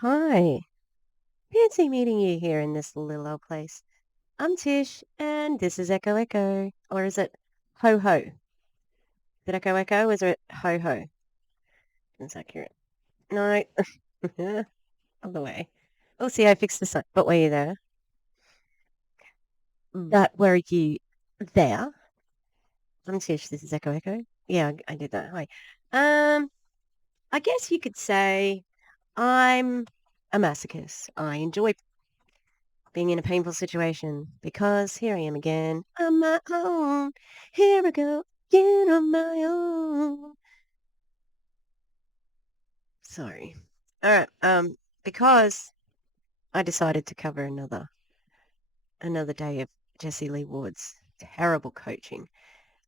Hi, fancy meeting you here in this little old place. I'm Tish, and this is Echo Echo. Or is it Ho Ho? Is it Echo Echo? Or is it Ho Ho? That's accurate. No, other way. We'll see, I fixed this up. But were you there? But were you there? I'm Tish, this is Echo Echo. Yeah, I did that. Hi. Um, I guess you could say I'm a masochist. I enjoy being in a painful situation because here I am again on my own. Here I go again on my own. Sorry. All right. Because I decided to cover another day of Jessie Lee Ward's terrible coaching,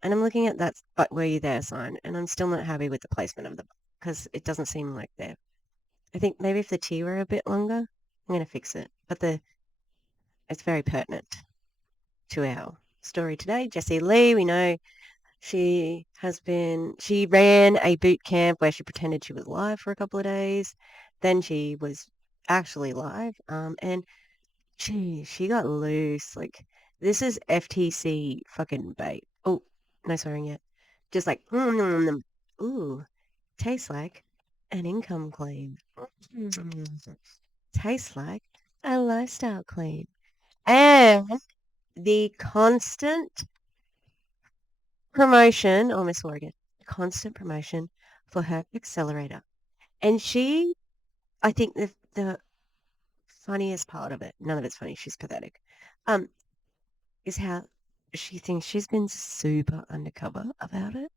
and I'm looking at that "but were you there" sign, and I'm still not happy with the placement of the because it doesn't seem like they're. I think maybe if the T were a bit longer, I'm gonna fix it. But it's very pertinent to our story today. Jessie Lee, we know she ran a boot camp where she pretended she was live for a couple of days. Then she was actually live. And she got loose. Like, this is FTC fucking bait. Oh, no swearing yet. Just like, ooh, tastes like an income claim. Tastes like a lifestyle claim. And the constant promotion, oh, Miss Oregon, constant promotion for her accelerator. And I think the funniest part of it, none of it's funny, she's pathetic, um, is how she thinks she's been super undercover about it.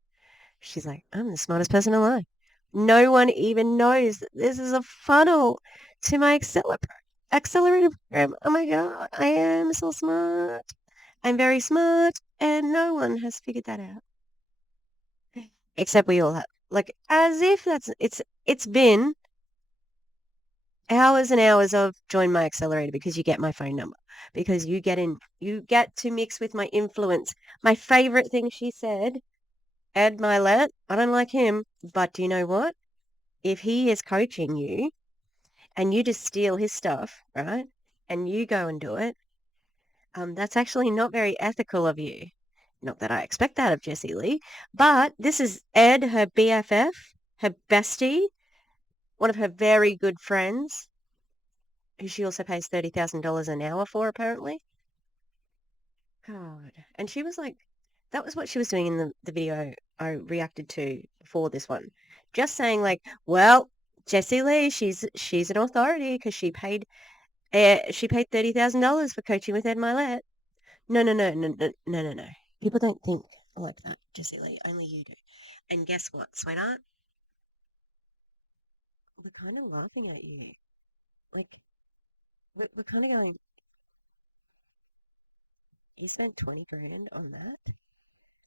She's like, I'm the smartest person alive. No one even knows that this is a funnel to my accelerator program. Oh my God, I am so smart. I'm very smart, and no one has figured that out. Except we all have. Like, as if it's been hours and hours of join my accelerator because you get my phone number, because you get to mix with my influence. My favorite thing she said, Ed Milet, I don't like him, but do you know what? If he is coaching you and you just steal his stuff, right? And you go and do it, that's actually not very ethical of you. Not that I expect that of Jessie Lee, but this is Ed, her BFF, her bestie, one of her very good friends, who she also pays $30,000 an hour for, apparently. God. And she was like, that was what she was doing in the video I reacted to before this one. Just saying like, well, Jessie Lee, she's an authority because she paid $30,000 for coaching with Ed Milet. No, no, no, no, no, no, no, no. People don't think like that, Jessie Lee. Only you do. And guess what, sweetheart? We're kind of laughing at you. Like, we're kind of going, you spent 20 grand on that?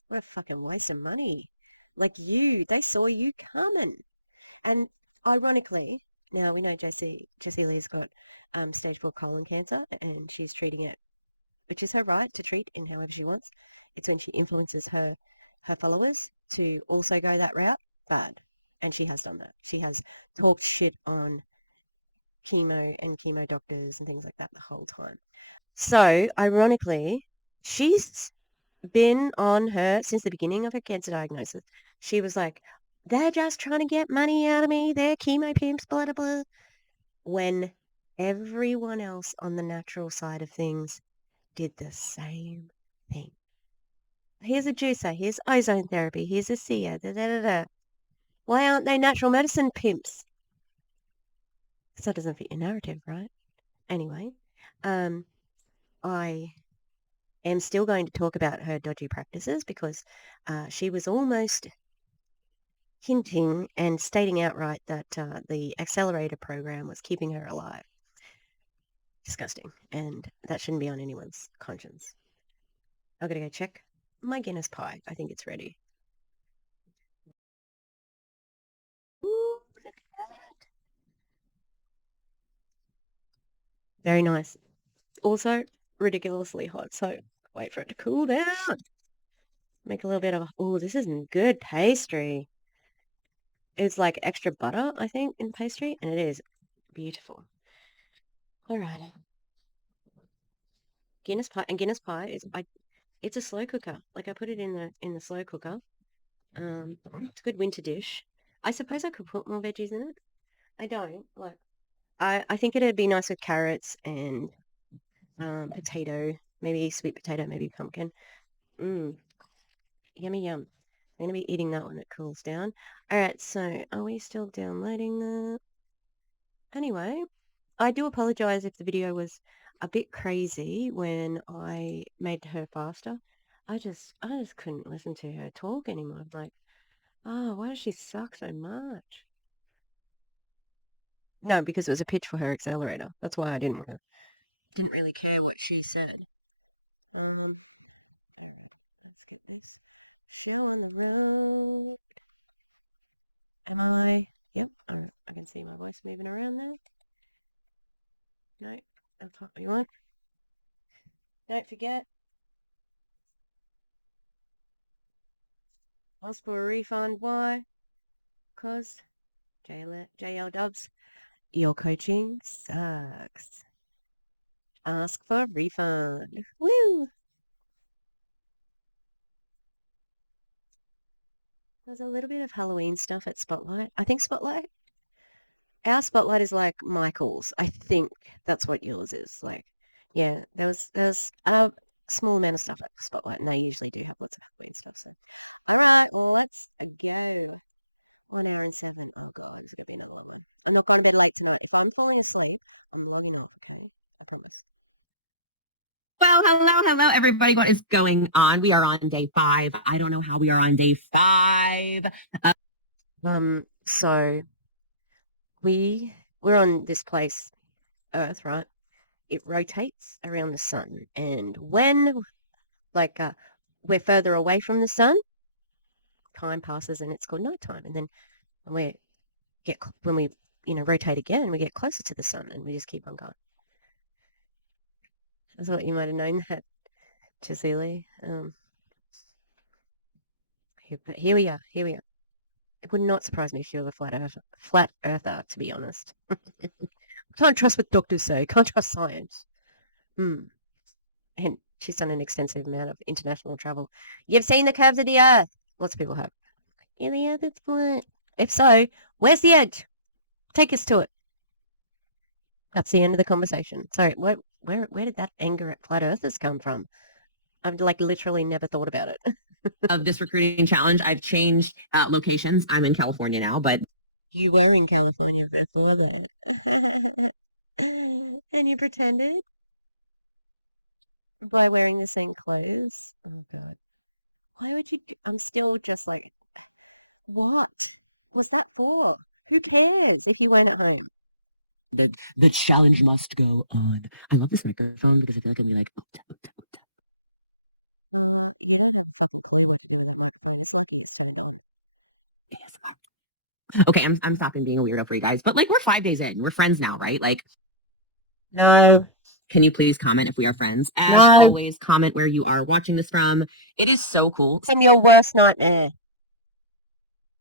What a fucking waste of money. Like, they saw you coming. And ironically, now we know Jessie Lee's got stage 4 colon cancer and she's treating it, which is her right to treat in however she wants. It's when she influences her followers to also go that route. Bad. And she has done that. She has talked shit on chemo and chemo doctors and things like that the whole time. So, ironically, she's been on her since the beginning of her cancer diagnosis. She was like, they're just trying to get money out of me. They're chemo pimps, blah, blah, blah. When everyone else on the natural side of things did the same thing. Here's a juicer. Here's ozone therapy. Here's a seer. Da, da, da, da. Why aren't they natural medicine pimps? Because that doesn't fit your narrative, right? Anyway, I am still going to talk about her dodgy practices because she was almost hinting and stating outright that the accelerator program was keeping her alive. Disgusting. And that shouldn't be on anyone's conscience. I've got to go check my Guinness pie. I think it's ready. Ooh, look at that. Very nice. Also, ridiculously hot. So wait for it to cool down. Make a little bit of, oh, this is good pastry. It's like extra butter, I think, in pastry. And it is Beautiful. All right. Guinness pie, and Guinness pie it's a slow cooker. Like I put it in the slow cooker. It's a good winter dish. I suppose I could put more veggies in it. I don't. Like I think it'd be nice with carrots and potato, maybe sweet potato, maybe pumpkin. Mmm, yummy yum. I'm gonna be eating that when it cools down. All right, so are we still downloading that? Anyway, I do apologize if the video was a bit crazy when I made her faster. I just couldn't listen to her talk anymore. I'm like, oh, why does she suck so much? No, because it was a pitch for her accelerator. That's why I didn't really care what she said. Let's get this going around. Yep, I'm see my wife's moving around now. Right, that's what we want. Don't forget, I'm for a refund boy. Cause JL Dubs, your coaching sucks. Ask for refund. Woo! There's a little bit of Halloween stuff at Spotlight. I think Spotlight, Dollar Spotlight is like Michael's. I think that's what yours is. Like, yeah, there's small amount of stuff at Spotlight, and they usually do have lots of Halloween stuff. So. Alright, let's go. 1 hour and 7. Oh god, it's gonna be another one. I'm not going to bed late tonight. If I'm falling asleep, I'm logging off, okay? I promise. Well, hello, everybody. What is going on? We are on day 5. I don't know how we are on day 5. So we're on this place, Earth, right? It rotates around the sun, and when like we're further away from the sun, time passes and it's called nighttime. And then when we rotate again, we get closer to the sun, and we just keep on going. I thought you might have known that, Jessie Lee. Here we are. It would not surprise me if you're a flat earther, to be honest. Can't trust what doctors say. Can't trust science. And she's done an extensive amount of international travel. You've seen the curves of the earth. Lots of people have. Yeah, the earth is flat. If so, where's the edge? Take us to it. That's the end of the conversation. So where did that anger at flat earthers come from? I've like literally never thought about it. Of this recruiting challenge, I've changed locations. I'm in California now, but You were in California before that. And you pretended? By wearing the same clothes? Oh god. Why would you I'm still just like, what? What's that for? Who cares if you weren't at home? the challenge must go on. I love this microphone because I feel like I'm like, oh, okay, I'm stopping being a weirdo for you guys. But like, we're 5 days in. We're friends now, right? Like, No. can you please comment if we are friends? As No. always, comment where you are watching this from. It is so cool I'm your worst nightmare.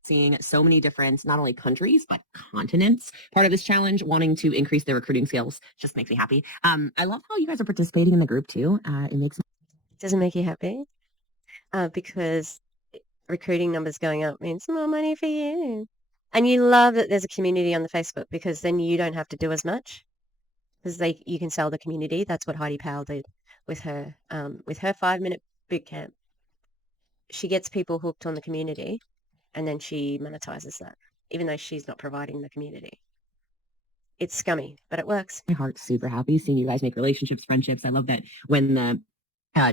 seeing so many different, not only countries, but continents part of this challenge, wanting to increase their recruiting skills. Just makes me happy. I love how you guys are participating in the group too. It makes me Doesn't make you happy? Because recruiting numbers going up means more money for you. And you love that there's a community on the Facebook, because then you don't have to do as much, because you can sell the community. That's what Heidi Powell did with her 5-minute boot camp. She gets people hooked on the community, and then she monetizes that, even though she's not providing the community. It's scummy, but it works. my heart's super happy seeing you guys make relationships, friendships. I love that when the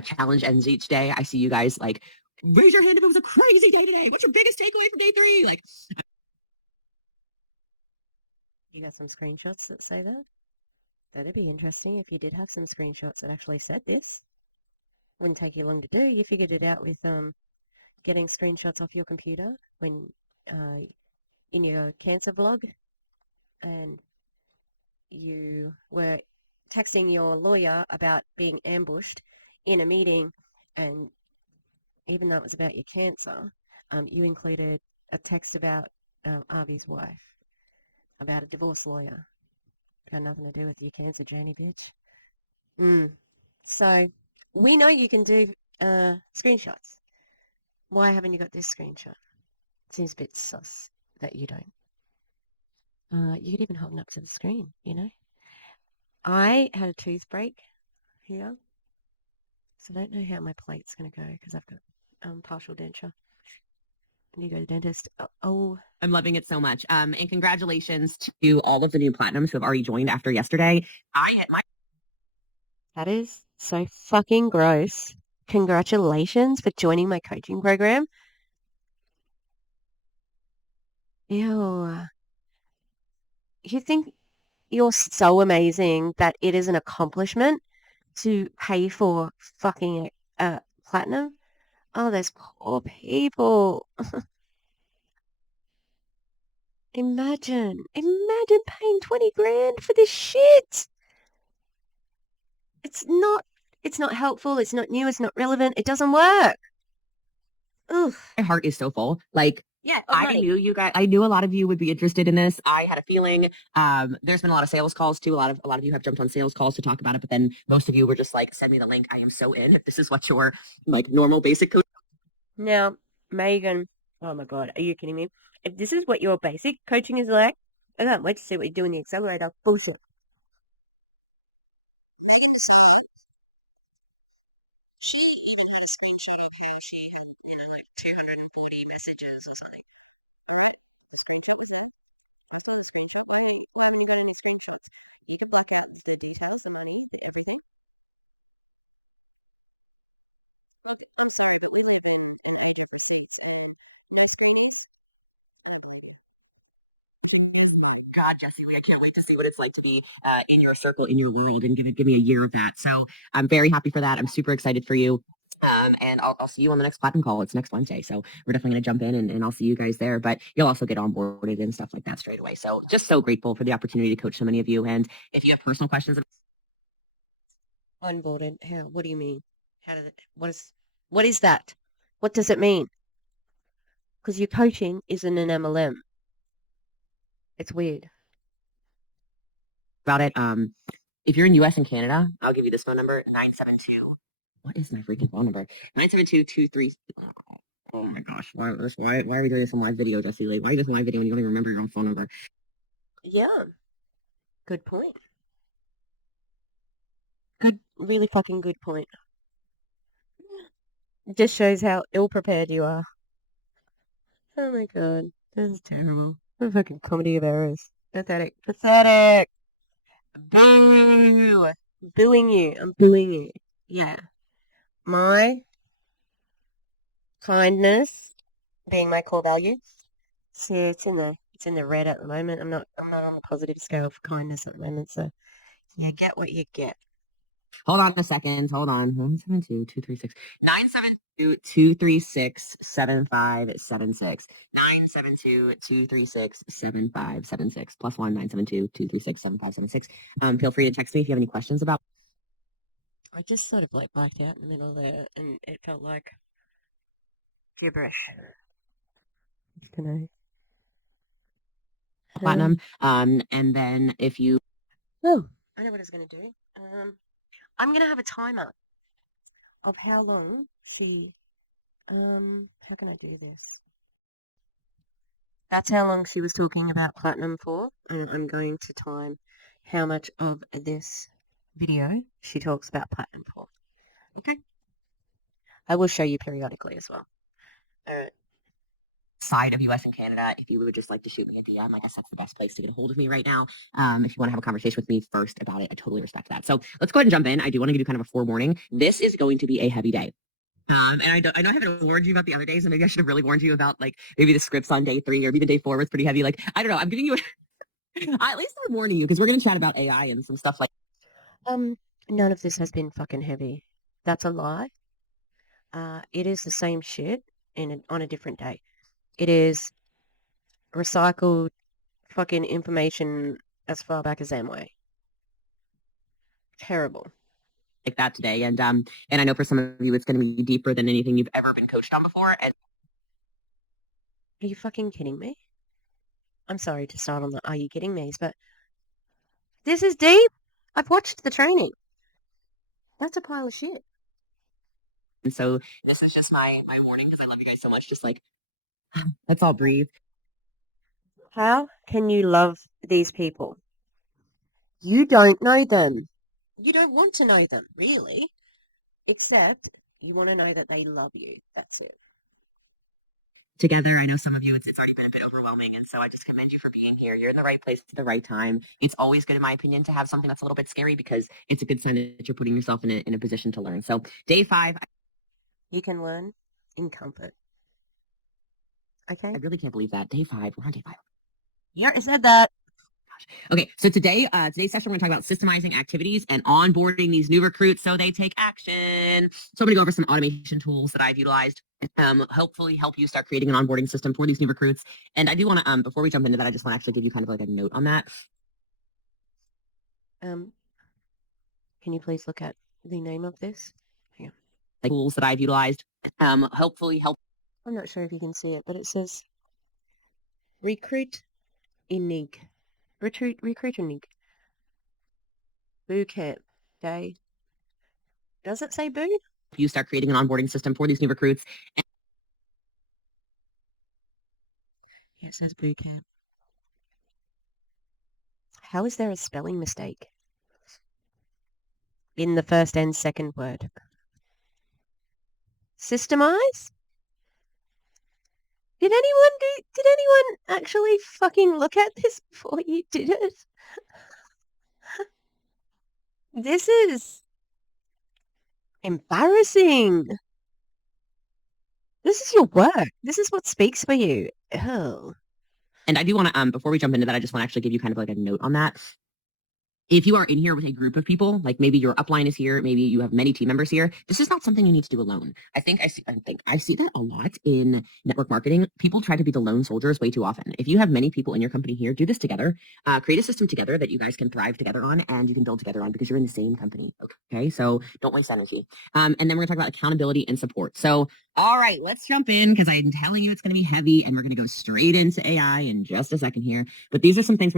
challenge ends each day, I see you guys like, raise your hand if it was a crazy day today. What's your biggest takeaway from day 3? Like, You got some screenshots that say that? That'd be interesting if you did have some screenshots that actually said this. Wouldn't take you long to do. You figured it out with getting screenshots off your computer when in your cancer vlog, and you were texting your lawyer about being ambushed in a meeting, and even though it was about your cancer, you included a text about Avi's wife, about a divorce lawyer. got nothing to do with your cancer journey, bitch. So we know you can do screenshots. Why haven't you got this screenshot? Seems a bit sus that you don't. You could even hold it up to the screen, you know. I had a tooth break here, so I don't know how my plate's going to go because I've got partial denture. I need to go to the dentist. Oh. I'm loving it so much. And congratulations to all of the new platinums who have already joined after yesterday. I hit my That is so fucking gross. Congratulations for joining my coaching program. Ew. You think you're so amazing that it is an accomplishment to pay for fucking platinum? Oh, those poor people. Imagine paying 20 grand for this shit. It's not helpful. It's not new. It's not relevant. It doesn't work. Oof. my heart is so full. Like, Yeah, I knew you guys. I knew a lot of you would be interested in this. I had a feeling. There's been a lot of sales calls too. A lot of you have jumped on sales calls to talk about it, but then most of you were just like, "Send me the link. I am so in. If this is what your like normal basic coach." Now, Megan, oh my God, are you kidding me? If this is what your basic coaching is like, I can't wait to see what you do in the accelerator. Bullshit. She even had a screenshot of how she had, like 240 messages or something. God, Jessie Lee, I can't wait to see what it's like to be in your circle, in your world, and give me a year of that. So I'm very happy for that. I'm super excited for you. And I'll see you on the next platinum call. It's next Wednesday. So we're definitely going to jump in and I'll see you guys there. But you'll also get onboarded and stuff like that straight away. So just so grateful for the opportunity to coach so many of you. And if you have personal questions, Onboarded? How? What do you mean? How did it? What is that? What does it mean? Because your coaching isn't an MLM. It's weird. about it, if you're in US and Canada, I'll give you this phone number, 972. What is my freaking phone number? 972-23. Oh my gosh. Why are we doing this on live video, Jessie Lee? Why are you doing live video when you don't even remember your own phone number? Yeah. Good point. Really fucking good point. It just shows how ill prepared you are. Oh my God. This is terrible. The fucking comedy of errors. Pathetic. Pathetic. Boo. Booing you. I'm booing you. Yeah. My kindness being my core value. So it's in the red at the moment. I'm not on the positive scale for kindness at the moment, so you get what you get. Hold on a second. Hold on. 972-236. 972-236-7576. 972-236-7576. +1 972-236-7576. Feel free to text me if you have any questions about. I just sort of like blacked out in the middle there, and it felt like gibberish. I don't know. Platinum. And then if you. Oh, I know what I was going to do. I'm going to have a timer of how long she. How can I do this? That's how long she was talking about platinum for, and I'm going to time how much of this video she talks about platinum for. Okay. I will show you periodically as well. Side of US and Canada, if you would just like to shoot me a DM, I guess that's the best place to get a hold of me right now. If you want to have a conversation with me first about it, I totally respect that. So let's go ahead and jump in. I do want to give you kind of a forewarning. This is going to be a heavy day. And I know I haven't warned you about the other days, and maybe I should have really warned you about like maybe the scripts on day 3 or even day 4 was pretty heavy. Like, I don't know. I'm giving you at least I'm warning you because we're going to chat about AI and some stuff like. None of this has been fucking heavy. That's a lie. It is the same shit on a different day. It is recycled fucking information as far back as Amway. Terrible. Like that today, and I know for some of you it's going to be deeper than anything you've ever been coached on before. And Are you fucking kidding me? I'm sorry to start on the are you kidding me, but This is deep. I've watched the training. That's a pile of shit. And so this is just my morning because I love you guys so much. Just like, let's all breathe. How can you love these people? You don't know them. You don't want to know them, really. Except you want to know that they love you. That's it. Together, I know some of you, it's already been a bit overwhelming. And so I just commend you for being here. You're in the right place at the right time. It's always good, in my opinion, to have something that's a little bit scary because it's a good sign that you're putting yourself in a position to learn. So day 5, You can learn in comfort. Okay? I really can't believe that. Day 5, we're on day 5. Yeah, I said that. Okay, so today's session, we're going to talk about systemizing activities and onboarding these new recruits so they take action. So I'm going to go over some automation tools that I've utilized, hopefully help you start creating an onboarding system for these new recruits. And I do want to, before we jump into that, I just want to actually give you kind of like a note on that. Can you please look at the name of this? Hang on. Like tools that I've utilized, hopefully help. I'm not sure if you can see it, but it says Recruiting Bootcamp Day. Does it say boo? You start creating an onboarding system for these new recruits. It says bootcamp. How is there a spelling mistake in the first and second word? Systemize? Did anyone actually fucking look at this before you did it? This is embarrassing. This is your work. This is what speaks for you. Oh. And I do want to, before we jump into that, I just want to actually give you kind of like a note on that. If you are in here with a group of people, like maybe your upline is here, maybe you have many team members here, this is not something you need to do alone. I see that a lot in network marketing. People try to be the lone soldiers way too often. If you have many people in your company here, do this together. Create a system together that you guys can thrive together on and you can build together on because you're in the same company. Okay, so don't waste energy. And then we're gonna talk about accountability and support. So, all right, let's jump in because I'm telling you it's gonna be heavy and we're gonna go straight into AI in just a second here. But these are some things.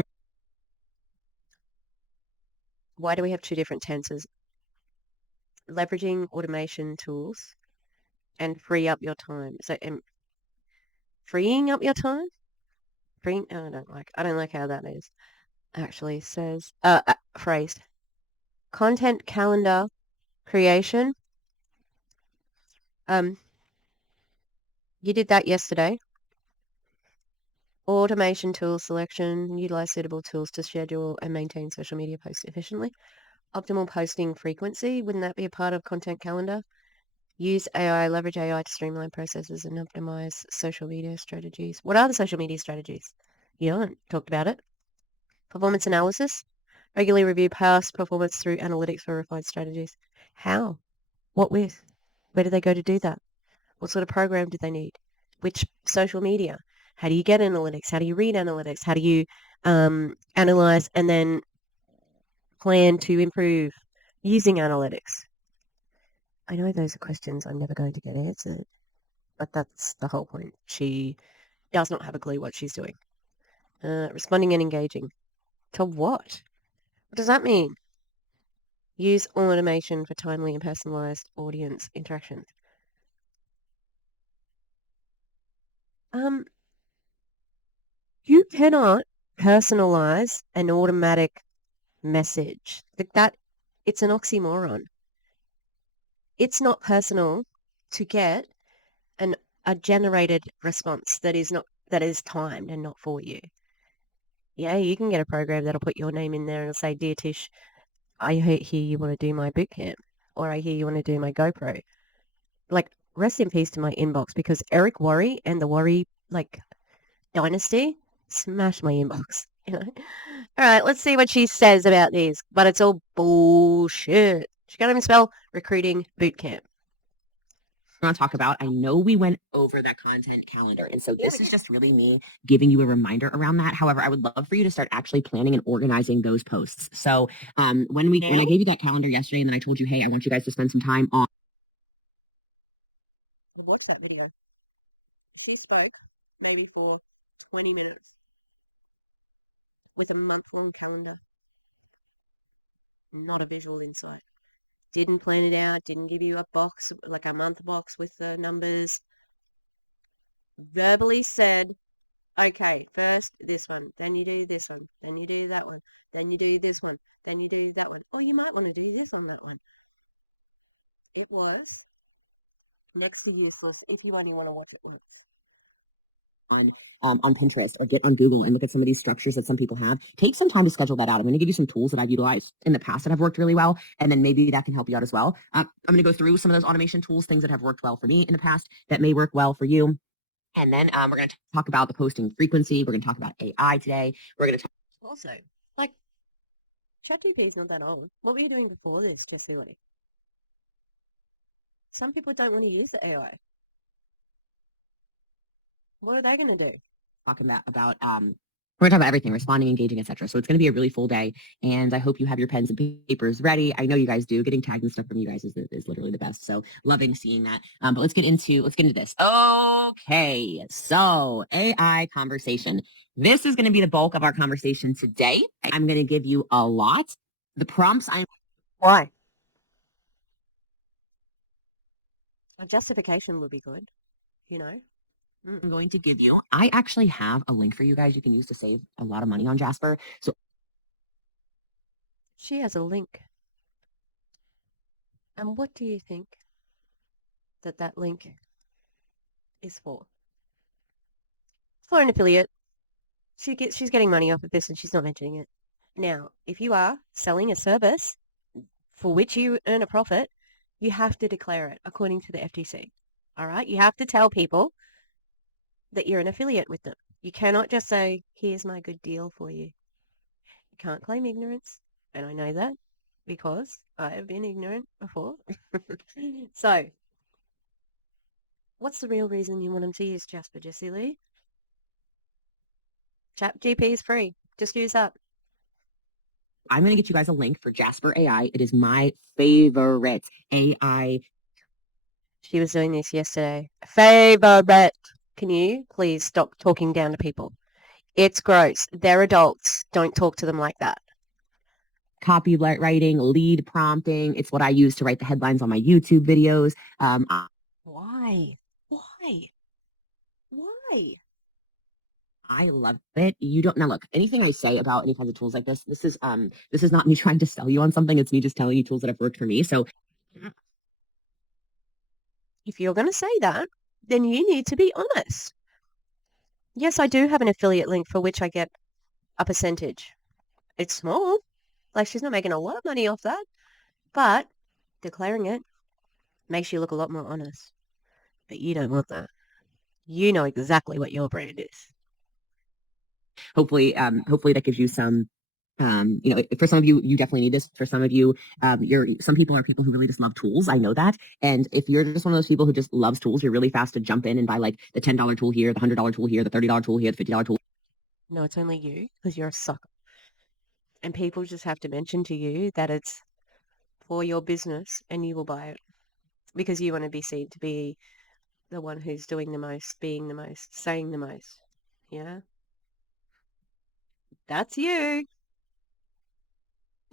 Why do we have two different tenses? Leveraging automation tools and free up your time. So, freeing up your time? I don't like how that is. Actually says, phrased. Content calendar creation. You did that yesterday. Automation tool selection, utilize suitable tools to schedule and maintain social media posts efficiently. Optimal posting frequency, wouldn't that be a part of content calendar? Use AI, leverage AI to streamline processes and optimize social media strategies. What are the social media strategies? You haven't talked about it. Performance analysis, regularly review past performance through analytics for refined strategies. How? What with? Where do they go to do that? What sort of program do they need? Which social media? How do you get analytics? How do you read analytics? How do you analyze and then plan to improve using analytics? I know those are questions I'm never going to get answered, but that's the whole point. She does not have a clue what she's doing. Responding and engaging. To what? What does that mean? Use automation for timely and personalized audience interactions. You cannot personalize an automatic message. Like that, it's an oxymoron. It's not personal to get a generated response that is timed and not for you. Yeah, you can get a program that'll put your name in there and say, "Dear Tish, I hear you want to do my boot camp, or I hear you want to do my GoPro." Like, rest in peace to my inbox because Eric Worre and the Worre dynasty smashed my inbox. All right, let's see what she says about these. But it's all bullshit. She can't even spell recruiting bootcamp. Want to talk about. I know we went over that content calendar. And so this is just really me giving you a reminder around that. However, I would love for you to start actually planning and organizing those posts. So when I gave you that calendar yesterday and then I told you, hey, I want you guys to spend some time on What's that video? She spoke maybe for 20 minutes with a month-long calendar. not a visual insight. Didn't print it out, didn't give you a box, like a month box with the numbers. Verbally said, okay, first this one, then you do this one, then you do that one, then you do this one, then you do that one. Or you might want to do this on that one. It was next to useless if you only want to watch it once. On Pinterest or get on Google and look at some of these structures that some people have. Take some time to schedule that out. I'm going to give you some tools that I've utilized in the past that have worked really well, and then maybe that can help you out as well. I'm going to go through some of those automation tools, things that have worked well for me in the past that may work well for you. And then we're going to talk about the posting frequency. We're going to talk about AI today. We're going to talk also, like, ChatGPT is not that old. What were you doing before this, Jessie Lee? Some people don't want to use the AI. What are they going to do? Talking about we're going to talk about everything, responding, engaging, etc. So it's going to be a really full day, and I hope you have your pens and papers ready. I know you guys do. Getting tagged and stuff from you guys is literally the best. So loving seeing that. But let's get into this. Okay, so AI conversation. This is going to be the bulk of our conversation today. I'm going to give you a lot. The prompts Why? A justification would be good, you know? I'm going to give you. I actually have a link for you guys you can use to save a lot of money on Jasper. So she has a link. And what do you think that link is for? For an affiliate. She's getting money off of this and she's not mentioning it. Now, if you are selling a service for which you earn a profit, you have to declare it according to the FTC. All right? You have to tell people that you're an affiliate with them. You cannot just say, here's my good deal for you. You can't claim ignorance, and I know that because I have been ignorant before. So, what's the real reason you want them to use Jasper, Jessie Lee? ChatGPT is free. Just use that. I'm going to get you guys a link for Jasper AI. It is my favorite AI. She was doing this yesterday. Favorite. Can you please stop talking down to people? It's gross. They're adults. Don't talk to them like that. Copywriting, lead prompting. It's what I use to write the headlines on my YouTube videos. Why? Why? Why? I love it. You don't now look, anything I say about any kinds of tools like this is not me trying to sell you on something. It's me just telling you tools that have worked for me. So if you're going to say that, then you need to be honest. Yes, I do have an affiliate link for which I get a percentage. It's small. Like, she's not making a lot of money off that. But declaring it makes you look a lot more honest. But you don't want that. You know exactly what your brand is. hopefully that gives you some for some of you, you definitely need this. For some of you, some people are people who really just love tools. I know that. And if you're just one of those people who just loves tools, you're really fast to jump in and buy like the $10 tool here, the $100 tool here, the $30 tool here, the $50 tool. No, it's only you because you're a sucker. And people just have to mention to you that it's for your business and you will buy it because you want to be seen to be the one who's doing the most, being the most, saying the most. Yeah? That's you.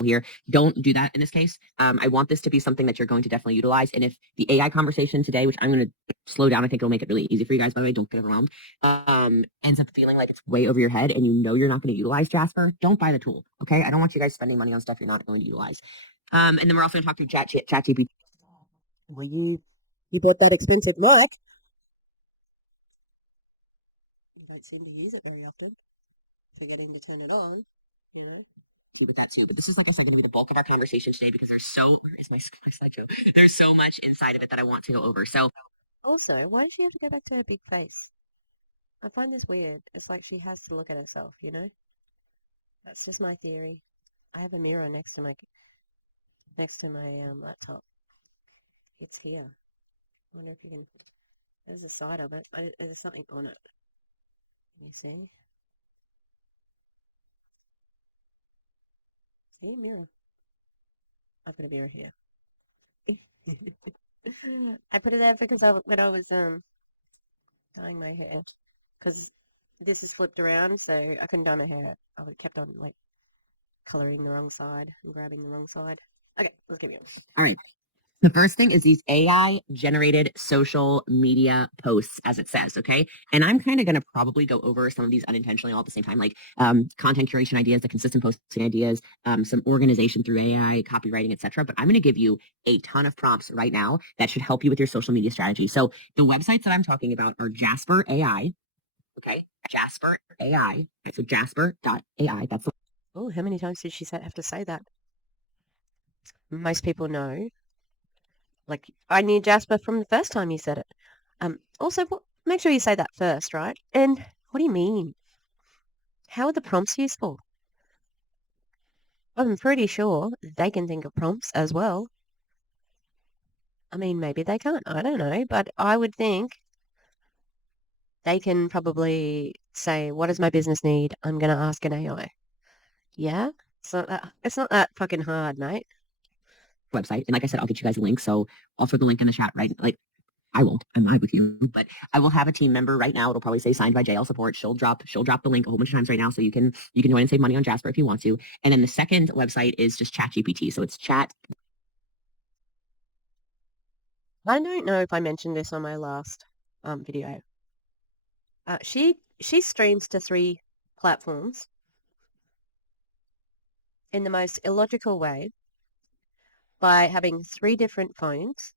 Here, don't do that in this case. I want this to be something that you're going to definitely utilize. And if the AI conversation today, which I'm going to slow down, I think it'll make it really easy for you guys, by the way, don't get overwhelmed, ends up feeling like it's way over your head and you know you're not going to utilize Jasper, don't buy the tool, okay? I don't want you guys spending money on stuff you're not going to utilize. And then we're also going to talk through ChatGPT. Well, you bought that expensive mic. You don't seem to use it very often. Forgetting to turn it on, you know. With that too, but this is, like I said, going to be the bulk of our conversation today because there's so much inside of it that I want to go over. So Also, why does she have to go back to her big face? I find this weird. It's like she has to look at herself, you know? That's just my theory. I have a mirror next to my laptop. It's here. I wonder if you can. There's a side of it. There's something on it. Can you see? See a mirror. I've got a mirror here. I put it there because when I was dyeing my hair, because this is flipped around, so I couldn't dye my hair. I would have kept on like colouring the wrong side and grabbing the wrong side. Okay, let's keep going. All right. The first thing is these AI generated social media posts, as it says. Okay. And I'm kind of going to probably go over some of these unintentionally all at the same time, like content curation ideas, the consistent posting ideas, some organization through AI, copywriting, etc. But I'm going to give you a ton of prompts right now that should help you with your social media strategy. So the websites that I'm talking about are Jasper AI. Okay. Jasper AI. So jasper.ai. That's the Oh, how many times did she have to say that? Most people know. Like, I knew Jasper from the first time you said it. Also, make sure you say that first, right? And what do you mean? How are the prompts useful? I'm pretty sure they can think of prompts as well. I mean, maybe they can't. I don't know. But I would think they can probably say, what does my business need? I'm going to ask an AI. Yeah? It's not that fucking hard, mate. website. And like I said, I'll get you guys a link. So I'll throw the link in the chat, right? Like I won't. I'm live with you, but I will have a team member right now. It'll probably say signed by JL support. She'll drop the link a whole bunch of times right now, so you can join and save money on Jasper if you want to. And then the second website is just ChatGPT. So it's chat. I don't know if I mentioned this on my last video. She streams to 3 platforms in the most illogical way by having 3 different phones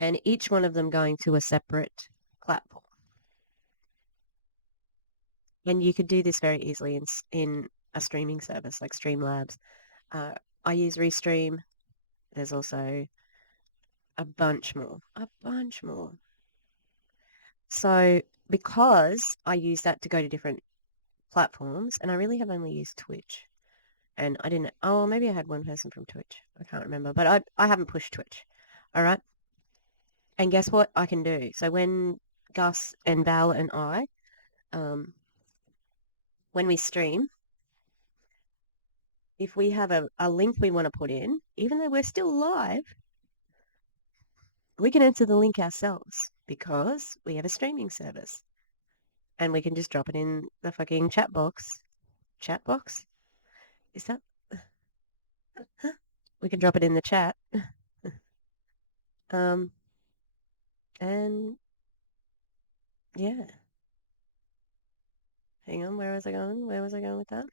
and each one of them going to a separate platform. And you could do this very easily in a streaming service like Streamlabs. I use Restream. There's also a bunch more. So because I use that to go to different platforms, and I really have only used Twitch. And I didn't, oh, maybe I had one person from Twitch. I can't remember, but I haven't pushed Twitch. All right. And guess what I can do? So when Gus and Val and I, when we stream, if we have a link we want to put in, even though we're still live, we can enter the link ourselves because we have a streaming service. And we can just drop it in the fucking chat box. Chat box? Is that? We can drop it in the chat. And yeah. Hang on, where was I going? Where was I going with that?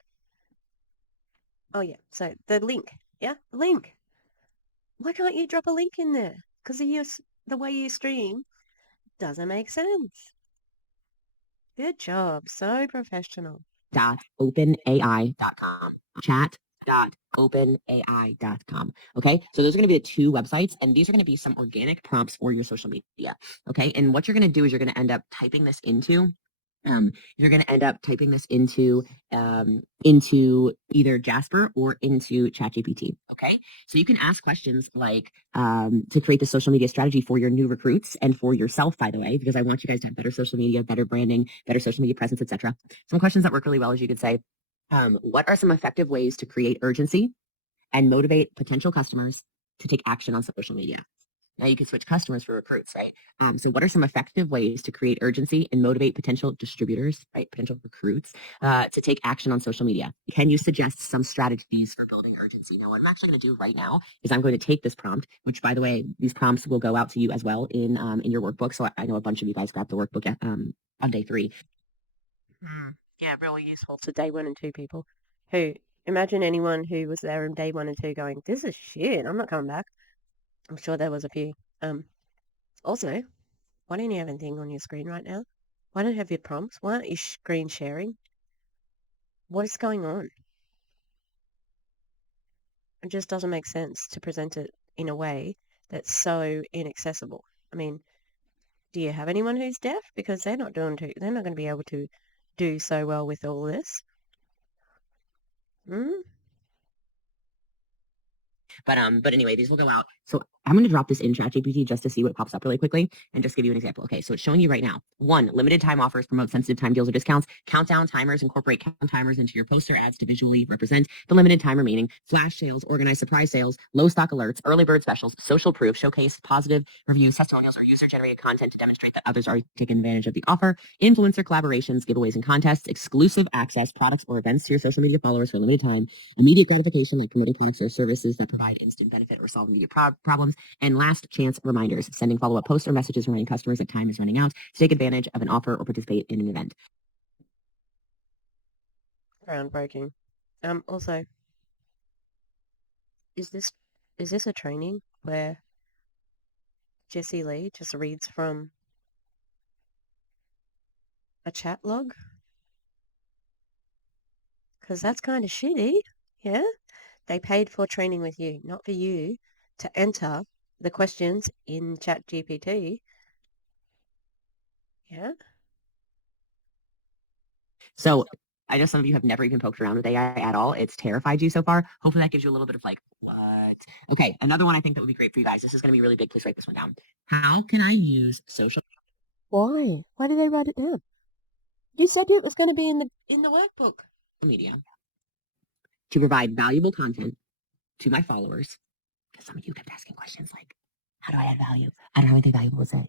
Oh yeah, so the link. Yeah, link. Why can't you drop a link in there? Because the way you stream doesn't make sense. Good job. So professional. .openai.com. Chat.openai.com. Okay. So those are going to be the 2 websites, and these are going to be some organic prompts for your social media. Okay. And what you're going to do is you're going to end up typing this into either Jasper or into ChatGPT. Okay. So you can ask questions like to create the social media strategy for your new recruits and for yourself, by the way, because I want you guys to have better social media, better branding, better social media presence, etc. Some questions that work really well is you could say, what are some effective ways to create urgency and motivate potential customers to take action on social media? Now you can switch customers for recruits, right? So what are some effective ways to create urgency and motivate potential distributors, right? Potential recruits to take action on social media? Can you suggest some strategies for building urgency? Now, what I'm actually going to do right now is I'm going to take this prompt, which, by the way, these prompts will go out to you as well in your workbook. So I know a bunch of you guys grabbed the workbook on day 3. Yeah, really useful to day 1 and 2 people who imagine anyone who was there on day 1 and 2 going, this is shit, I'm not coming back. I'm sure there was a few. Also, why don't you have anything on your screen right now? Why don't you have your prompts? Why aren't you screen sharing? What is going on? It just doesn't make sense to present it in a way that's so inaccessible. I mean, do you have anyone who's deaf? Because they're not going to be able to do so well with all this. But anyway, these will go out. So I'm going to drop this in ChatGPT just to see what pops up really quickly and just give you an example. Okay, so it's showing you right now. 1, limited time offers promote sensitive time deals or discounts. Countdown timers incorporate countdown timers into your poster ads to visually represent the limited time remaining. Flash sales, organize surprise sales, low stock alerts, early bird specials, social proof, showcase positive reviews, testimonials, or user-generated content to demonstrate that others are taking advantage of the offer. Influencer collaborations, giveaways, and contests. Exclusive access, products or events to your social media followers for a limited time. Immediate gratification, like promoting products or services that provide instant benefit or solve immediate problems. And last chance reminders, sending follow-up posts or messages reminding customers that time is running out to take advantage of an offer or participate in an event. Groundbreaking. Also, is this a training where Jessie Lee just reads from a chat log? Because that's kind of shitty, yeah? They paid for training with you, not for you to enter the questions in ChatGPT, yeah? So I know some of you have never even poked around with AI at all. It's terrified you so far. Hopefully that gives you a little bit of like, what? Okay, another one I think that would be great for you guys. This is going to be really big. Please write this one down. How can I use social Why? Why did they write it down? You said it was going to be in the workbook. media to provide valuable content to my followers? Because some of you kept asking questions like, how do I add value? I don't have anything valuable to say.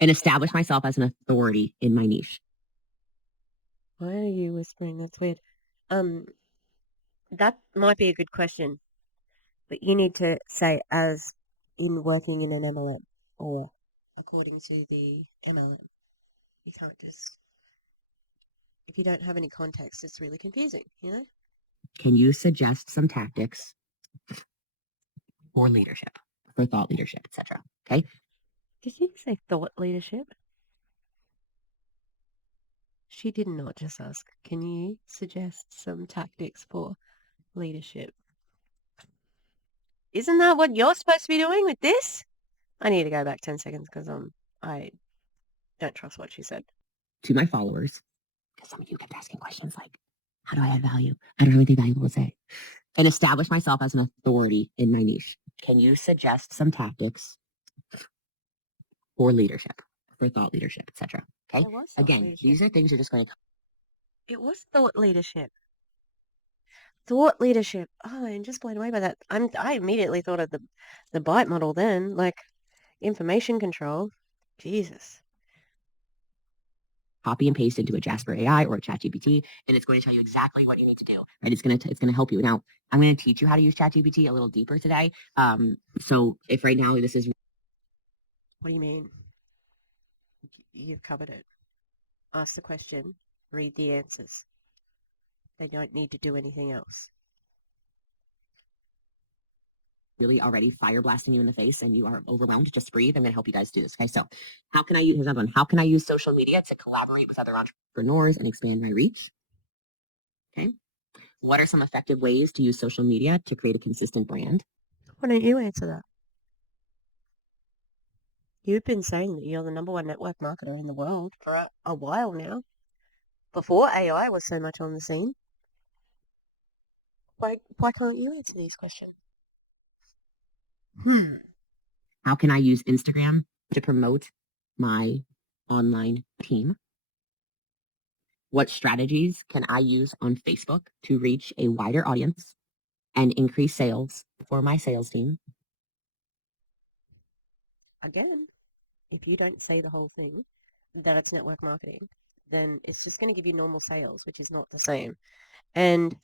And establish myself as an authority in my niche. Why are you whispering? That's weird. That might be a good question, but you need to say as in working in an MLM or according to the MLM. You can't just, if you don't have any context, it's really confusing, you know? Can you suggest some tactics for leadership, for thought leadership, etc.? Okay. Did you say thought leadership? She did not just ask, can you suggest some tactics for leadership? Isn't that what you're supposed to be doing with this? I need to go back 10 seconds because I don't trust what she said. To my followers, because some of you kept asking questions like, how do I add value? I don't have anything valuable to say. And establish myself as an authority in my niche. Can you suggest some tactics for leadership, for thought leadership, etc.? Okay. There was thought Again, leadership. these are things you're just going to. It was thought leadership. Thought leadership. Oh, I'm just blown away by that. I immediately thought of the bite model then, like information control. Jesus. Copy and paste into a Jasper AI or a ChatGPT, and it's going to tell you exactly what you need to do. Right? It's going to help you. Now, I'm going to teach you how to use ChatGPT a little deeper today. So if right now this is, What do you mean? You've covered it. Ask the question, read the answers. They don't need to do anything else. really already fire blasting you in the face and you are overwhelmed, just breathe. I'm going to help you guys do this. Okay. So how can I use, here's another one. How can I use social media to collaborate with other entrepreneurs and expand my reach? Okay. What are some effective ways to use social media to create a consistent brand? Why don't you answer that? You've been saying that you're the #1 network marketer in the world for a while now. Before AI was so much on the scene. Why can't you answer these questions? How can I use Instagram to promote my online team? What strategies can I use on Facebook to reach a wider audience and increase sales for my sales team? Again, if you don't say the whole thing, that it's network marketing, then it's just going to give you normal sales, which is not the same. And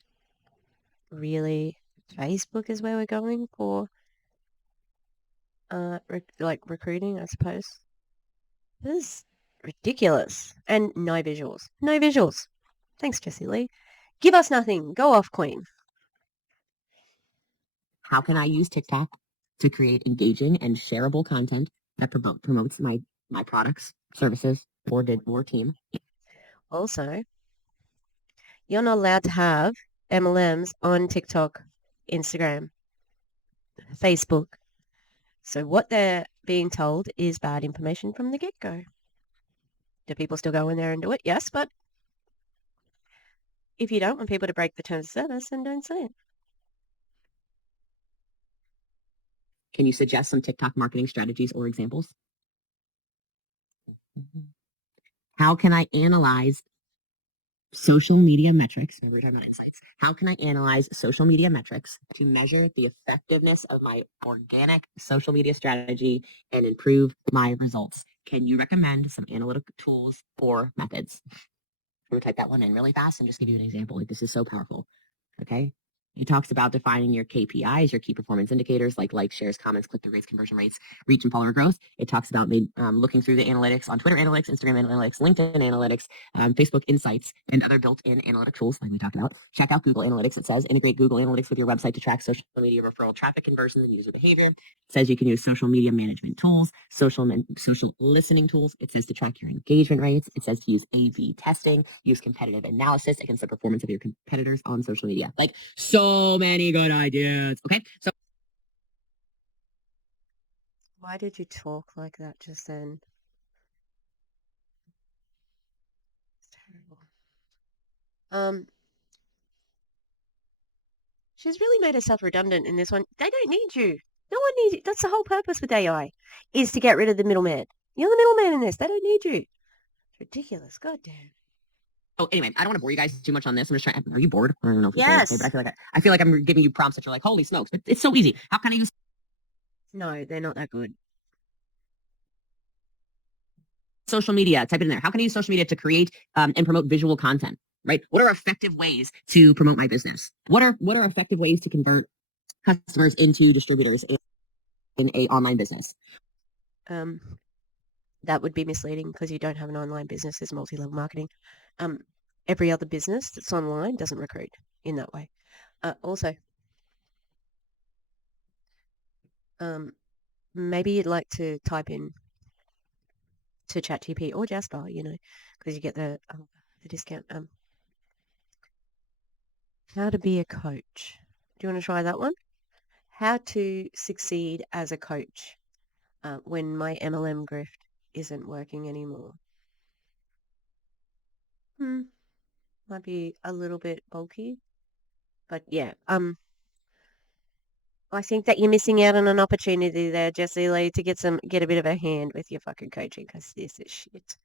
really, Facebook is where we're going for recruiting, I suppose. This is ridiculous. And no visuals. No visuals. Thanks, Jessie Lee. Give us nothing. Go off, Queen. How can I use TikTok to create engaging and shareable content that promotes my products, services, or team? Also, you're not allowed to have MLMs on TikTok, Instagram, Facebook. So what they're being told is bad information from the get-go. Do people still go in there and do it? Yes, but if you don't want people to break the terms of service, then don't say it. Can you suggest some TikTok marketing strategies or examples? How can I analyze social media metrics? Remember, we're talking about insights. How can I analyze social media metrics to measure the effectiveness of my organic social media strategy and improve my results? Can you recommend some analytic tools or methods? I'm going to type that one in really fast and just give you an example. Like, this is so powerful. Okay. He talks about defining your KPIs, your key performance indicators, like likes, shares, comments, click-through rates, conversion rates, reach and follower growth. It talks about looking through the analytics on Twitter analytics, Instagram analytics, LinkedIn analytics, Facebook insights, and other built-in analytic tools like we talked about. Check out Google Analytics. It says integrate Google Analytics with your website to track social media referral traffic conversions and user behavior. It says you can use social media management tools, social listening tools. It says to track your engagement rates. It says to use A/B testing, use competitive analysis against the performance of your competitors on social media. Like, so many good ideas. Okay, so Why did you talk like that just then? It's terrible. She's really made herself redundant in this one. They don't need you. No one needs you. That's the whole purpose with AI, is to get rid of the middleman. You're the middleman in this. They don't need you. It's ridiculous. God damn. oh, anyway, I don't want to bore you guys too much on this. I'm just trying. Are you bored? I don't know if you're bored, Yes. okay, but I feel like I'm giving you prompts that you're like, holy smokes! But it's so easy. How can I use No, they're not that good. social media? Type it in there. How can I use social media to create and promote visual content? Right? What are effective ways to promote my business? What are effective ways to convert customers into distributors in a online business? That would be misleading because you don't have an online business. There's multi-level marketing. Every other business that's online doesn't recruit in that way. Also, maybe you'd like to type in to ChatGPT or Jasper, because you get the discount. How to be a coach. Do you want to try that one? How to succeed as a coach when my MLM grift isn't working anymore. Might be a little bit bulky, but yeah. I think that you're missing out on an opportunity there, Jessie Lee, to get a bit of a hand with your fucking coaching, because this is shit.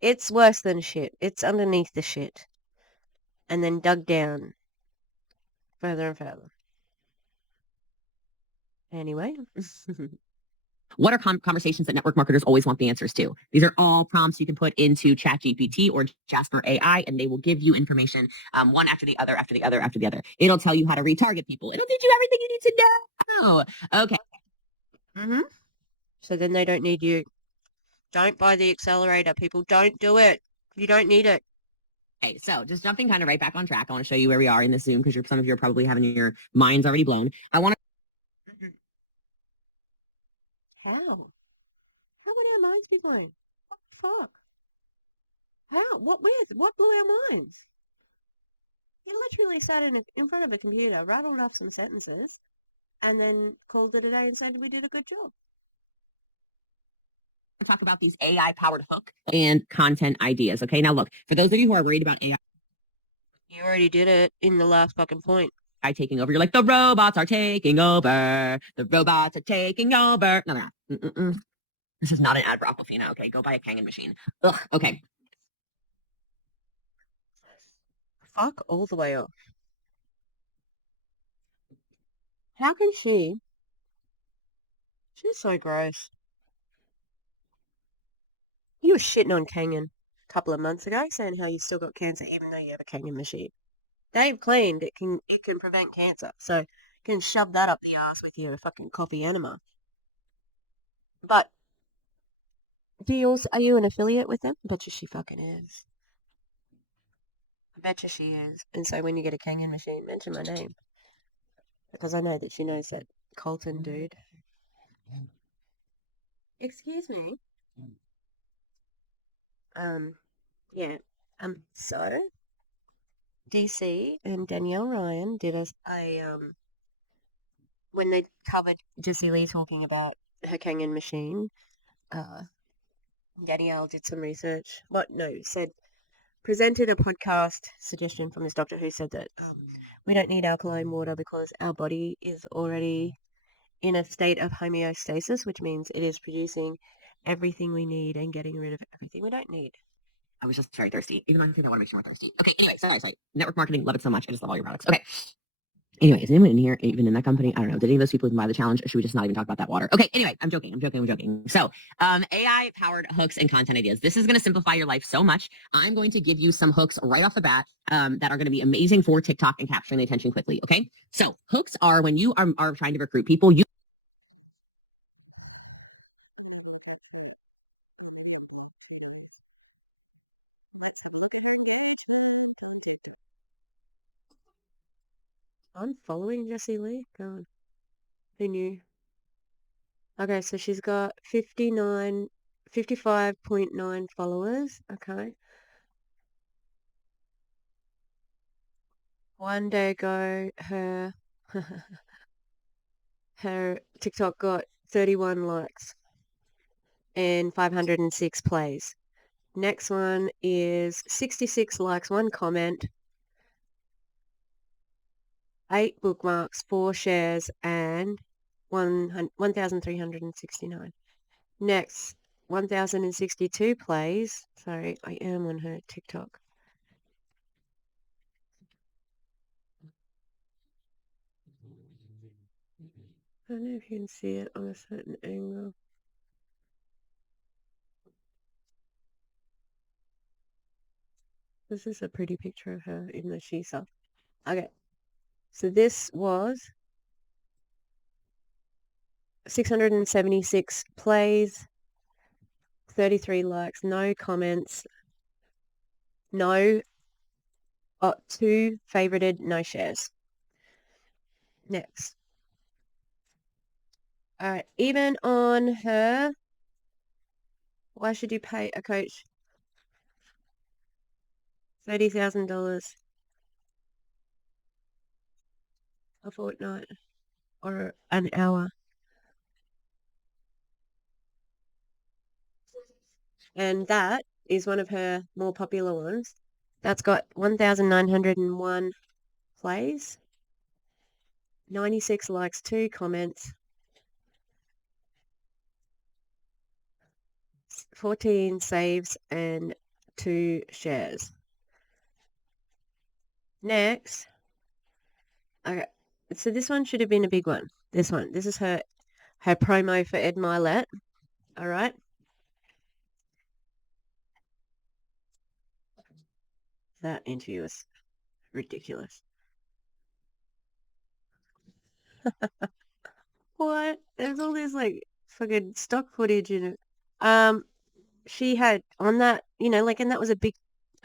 It's worse than shit. It's underneath the shit, and then dug down further and further. Anyway. What are conversations that network marketers always want the answers to? These are all prompts you can put into ChatGPT or Jasper AI, and they will give you information one after the other, after the other, after the other. It'll tell you how to retarget people. It'll teach you everything you need to know. Okay. So then they don't need you. Don't buy the accelerator, people. Don't do it. You don't need it. Okay, so just jumping kind of right back on track, I want to show you where we are in the Zoom because some of you are probably having your minds already blown. I want to. How? How would our minds be blown? What the fuck? How? What with? What blew our minds? He literally sat in front of a computer, rattled off some sentences, and then called it a day and said we did a good job. Talk about these AI-powered hook and content ideas. Okay, now look, for those of you who are worried about AI, you already did it in the last fucking point. Taking over. You're like, the robots are taking over. The robots are taking over. No. This is not an ad for Aquafina. Okay, go buy a Kangen machine. Ugh, okay. Fuck all the way off. How can she? She's so gross. You were shitting on Kangen a couple of months ago, saying how you still got cancer even though you have a Kangen machine. They've claimed it can prevent cancer, so you can shove that up the ass with your fucking coffee enema. But are you an affiliate with them? I bet you she fucking is. I bet you she is. And so when you get a Kangen machine, mention my name. Because I know that she knows that Colton dude. Excuse me. Yeah. So DC and Danielle Ryan did when they covered Jessie Lee talking about her Kangen machine, Danielle did some research. Presented a podcast suggestion from this doctor who said that we don't need alkaline water because our body is already in a state of homeostasis, which means it is producing everything we need and getting rid of everything we don't need. I was just very thirsty, even though I think I want to make you more thirsty. Okay, anyway, sorry. Network marketing, love it so much. I just love all your products. Okay. Anyway, is anyone in here, even in that company? I don't know. Did any of those people even buy the challenge? Or should we just not even talk about that water? Okay, anyway, I'm joking. So, AI-powered hooks and content ideas. This is going to simplify your life so much. I'm going to give you some hooks right off the bat that are going to be amazing for TikTok and capturing the attention quickly, okay? So, hooks are when you are trying to recruit people, you I'm following Jessie Lee. Go on. Who knew? Okay, so she's got 55.9 followers. Okay. One day ago, her TikTok got 31 likes and 506 plays. Next one is 66 likes, 1 comment, 8 bookmarks, 4 shares, and 1,369. Next, 1,062 plays. Sorry, I am on her TikTok. I don't know if you can see it on a certain angle. This is a pretty picture of her, even though she's up. Okay, so this was 676 plays, 33 likes, no comments, no, 2 favorited, no shares. Next. All right, even on her, why should you pay a coach $30,000 a fortnight or an hour? And that is one of her more popular ones. That's got 1,901 plays, 96 likes, 2 comments, 14 saves, and 2 shares. Next, okay, so this one should have been a big one. This one. This is her promo for Ed Milet. All right. That interview was ridiculous. What? There's all this like fucking stock footage in it. She had on that, like, and that was a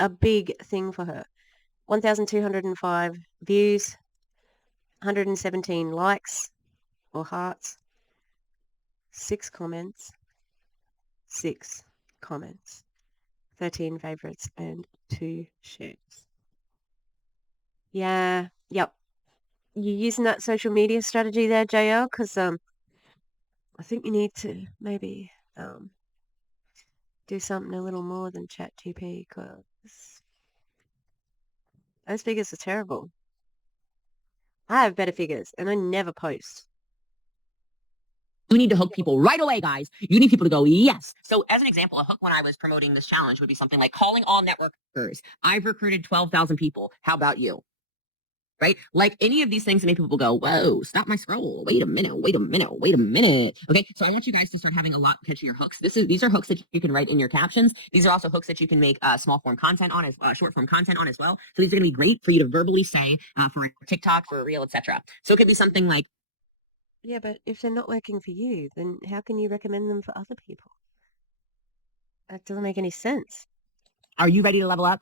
big thing for her. 1,205 views, 117 likes or hearts, 6 comments, 13 favorites, and 2 shares. Yeah, yep. You using that social media strategy there, JL? Because I think you need to maybe do something a little more than ChatGPT, because those figures are terrible. I have better figures, and I never post. You need to hook people right away, guys. You need people to go, yes. So as an example, a hook when I was promoting this challenge would be something like calling all networkers. I've recruited 12,000 people. How about you? Right? Like any of these things that make people go, whoa, stop my scroll. Wait a minute. Okay. So I want you guys to start having a lot catching your hooks. These are hooks that you can write in your captions. These are also hooks that you can make small form content on, as short form content on as well. So these are going to be great for you to verbally say for TikTok, for a reel, etc. So it could be something like, yeah, but if they're not working for you, then how can you recommend them for other people? That doesn't make any sense. are you ready to level up?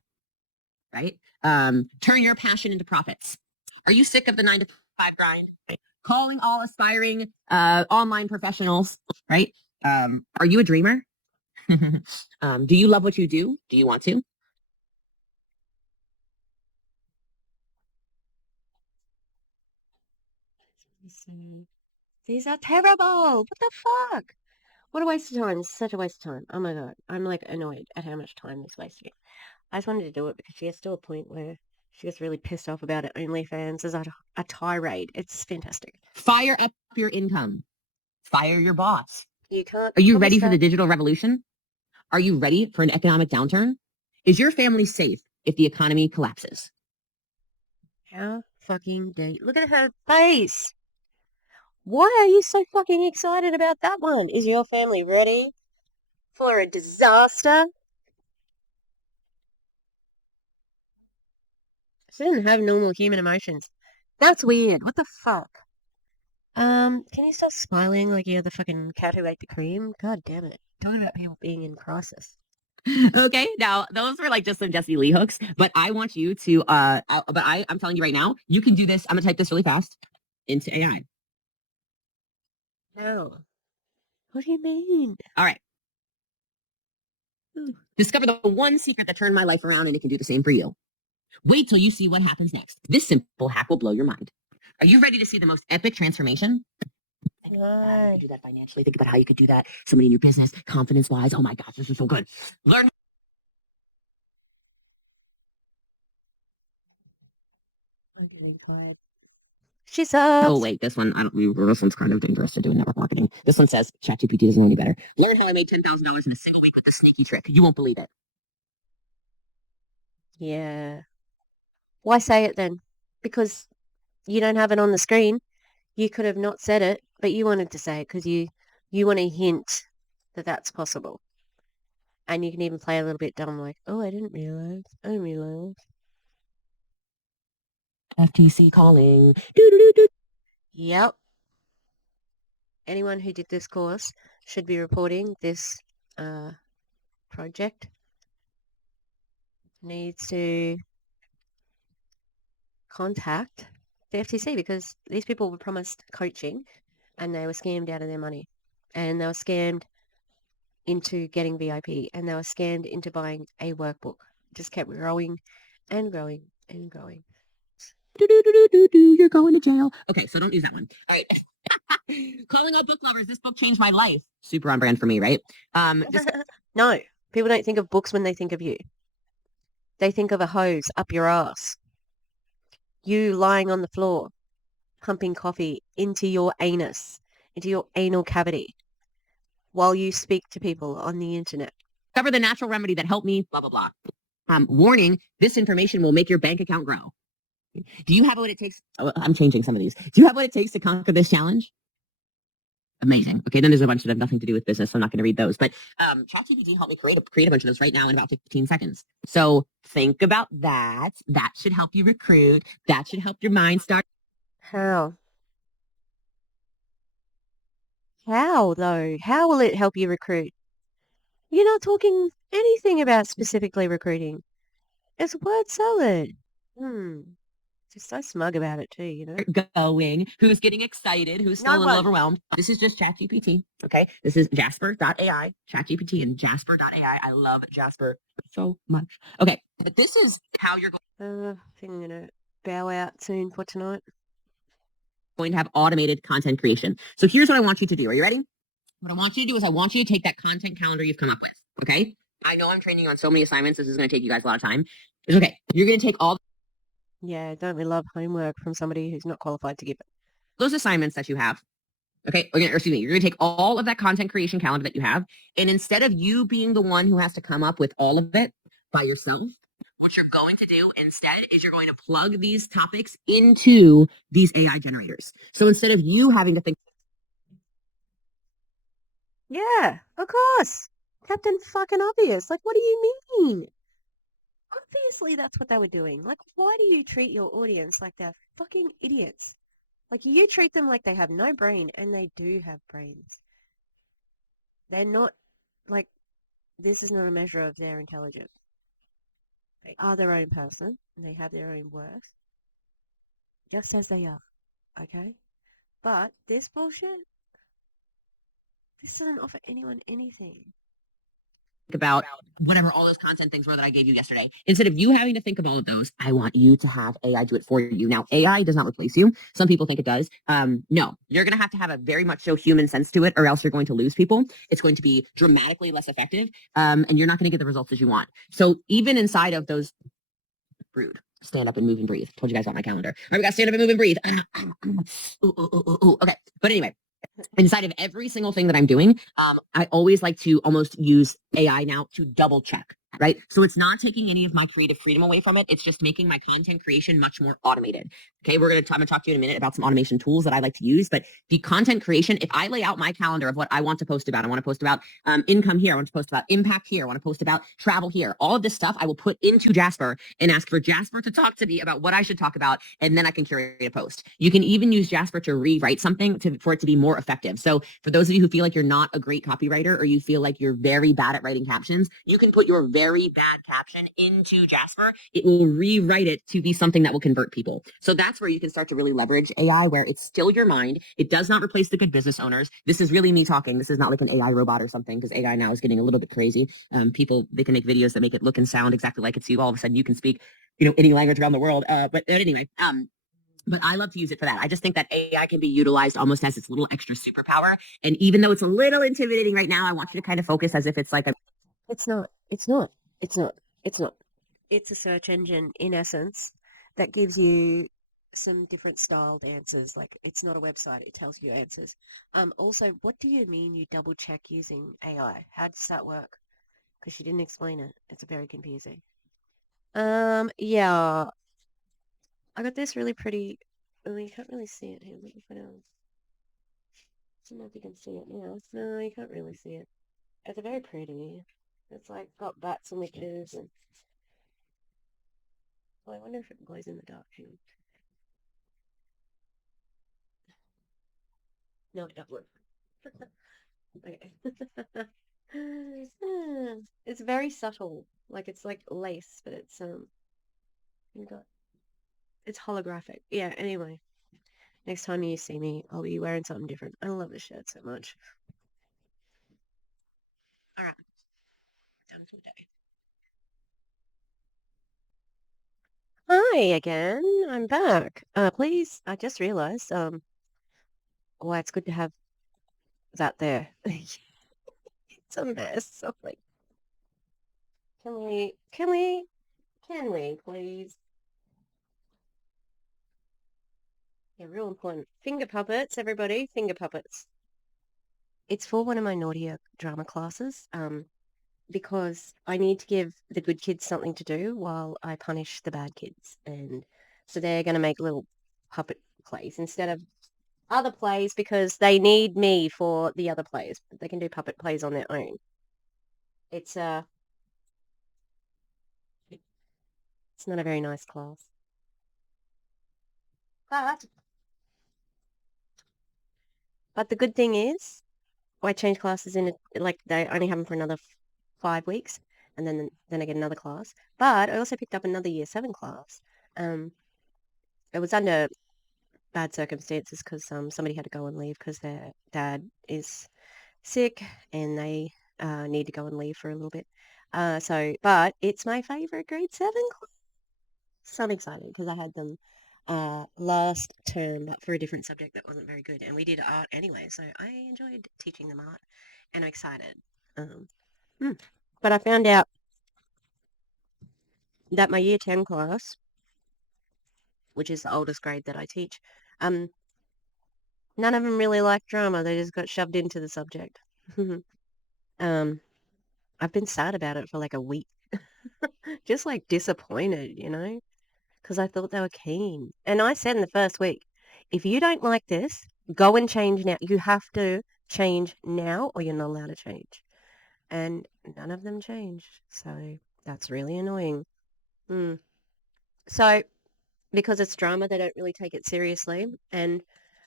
Right? Turn your passion into profits. Are you sick of the 9 to 5 grind? Right? Calling all aspiring online professionals, right? Are you a dreamer? Do you love what you do? Do you want to? These are terrible. What the fuck? What a waste of time. Such a waste of time. Oh my God. I'm like annoyed at how much time is wasted. I just wanted to do it because she gets to a point where she gets really pissed off about it. OnlyFans is a tirade. It's fantastic. Fire up your income. Fire your boss. You can't. Are you promise ready for that. the digital revolution? Are you ready for an economic downturn? Is your family safe if the economy collapses? How fucking dare you? Look at her face. Why are you so fucking excited about that one? Is your family ready for a disaster? She didn't have normal human emotions. That's weird. What the fuck? Can you stop smiling like you're the fucking cat who ate the cream? God damn it. Talking about people being in crisis. Okay, now those were like just some Jessie Lee hooks, but I want you to, I'm telling you right now, you can do this. I'm gonna type this really fast into AI. No. What do you mean? All right. Discover the one secret that turned my life around, and it can do the same for you. Wait till you see what happens next. This simple hack will blow your mind. Are you ready to see the most epic transformation? Think about how you could do that financially. Think about how you could do that somebody in your business, confidence-wise. Oh my gosh, this is so good. Learn. I'm getting tired. She sucks. Oh wait, this one this one's kind of dangerous to do in network marketing. This one says ChatGPT doesn't know any better. Learn how I made $10,000 in a single week with a sneaky trick. You won't believe it. Yeah. Why say it then? Because you don't have it on the screen. You could have not said it, but you wanted to say it because you want to hint that that's possible. And you can even play a little bit dumb like, oh, I didn't realize. I didn't realize. FTC calling. Yep. Anyone who did this course should be reporting this project. Needs to contact the FTC because these people were promised coaching and they were scammed out of their money. And they were scammed into getting VIP and they were scammed into buying a workbook. Just kept growing and growing and growing. You're going to jail. Okay, so don't use that one. All right. Calling out book lovers. This book changed my life. Super on brand for me, right? No, people don't think of books when they think of you. They think of a hose up your ass. You lying on the floor, pumping coffee into your anus, into your anal cavity, while you speak to people on the internet. Discover the natural remedy that helped me, blah, blah, blah. Warning, this information will make your bank account grow. Do you have what it takes? Oh, I'm changing some of these. Do you have what it takes to conquer this challenge? Amazing. Okay, then there's a bunch that have nothing to do with business. So I'm not going to read those. But ChatGPT helped me create a bunch of those right now in about 15 seconds. So think about that. That should help you recruit. That should help your mind start. How? How, though? How will it help you recruit? You're not talking anything about specifically recruiting. It's word salad. Just so smug about it too, you know? Going, who's getting excited, who's still a little overwhelmed. This is just ChatGPT, okay? This is Jasper.ai, ChatGPT and Jasper.ai. I love Jasper so much. Okay, but this is how you're I think I'm going to bow out soon for tonight. going to have automated content creation. So here's what I want you to do. Are you ready? What I want you to do is I want you to take that content calendar you've come up with, okay? I know I'm training you on so many assignments. This is going to take you guys a lot of time. It's okay. You're going to take all Yeah, don't we love homework from somebody who's not qualified to give it? those assignments that you have. Okay, you're going to take all of that content creation calendar that you have, and instead of you being the one who has to come up with all of it by yourself, what you're going to do instead is you're going to plug these topics into these AI generators. So instead of you having to think. Yeah, of course. Captain fucking obvious. Like, what do you mean? Obviously, that's what they were doing. Like, why do you treat your audience like they're fucking idiots? Like, you treat them like they have no brain, and they do have brains. They're not, like, this is not a measure of their intelligence. They are their own person, and they have their own worth, just as they are, okay? But this bullshit, this doesn't offer anyone anything. About whatever all those content things were that I gave you yesterday. Instead of you having to think of all of those, I want you to have AI do it for you. Now, AI does not replace you. Some people think it does. No, you're going to have a very much so human sense to it, or else you're going to lose people. It's going to be dramatically less effective, and you're not going to get the results as you want. So even inside of those, rude. Stand up and move and breathe. Told you guys on my calendar. All right, we got to stand up and move and breathe. Okay, but anyway. inside of every single thing that I'm doing, I always like to almost use AI now to double check, right? So it's not taking any of my creative freedom away from it. It's just making my content creation much more automated. Okay, I'm going to talk to you in a minute about some automation tools that I like to use. But the content creation, if I lay out my calendar of what I want to post about, I want to post about income here, I want to post about impact here, I want to post about travel here, all of this stuff I will put into Jasper and ask for Jasper to talk to me about what I should talk about, and then I can curate a post. You can even use Jasper to rewrite something for it to be more effective. So for those of you who feel like you're not a great copywriter or you feel like you're very bad at writing captions, you can put your very bad caption into Jasper. It will rewrite it to be something that will convert people. So that's where you can start to really leverage AI, where it's still your mind. It does not replace the good business owners. This is really me talking. This is not like an AI robot or something, because AI now is getting a little bit crazy. People, they can make videos that make it look and sound exactly like it's you. All of a sudden you can speak, any language around the world. But anyway, but I love to use it for that. I just think that AI can be utilized almost as its little extra superpower. And even though it's a little intimidating right now, I want you to kind of focus as if it's like a. It's not. It's not. It's not. It's not. It's a search engine in essence that gives you some different styled answers. Like it's not a website, it tells you answers. Also, what do you mean you double check using AI? How does that work? Because she didn't explain it. It's very confusing. Yeah. I got this really pretty. Oh, you can't really see it here. Let me put it on. I don't know if you can see it now. No, you can't really see it. It's very pretty. It's like got bats and witches and. Well, I wonder if it glows in the dark. Hang on. No, it doesn't. Okay. It's very subtle. Like it's like lace, but you got it's holographic. Yeah, anyway. Next time you see me, I'll be wearing something different. I love this shirt so much. Alright, done for the day. Hi again. I'm back. Please, I just realized, why it's good to have that there. It's a mess. So like, can we, please? Yeah, real important. Finger puppets, everybody. Finger puppets. It's for one of my naughtier drama classes, because I need to give the good kids something to do while I punish the bad kids. And so they're going to make little puppet plays instead of other plays because they need me for the other plays. But they can do puppet plays on their own. It's it's not a very nice class. But but the good thing is I change classes like they only have them for another 5 weeks, and then I get another class. But I also picked up another year 7 class. It was under bad circumstances because somebody had to go and leave because their dad is sick and they need to go and leave for a little bit. But it's my favorite grade 7 class. So I'm excited because I had them last term, but for a different subject that wasn't very good. And we did art anyway, so I enjoyed teaching them art and I'm excited. Um, But I found out that my year 10 class, which is the oldest grade that I teach, um, none of them really like drama. They just got shoved into the subject. um, I've been sad about it for like a week, just like disappointed, because I thought they were keen. And I said in the first week, if you don't like this, go and change now. You have to change now or you're not allowed to change. And none of them changed. So that's really annoying. Hmm. So because it's drama, they don't really take it seriously. And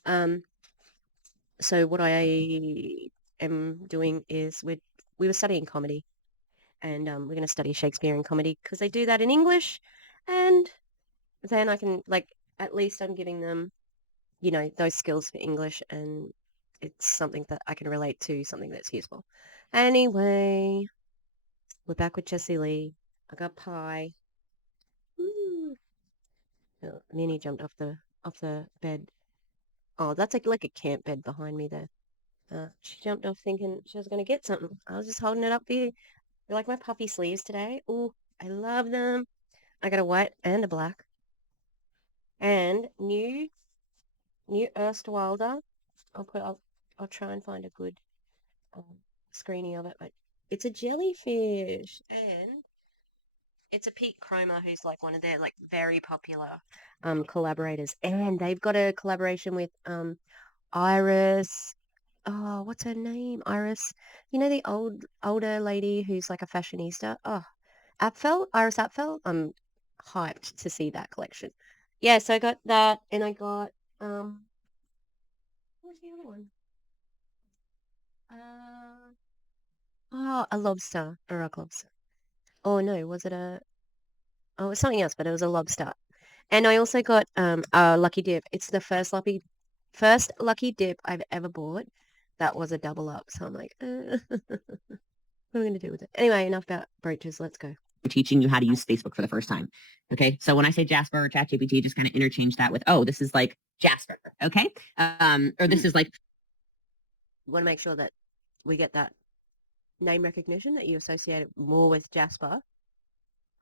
um, so what I am doing is we were studying comedy, and we're going to study Shakespeare and comedy because they do that in English, and then I can like at least I'm giving them those skills for English, and it's something that I can relate to, something that's useful. Anyway, we're back with Jessie Lee. I got pie. Woo. Oh, Minnie jumped off the bed. Oh, that's like a camp bed behind me there. She jumped off thinking she was going to get something. I was just holding it up for you. You like my puffy sleeves today? Oh, I love them. I got a white and a black. And new Erstwilder. I'll I'll try and find a good screening of it, but it's a jellyfish, and it's a Pete Cromer who's like one of their like very popular collaborators, and they've got a collaboration with Iris. Oh, what's her name? Iris. You know the older lady who's like a fashionista. Oh, Apfel, Iris Apfel. I'm hyped to see that collection. Yeah, so I got that, and I got what was the other one? Oh, a lobster, a rock lobster. Oh no, was it a? Oh, it was something else, but it was a lobster. And I also got a lucky dip. It's the first lucky dip I've ever bought. That was a double up. So I'm like, what am I going to do with it? Anyway, enough about brooches. Let's go. Teaching you how to use Facebook for the first time. Okay. So when I say Jasper or ChatGPT, just kind of interchange that with, oh, this is like Jasper. Okay. Or this is like. We want to make sure that we get that name recognition, that you associate it more with Jasper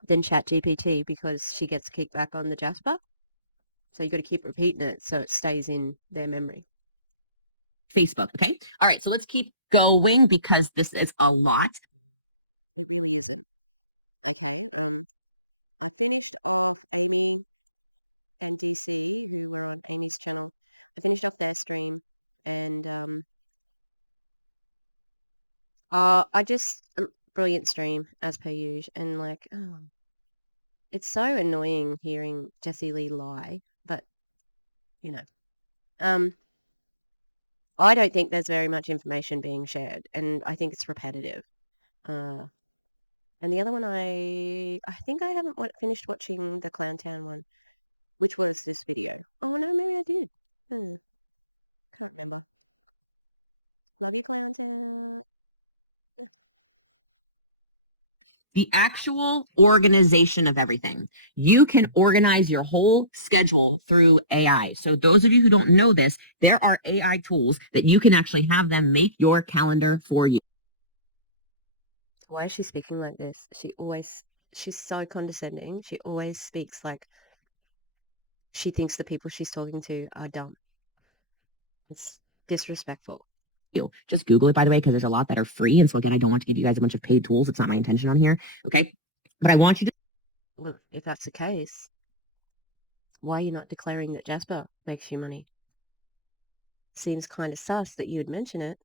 than ChatGPT, because she gets kickback on the Jasper. So you got to keep repeating it so it stays in their memory. Facebook. Okay. All right. So let's keep going because this is a lot. I just played stream of Katie, and like, it's so annoying hearing Jessie Lee more. But I don't think there's very much information being said, and I think it's repetitive. And then I think I haven't like finished watching the content with this video. I mean, I really do. Yeah, can't remember. Have you commented on that? The actual organization of everything. You can organize your whole schedule through AI. So those of you who don't know this, there are AI tools that you can actually have them make your calendar for you. Why is she speaking like this? She's so condescending. She always speaks like she thinks the people she's talking to are dumb. It's disrespectful. Just Google it, by the way, because there's a lot that are free. And so again, I don't want to give you guys a bunch of paid tools. It's not my intention on here. Okay. But I want you to. Look, if that's the case, why are you not declaring that Jasper makes you money? Seems kind of sus that you would mention it,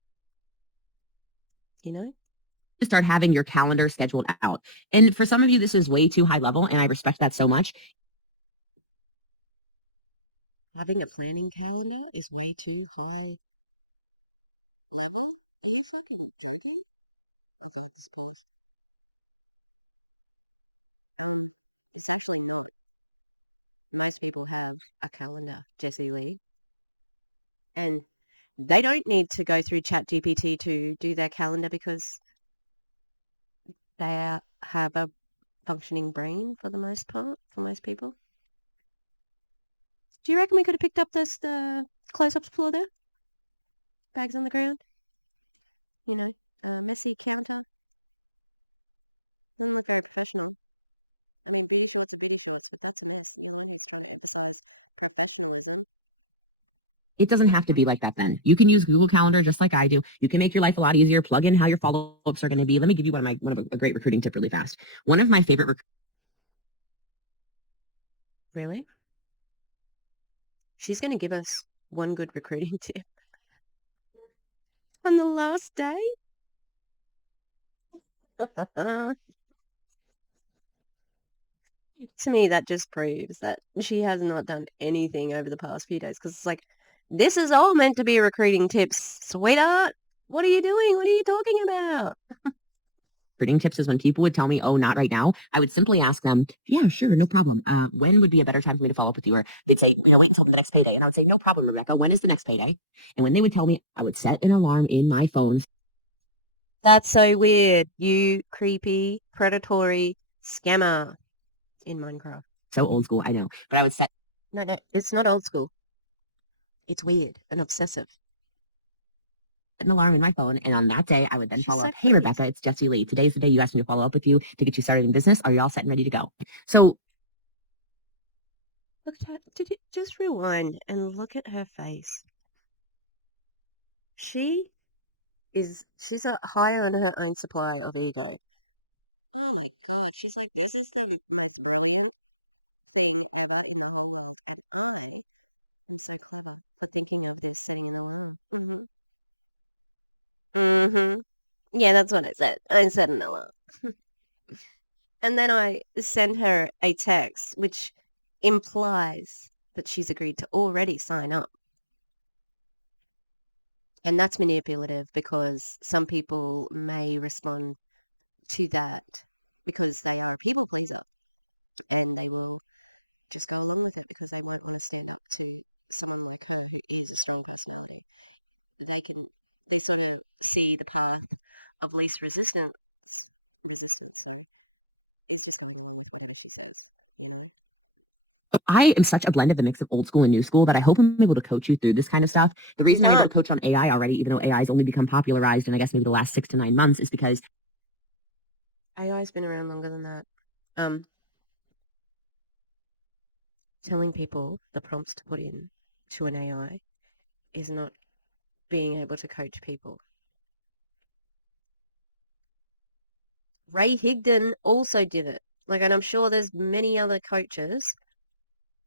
you know? Start having your calendar scheduled out. And for some of you, this is way too high level, and I respect that so much. Having a planning calendar is way too high level. Are you fucking joking? Okay, just pause. Something that most people have a calendar, as you know, and they don't need to go through ChatGPT to do their calendar, because they are kind of functioning brain for the most part, for most people. Do you reckon they could have picked up this concept together? Based on the code? You know, let's see, counter. One look very professional. The ability to ability but that's nice. One who's trying to emphasize professionalism. It doesn't have to be like that then. You can use Google Calendar just like I do. You can make your life a lot easier. Plug in how your follow-ups are going to be. Let me give you a great recruiting tip really fast. One of my favorite Really? She's going to give us one good recruiting tip on the last day? To me, that just proves that she has not done anything over the past few days, because it's like, this is all meant to be recruiting tips, sweetheart. What are you doing? What are you talking about? recruiting tips is when people would tell me, oh, not right now, I would simply ask them, yeah, sure, no problem. When would be a better time for me to follow up with you? Or they'd say, wait until the next payday. And I would say, no problem, Rebecca. When is the next payday? And when they would tell me, I would set an alarm in my phone. That's so weird. You creepy, predatory scammer in Minecraft. So old school, I know. But I would set. No, it's not old school. It's weird and obsessive. An alarm in my phone, and on that day, I would then She's follow so up. Hey, crazy. Rebecca, it's Jessie Lee. Today's the day you asked me to follow up with you to get you started in business. Are you all set and ready to go? So Look at her. Did you just rewind and look at her face? she's higher on her own supply of ego. Oh my God, she's like, this is the most brilliant thing ever in the whole world. And I am so clever for thinking I'm this thing in the world. Yeah, that's what I said. I said no. And then I sent her a text which implies that she's agreed to already sign up. And that's manipulative because some people may respond to that because they are a people pleaser and they will just go along with it because they won't want to stand up to someone like her who is a strong personality. They sort of see the path of least resistance. It's just going along with whatever she says, you know? I am such a blend of the mix of old school and new school that I hope I'm able to coach you through this kind of stuff. The reason I'm able to coach on AI already, even though AI has only become popularized in, I guess, maybe the last 6 to 9 months, is because AI's been around longer than that. Telling people the prompts to put in to an AI is not being able to coach people. Ray Higdon also did it. Like, and I'm sure there's many other coaches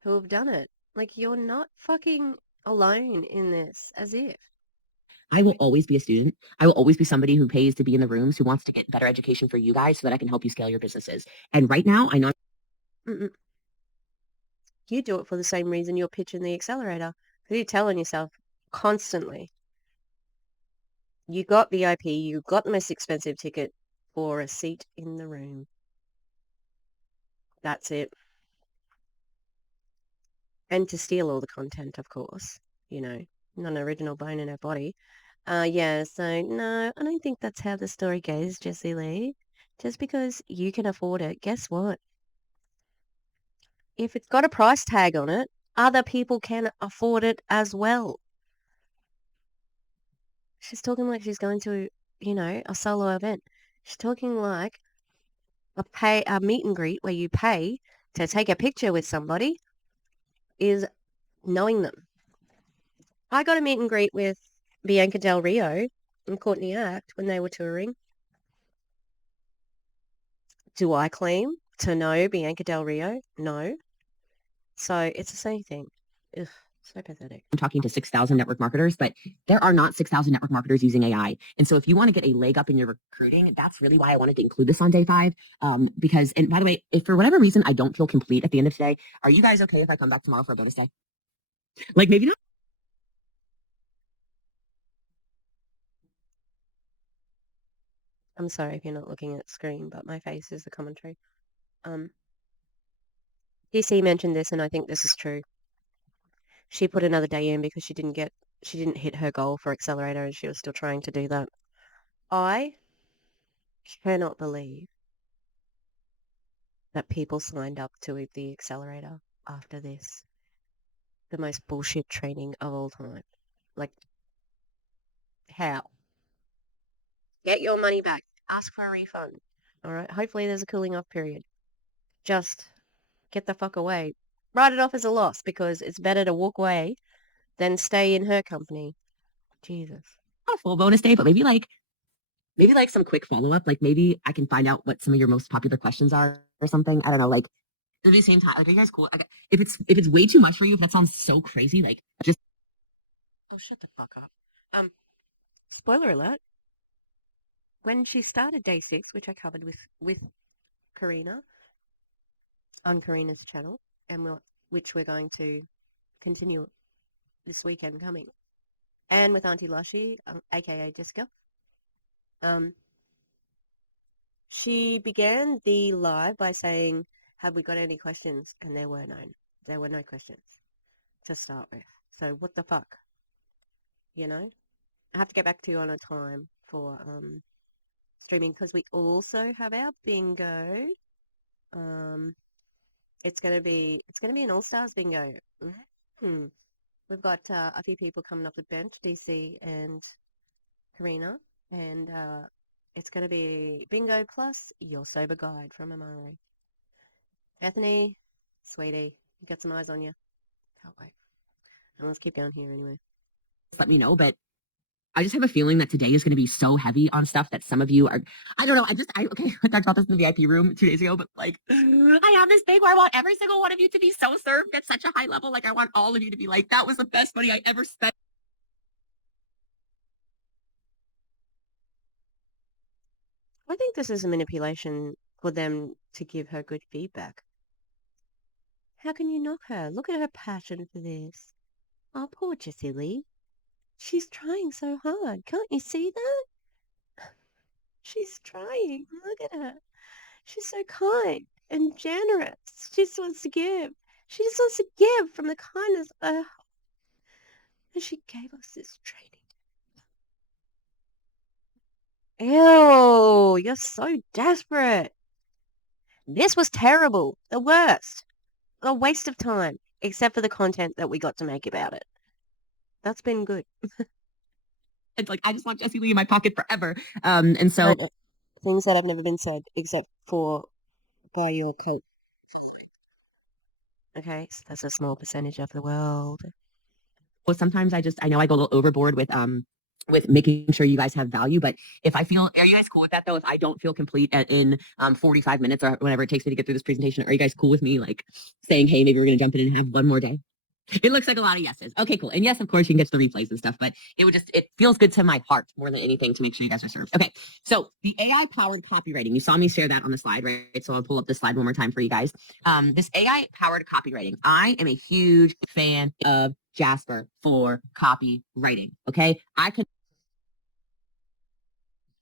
who have done it. Like, you're not fucking alone in this, as if. I will always be a student. I will always be somebody who pays to be in the rooms, who wants to get better education for you guys so that I can help you scale your businesses. And right now, I know Mm-mm. You do it for the same reason you're pitching the accelerator. Who are you telling yourself constantly? You got VIP, you got the most expensive ticket for a seat in the room. That's it. And to steal all the content, of course, you know, not an original bone in her body. Yeah, so no, I don't think that's how the story goes, Jessie Lee. Just because you can afford it, guess what? If it's got a price tag on it, other people can afford it as well. She's talking like she's going to, you know, a solo event. She's talking like a meet and greet where you pay to take a picture with somebody is knowing them. I got a meet and greet with Bianca Del Rio and Courtney Act when they were touring. Do I claim to know Bianca Del Rio? No. So it's the same thing. Ugh, so pathetic. I'm talking to 6,000 network marketers, but there are not 6,000 network marketers using AI. And so if you want to get a leg up in your recruiting, that's really why I wanted to include this on day 5. Because, and by the way, if for whatever reason I don't feel complete at the end of today, are you guys okay if I come back tomorrow for a bonus day? Like maybe not. I'm sorry if you're not looking at the screen, but my face is the commentary. DC mentioned this, and I think this is true. She put another day in because she didn't hit her goal for accelerator, and she was still trying to do that. I cannot believe that people signed up to the accelerator after this. The most bullshit training of all time. Like, how? Get your money back. Ask for a refund. All right. Hopefully there's a cooling off period. Just get the fuck away. Write it off as a loss because it's better to walk away than stay in her company. Jesus. Not a full bonus day, but maybe some quick follow-up. Like maybe I can find out what some of your most popular questions are or something. I don't know. Like at the same time, like are you guys cool? Like, if it's way too much for you, if that sounds so crazy, like just Oh, shut the fuck up. Spoiler alert. When she started day 6, which I covered with Karina on Karina's channel, and which we're going to continue this weekend coming, and with Auntie Lushy, aka Jessica, she began the live by saying, "Have we got any questions?" And there were none. There were no questions to start with. So what the fuck, you know? I have to get back to you on a time for streaming because we also have our bingo. It's gonna be an All Stars bingo. Mm-hmm. We've got a few people coming off the bench, DC and Karina, and it's gonna be bingo plus your sober guide from Amari. Bethany, sweetie, you got some eyes on you. Can't wait. And let's keep going here anyway. let me know. But I just have a feeling that today is going to be so heavy on stuff that some of you are, I don't know. Okay, I talked about this in the VIP room 2 days ago, but like, I have this thing where I want every single one of you to be so served at such a high level. Like, I want all of you to be like, that was the best money I ever spent. I think this is a manipulation for them to give her good feedback. How can you knock her? Look at her passion for this. Oh, poor Jessie Lee. She's trying so hard. Can't you see that? She's trying. Look at her. She's so kind and generous. She just wants to give. She just wants to give from the kindness of her heart. And she gave us this training. Ew, you're so desperate. This was terrible. The worst. A waste of time, except for the content that we got to make about it. That's been good. It's like, I just want Jessie Lee in my pocket forever. And so things that have never been said except for by your cult. Okay, so that's a small percentage of the world. well, sometimes I know I go a little overboard with making sure you guys have value. But if I feel, are you guys cool with that though? If I don't feel complete in 45 minutes or whatever it takes me to get through this presentation, are you guys cool with me like saying, hey, maybe we're going to jump in and have one more day? It looks like a lot of yeses. Okay, cool. And yes, of course, you can get to the replays and stuff, but it feels good to my heart more than anything to make sure you guys are served. Okay, so the AI-powered copywriting, you saw me share that on the slide, right? So I'll pull up the slide one more time for you guys. This AI-powered copywriting, I am a huge fan of Jasper for copywriting, okay?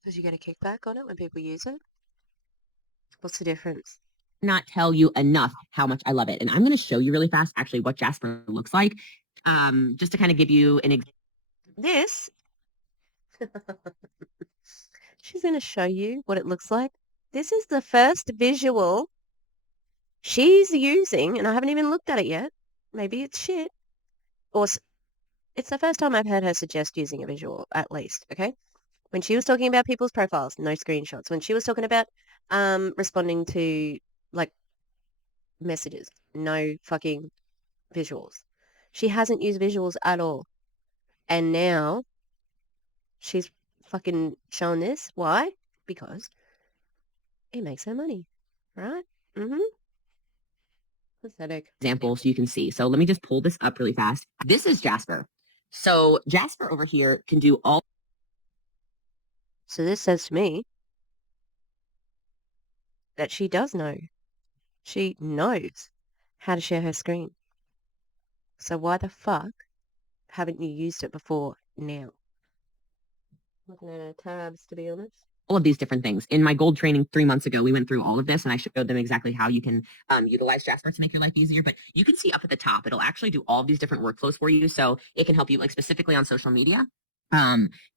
Does you get a kickback on it when people use it? What's the difference? Not tell you enough how much I love it. And I'm going to show you really fast, actually, what Jasper looks like, just to kind of give you an example. This? She's going to show you what it looks like. This is the first visual she's using, and I haven't even looked at it yet. Maybe it's shit. Or it's the first time I've heard her suggest using a visual, at least, okay? When she was talking about people's profiles, no screenshots. When she was talking about responding to, like, messages, no fucking visuals. She hasn't used visuals at all. And now she's fucking showing this. Why? Because it makes her money, right? Mm-hmm. Pathetic. Example so you can see. So let me just pull this up really fast. This is Jasper. So Jasper over here can do all. So this says to me that she does know. She knows how to share her screen. So why the fuck haven't you used it before now? Looking at her tabs, to be honest. All of these different things. In my gold training 3 months ago, we went through all of this and I showed them exactly how you can utilize Jasper to make your life easier. But you can see up at the top, it'll actually do all of these different workflows for you. So it can help you like specifically on social media.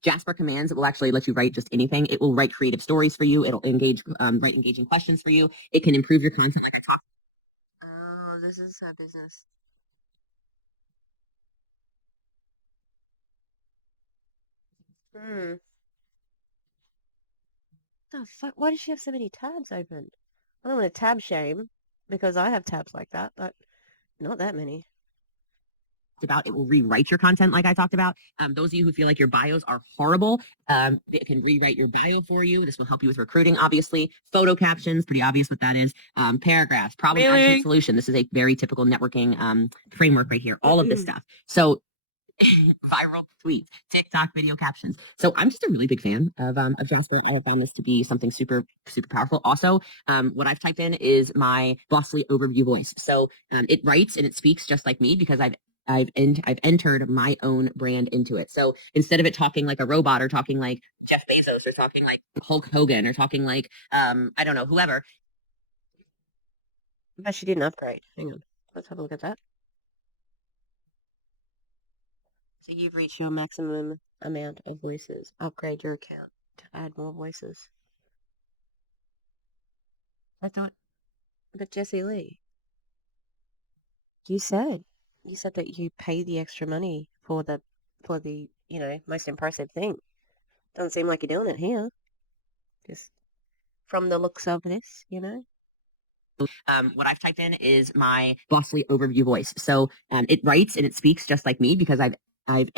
Jasper commands, it will actually let you write just anything. It will write creative stories for you. It'll write engaging questions for you. It can improve your content like I talked. Oh, this is her business. Hmm. The fuck? Why does she have so many tabs open? I don't want to tab shame because I have tabs like that, but not that many. About it will rewrite your content like I talked about. Those of you who feel like your bios are horrible, it can rewrite your bio for you. This will help you with recruiting, obviously. Photo captions, pretty obvious what that is. Paragraphs, problem, attitude, solution. This is a very typical networking framework right here. All of this stuff. So viral tweets, TikTok video captions. So I'm just a really big fan of Jasper. I have found this to be something super, super powerful. Also, what I've typed in is my bossly overview voice. So it writes and it speaks just like me because I've entered my own brand into it. So instead of it talking like a robot or talking like Jeff Bezos or talking like Hulk Hogan or talking like I don't know, whoever. But she didn't upgrade. Hang on. Let's have a look at that. So you've reached your maximum amount of voices. Upgrade your account to add more voices. I thought, but Jessie Lee, you said that you pay the extra money for the most impressive thing. Doesn't seem like you're doing it here. Just from the looks of this, What I've typed in is my bossly overview voice. So it writes and it speaks just like me because I've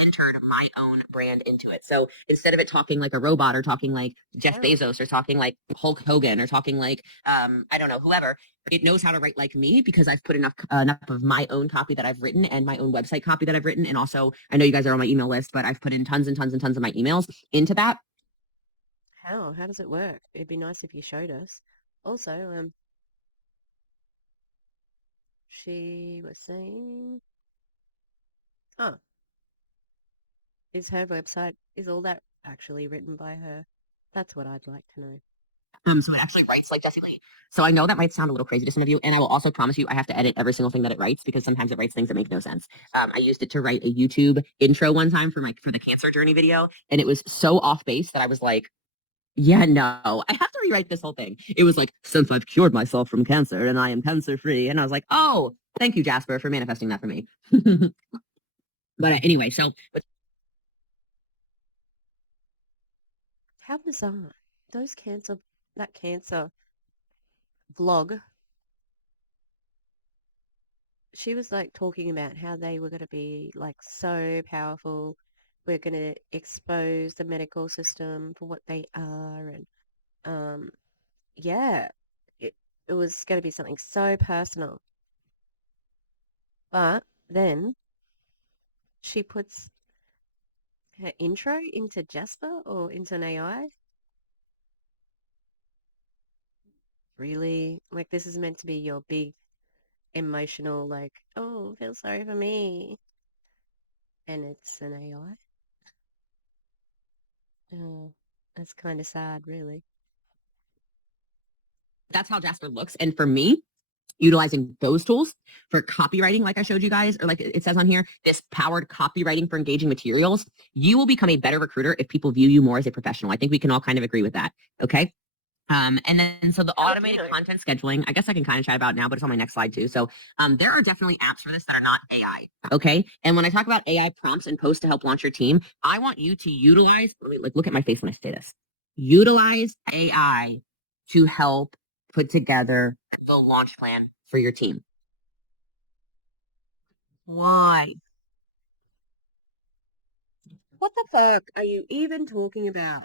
entered my own brand into it. So instead of it talking like a robot or talking like Jeff Oh, Bezos or talking like Hulk Hogan or talking like I don't know, whoever, it knows how to write like me because I've put enough of my own copy that I've written and my own website copy that I've written. And also, I know you guys are on my email list, but I've put in tons and tons and tons of my emails into that. how? How does it work? It'd be nice if you showed us. Also, she was saying, oh, is her website, is all that actually written by her? That's what I'd like to know. So it actually writes like Jessie Lee. So I know that might sound a little crazy to some of you, and I will also promise you I have to edit every single thing that it writes because sometimes it writes things that make no sense. I used it to write a YouTube intro one time for the cancer journey video, and it was so off base that I was like, yeah, no, I have to rewrite this whole thing. It was like, since I've cured myself from cancer and I am cancer free, and I was like, oh, thank you, Jasper, for manifesting that for me. But anyway, so but How bizarre. Those that cancer vlog, she was like talking about how they were going to be like so powerful. We're going to expose the medical system for what they are. And um, yeah, it, it was going to be something so personal. But then she puts her intro into Jasper or into an AI. Really? Like this is meant to be your big emotional, like, oh, feel sorry for me. And it's an AI. Oh, that's kind of sad, really. that's how Jasper looks. And for me, utilizing those tools for copywriting, like I showed you guys, or like it says on here, this powered copywriting for engaging materials, you will become a better recruiter if people view you more as a professional. I think we can all kind of agree with that. Okay. And then so the How would you automated know? content scheduling, I guess I can kind of chat about now, but it's on my next slide too. So there are definitely apps for this that are not AI. Okay. And when I talk about AI prompts and posts to help launch your team, I want you to utilize, like look at my face when I say this. Utilize AI to help put together the launch plan for your team. Why? What the fuck are you even talking about?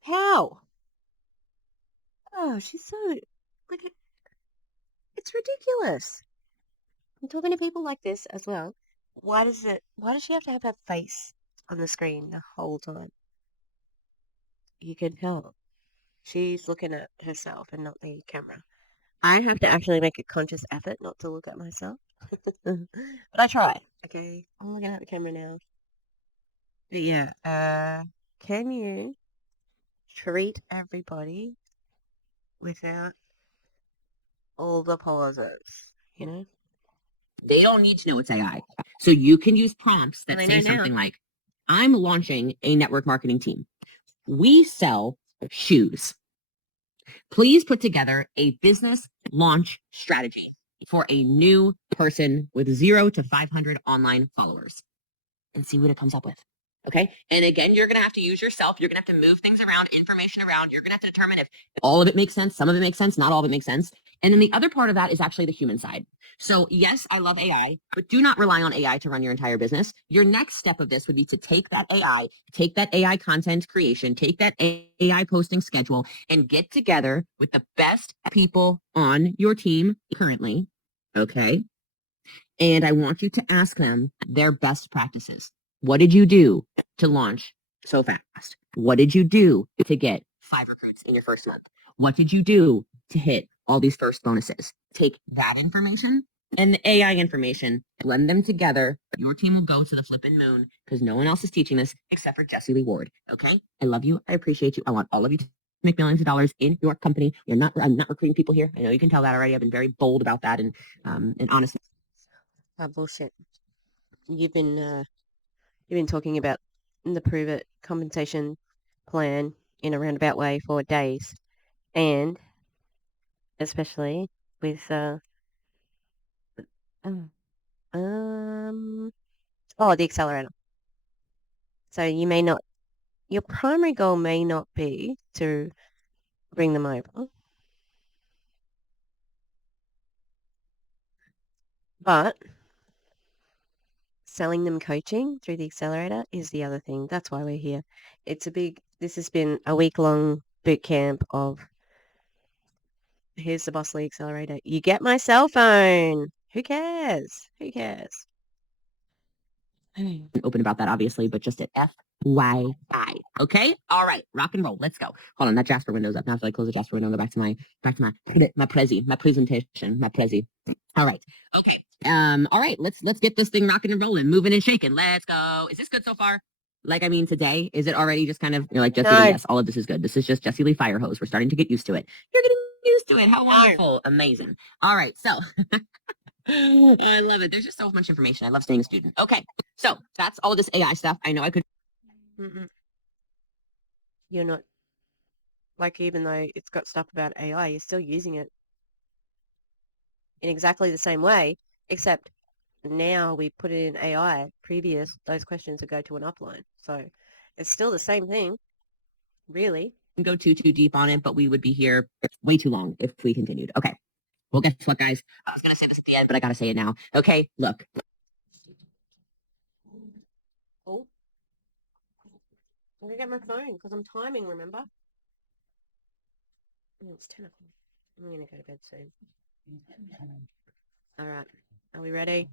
How? Oh, she's so like it's ridiculous. I'm talking to people like this as well. Why does she have to have her face on the screen the whole time? You can tell. She's looking at herself and not the camera. I have to actually make a conscious effort not to look at myself. But I try. Okay. I'm looking at the camera now. But yeah, can you treat everybody without all the pauses? You know? They don't need to know it's AI. So you can use prompts And that they say know now. something like, I'm launching a network marketing team. We sell shoes. Please put together a business launch strategy for a new person with 0 to 500 online followers and see what it comes up with. Okay. And again, you're going to have to use yourself. You're going to have to move things around, information around. You're going to have to determine if all of it makes sense, some of it makes sense, not all of it makes sense. And then the other part of that is actually the human side. So yes, I love AI, but do not rely on AI to run your entire business. Your next step of this would be to take that AI content creation, take that AI posting schedule and get together with the best people on your team currently. Okay. And I want you to ask them their best practices. What did you do to launch so fast? What did you do to get 5 recruits in your first month? What did you do to hit all these first bonuses? Take that information and the AI information, blend them together. Your team will go to the flippin' moon because no one else is teaching this except for Jessie Lee Ward. Okay? I love you. I appreciate you. I want all of you to make millions of dollars in your company. I'm not recruiting people here. I know you can tell that already. I've been very bold about that and honest. Bullshit. You've been uh, you've been talking about the prove it compensation plan in a roundabout way for days, and especially with um, um oh, the accelerator. So your primary goal may not be to bring them over, but selling them coaching through the accelerator is the other thing. That's why we're here. This has been a week-long boot camp of, here's the Boss Lee Accelerator. You get my cell phone. Who cares? Who cares? Open about that, obviously, but just at FYI. Okay? All right. Rock and roll. Let's go. Hold on. That Jasper window's up. Now after I close the Jasper window and go back to my presentation, my prezi. All right. Okay. All right. Let's get this thing rocking and rolling, moving and shaking. Let's go. Is this good so far? Like, I mean, today, is it already just kind of, you're like, Jessie No. Lee, yes, all of this is good. This is just Jessie Lee fire hose. We're starting to get used to it. You're getting used to it. How wonderful. Amazing. All right. So I love it. There's just so much information. I love staying a student. Okay. So that's all of this AI stuff. I know I could. Mm-mm. You're not, like, even though it's got stuff about AI, you're still using it in exactly the same way, except now we put it in AI. Previous, those questions would go to an upline. So it's still the same thing, really. Go too deep on it, but we would be here way too long if we continued. Okay. Well, guess what, guys? I was gonna say this at the end, but I gotta say it now. Okay, look. Oh, I'm gonna get my phone because I'm timing, remember? Oh, it's 10 o'clock. I'm gonna go to bed soon. All right, are we ready?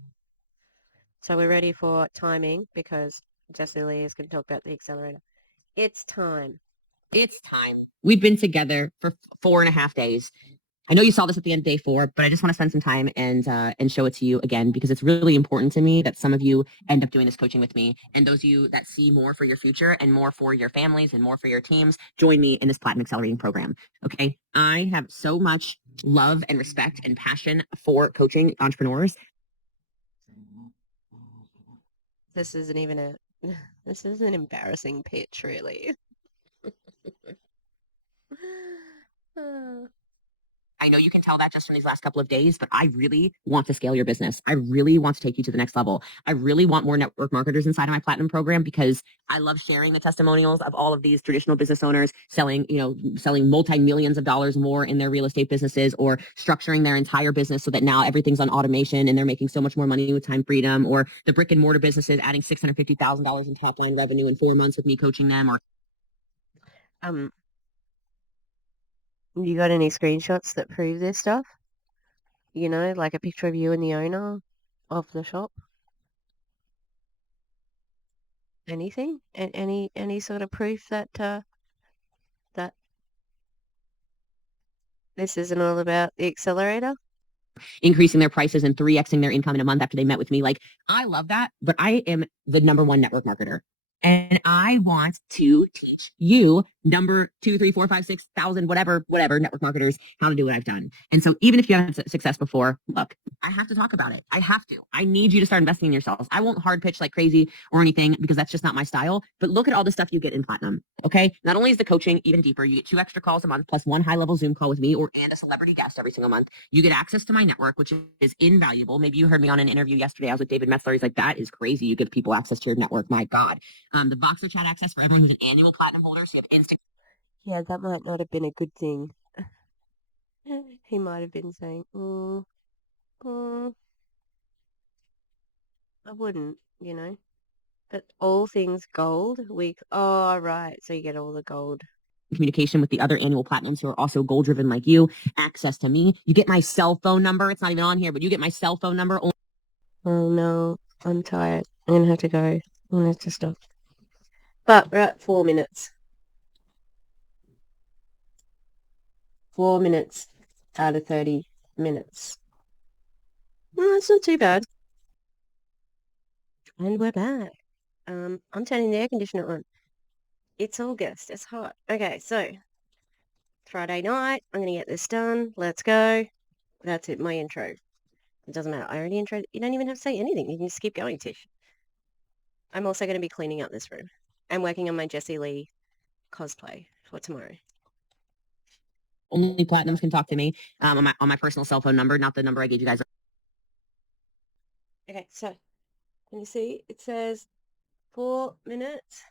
So we're ready for timing because Jessie Lee is going to talk about the accelerator. It's time. It's time. We've been together for 4.5 days. I know you saw this at the end of day 4, but I just want to spend some time and show it to you again because it's really important to me that some of you end up doing this coaching with me, and those of you that see more for your future and more for your families and more for your teams, join me in this Platinum Accelerating program. Okay, I have so much love and respect and passion for coaching entrepreneurs. This isn't even this is an embarrassing pitch, really. I know you can tell that just from these last couple of days, but I really want to scale your business. I really want to take you to the next level. I really want more network marketers inside of my Platinum program because I love sharing the testimonials of all of these traditional business owners selling multi-millions of dollars more in their real estate businesses or structuring their entire business so that now everything's on automation and they're making so much more money with time freedom, or the brick and mortar businesses adding $650,000 in top line revenue in 4 months with me coaching them. Or you got any screenshots that prove this stuff? You know, like a picture of you and the owner of the shop? Anything? Any sort of proof that that this isn't all about the accelerator? increasing their prices and 3xing their income in a month after they met with me. Like, I love that, but I am the number one network marketer. And I want to teach you number 2, 3, 4, 5, 6,000, whatever network marketers how to do what I've done. And so even if you haven't had success before, look, I have to talk about it. I have to. I need you to start investing in yourselves. I won't hard pitch like crazy or anything because that's just not my style. But look at all the stuff you get in Platinum. Okay. Not only is the coaching even deeper, you get 2 extra calls a month plus 1 high level Zoom call with me and a celebrity guest every single month. You get access to my network, which is invaluable. Maybe you heard me on an interview yesterday. I was with David Metzler. He's like, that is crazy. You give people access to your network. My God. The Boxer chat access for everyone who's an annual Platinum holder. So you have instant. Yeah, that might not have been a good thing. He might have been saying, I wouldn't, you know. But all things gold, oh, right. So you get all the gold. Communication with the other annual platinums who are also goal driven like you, access to me. You get my cell phone number. It's not even on here, but you get my cell phone number. Oh no, I'm tired. I'm gonna have to go. I'm gonna have to stop. But we're at 4 minutes. 4 minutes out of 30 minutes. Well, that's not too bad. And we're back. I'm turning the air conditioner on. It's August. It's hot. Okay, so Friday night, I'm gonna get this done. Let's go. That's it, my intro. It doesn't matter. I already intro. You don't even have to say anything. You can just keep going, Tish. I'm also going to be cleaning out this room and working on my Jessie Lee cosplay for tomorrow. Only platinums can talk to me on my personal cell phone number, not the number I gave you guys. Okay, so can you see? It says 4 minutes.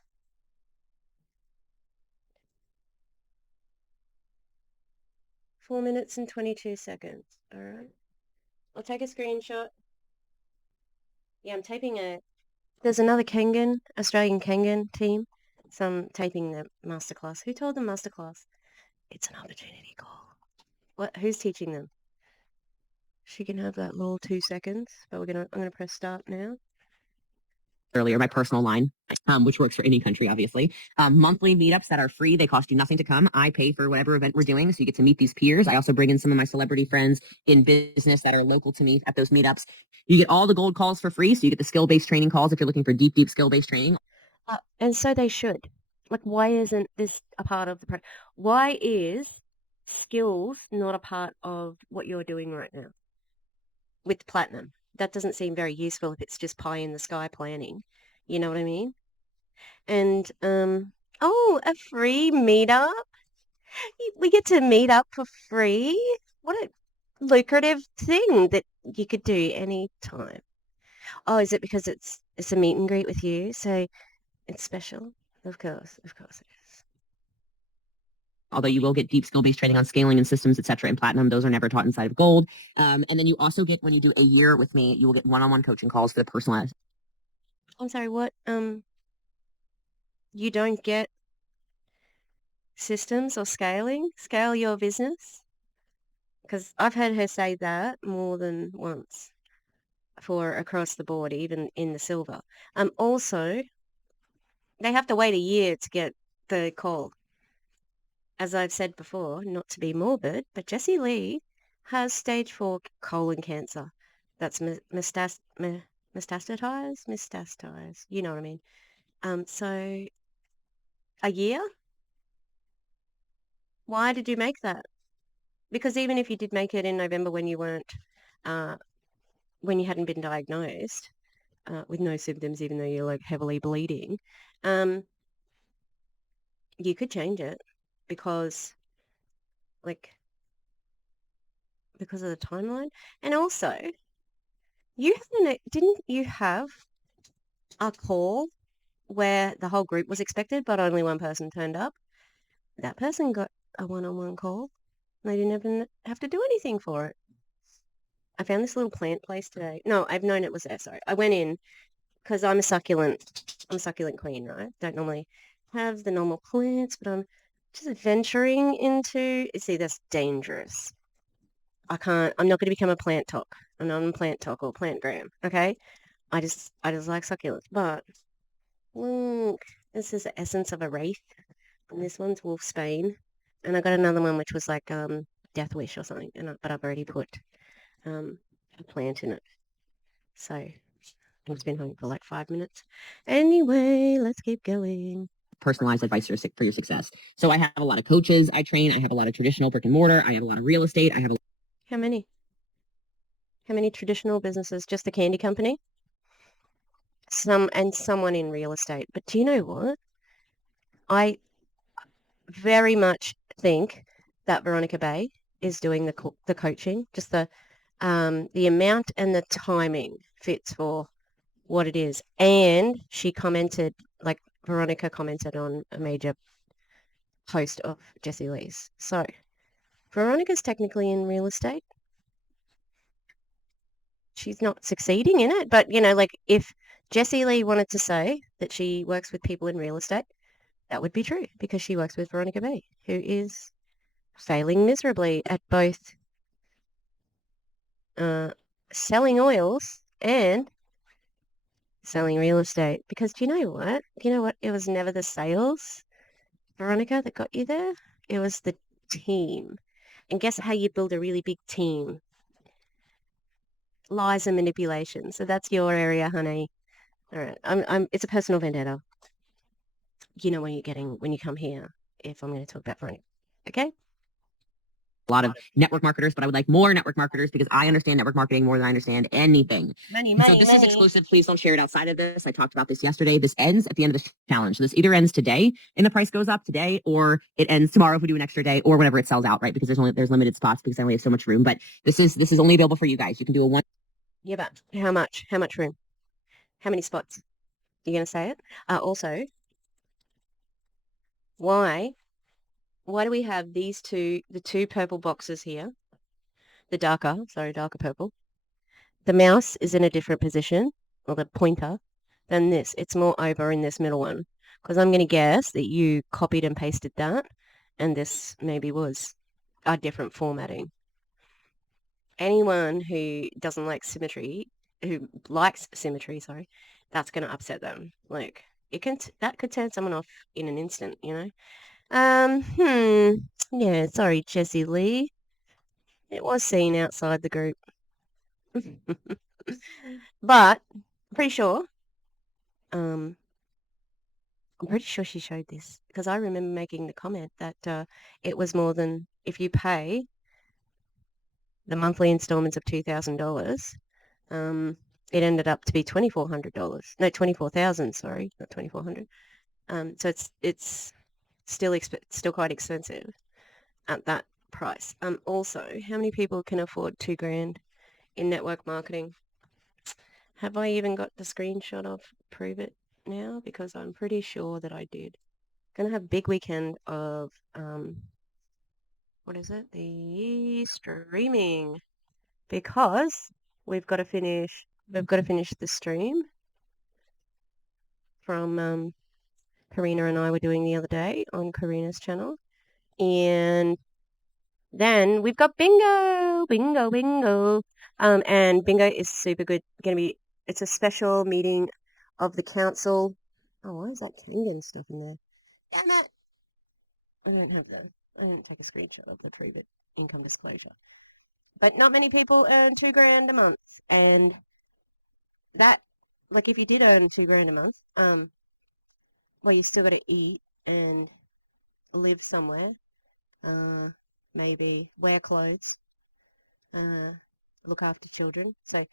4 minutes and 22 seconds. All right. I'll take a screenshot. Yeah, I'm taping a There's another Kangan, Australian Kangan team. Some taping the masterclass. Who told them masterclass? It's an opportunity call. What? Who's teaching them? She can have that little 2 seconds, but I'm gonna press start now. Earlier, my personal line, which works for any country, obviously. Monthly meetups that are free. They cost you nothing to come. I pay for whatever event we're doing, so you get to meet these peers. I also bring in some of my celebrity friends in business that are local to me at those meetups. You get all the gold calls for free, so you get the skill-based training calls if you're looking for deep skill-based training. And so they should. Like, why isn't this a part of the why is skills not a part of what you're doing right now with platinum? That doesn't seem very useful if it's just pie in the sky planning. You know what I mean? And oh, a free meetup. We get to meet up for free. What a lucrative thing that you could do anytime. Oh, is it because it's a meet and greet with you? So it's special? Of course it is. Although you will get deep skill-based training on scaling and systems, et cetera, in platinum. Those are never taught inside of gold. And then you also get, when you do a year with me, you will get one-on-one coaching calls for the personalized. I'm sorry, what? You don't get systems or scaling? Scale your business? Because I've heard her say that more than once for across the board, even in the silver. Also, they have to wait a year to get the call. As I've said before, not to be morbid, but Jessie Lee has stage 4 colon cancer. That's metastatized. You know what I mean. So a year? Why did you make that? Because even if you did make it in November when you weren't, when you hadn't been diagnosed with no symptoms, even though you're like heavily bleeding, you could change it because, like, because of the timeline. And also, didn't you have a call where the whole group was expected, but only one person turned up? That person got a one-on-one call. They didn't even have to do anything for it. I found this little plant place today. No, I've known it was there. Sorry. I went in because I'm a succulent queen, right? Don't normally have the normal plants, but I'm just venturing into, see, that's dangerous. I'm not going to become a plant talk. I'm not a plant talk or plant gram. Okay. I just like succulents, but look, this is the essence of a wreath. And this one's wolfsbane. And I got another one, which was like, death wish or something. But I've already put, a plant in it. So it's been home for like 5 minutes. Anyway, let's keep going. Personalized advice for your success. So I have a lot of coaches I train. I have a lot of traditional brick and mortar. I have a lot of real estate. I have How many? How many traditional businesses? Just the candy company? Someone in real estate. But do you know what? I very much think that Veronica Bay is doing the coaching. Just the amount and the timing fits for what it is. And she commented, like Veronica commented on a major post of Jessie Lee's. So Veronica's technically in real estate. She's not succeeding in it, but like if Jessie Lee wanted to say that she works with people in real estate, that would be true because she works with Veronica B, who is failing miserably at both selling oils and selling real estate. Because do you know what? It was never the sales, Veronica, that got you there. It was the team. And guess how you build a really big team? Lies and manipulation. So that's your area, honey. All right. It's a personal vendetta. You know when you come here, if I'm going to talk about Veronica. Okay? a lot of network marketers, but I would like more network marketers because I understand network marketing more than I understand anything. So this is exclusive. Please don't share it outside of this. I talked about this yesterday. This ends at the end of this challenge. So this either ends today and the price goes up today, or it ends tomorrow if we do an extra day, or whenever it sells out, right? Because there's limited spots because I only have so much room. But this is only available for you guys. You can do a one. Yeah, but how much? How much room? How many spots? You going to say it? Also, why do we have the two purple boxes here? The darker purple. The mouse is in a different position, or the pointer. than this. It's more over in this middle one because I'm going to guess that you copied and pasted that and this maybe was a different formatting. Anyone who doesn't like symmetry, who likes symmetry, sorry, that's going to upset them. Like that could turn someone off in an instant, you know? Yeah, sorry, Jessie Lee. It was seen outside the group. But I'm pretty sure, I'm pretty sure she showed this because I remember making the comment that it was more than if you pay the monthly installments of $2,000, it ended up to be $2,400. No, 24,000. Sorry, not 2,400. So it's still quite expensive at that price. Also, how many people can afford $2,000 in network marketing? Have I even got the screenshot of prove it now? Because I'm pretty sure that I did. Gonna have a big weekend of what is it? The streaming because we've got to finish the stream from Karina and I were doing the other day on Karina's channel. And then we've got bingo. And bingo is super good. It's a special meeting of the council. Oh, why is that Kangan stuff in there? Damn it. I don't take a screenshot of the 3-bit income disclosure. But not many people earn $2,000 a month. And that, like if you did earn $2,000 a month, well, you still got to eat and live somewhere, maybe wear clothes, look after children. So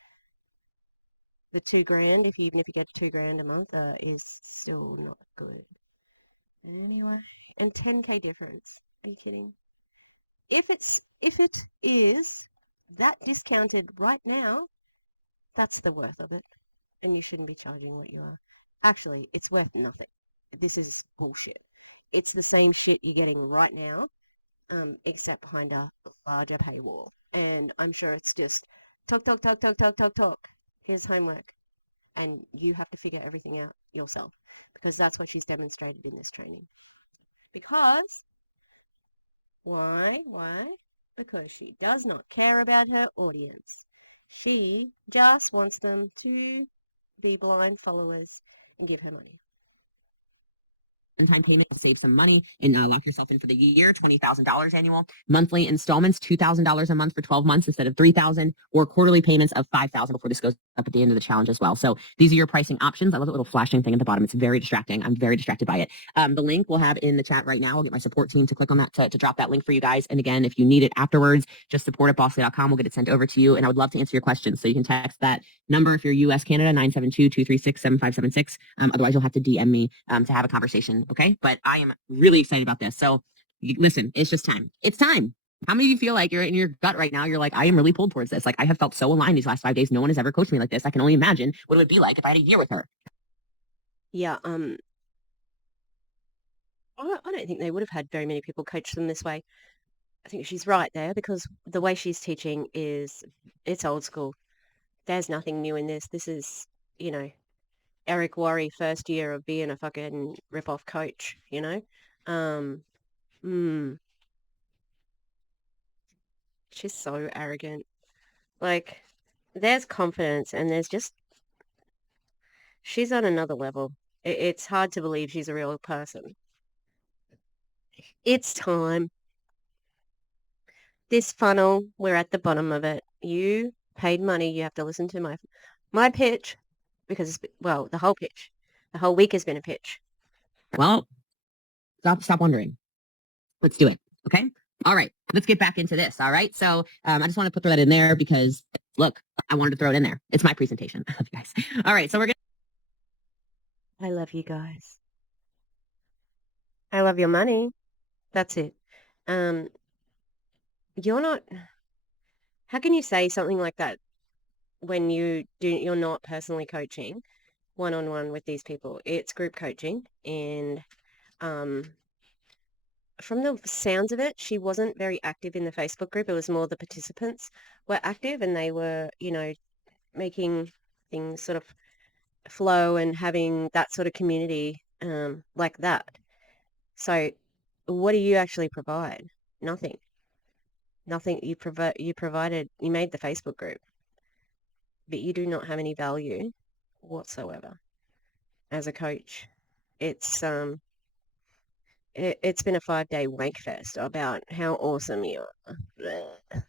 the $2,000, even if you get $2,000 a month, is still not good. Anyway, and 10K difference. Are you kidding? If it is that discounted right now, that's the worth of it, and you shouldn't be charging what you are. Actually, it's worth nothing. This is bullshit. It's the same shit you're getting right now, except behind a larger paywall. And I'm sure it's just talk. Here's homework. And you have to figure everything out yourself because that's what she's demonstrated in this training. Because, why? Because she does not care about her audience. She just wants them to be blind followers and give her money. One-time payment to save some money and lock yourself in for the year, $20,000 annual. Monthly installments, $2,000 a month for 12 months instead of $3,000, or quarterly payments of $5,000 before this goes up at the end of the challenge as well. So these are your pricing options. I love that little flashing thing at the bottom. It's very distracting. I'm very distracted by it. The link we'll have in the chat right now. I'll get my support team to click on that to drop that link for you guys. And again, if you need it afterwards, just support@bossly.com. We'll get it sent over to you. And I would love to answer your questions. So you can text that number if you're US, Canada, 972-236-7576. Otherwise, you'll have to DM me to have a conversation. Okay. But I am really excited about this. So listen, it's just time. It's time. How many of you feel like you're in your gut right now? You're like, I am really pulled towards this. Like I have felt so aligned these last 5 days. No one has ever coached me like this. I can only imagine what it would be like if I had a year with her. Yeah. I don't think they would have had very many people coach them this way. I think she's right there because the way she's teaching it's old school. There's nothing new in this. This is, Eric Worre first year of being a fucking rip-off coach, She's so arrogant. Like, there's confidence and she's on another level. It's hard to believe she's a real person. It's time. This funnel, we're at the bottom of it. You paid money. You have to listen to my pitch because, the whole pitch. The whole week has been a pitch. Well, stop wondering. Let's do it. Okay. All right. Let's get back into this. All right. So I just want to put that in there because, look, I wanted to throw it in there. It's my presentation. I love you guys. All right. So I love you guys. I love your money. That's it. You're not. How can you say something like that when you're not personally coaching one-on-one with these people? It's group coaching, and from the sounds of it, she wasn't very active in the Facebook group. It was more the participants were active, and they were, making things sort of flow and having that sort of community like that. So what do you actually provide? Nothing. Nothing. You provided, you made the Facebook group, but you do not have any value whatsoever as a coach. It's it's been a 5-day wank fest about how awesome you are. Blech.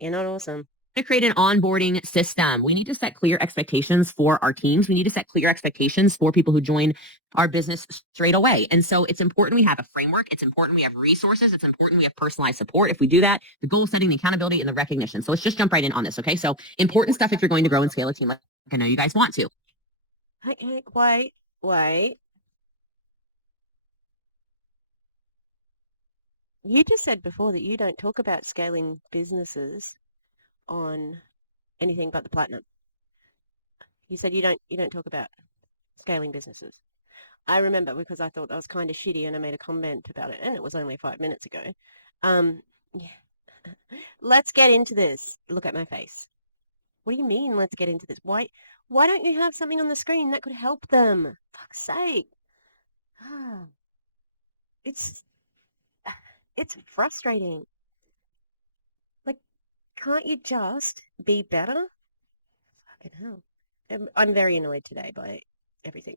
You're not awesome. To create an onboarding system. We need to set clear expectations for our teams. We need to set clear expectations for people who join our business straight away. And so it's important we have a framework. It's important we have resources. It's important we have personalized support. If we do that, the goal setting, the accountability, and the recognition. So let's just jump right in on this. Okay. So important stuff if you're going to grow and scale a team like I know you guys want to. Hey, wait. You just said before that you don't talk about scaling businesses on anything but the platinum. You said you don't talk about scaling businesses. I remember because I thought that was kind of shitty and I made a comment about it, and it was only 5 minutes ago. Yeah. Let's get into this. Look at my face. What do you mean, let's get into this? Why don't you have something on the screen that could help them? Fuck's sake. It's frustrating. Like, can't you just be better? Fucking hell. I'm very annoyed today by everything.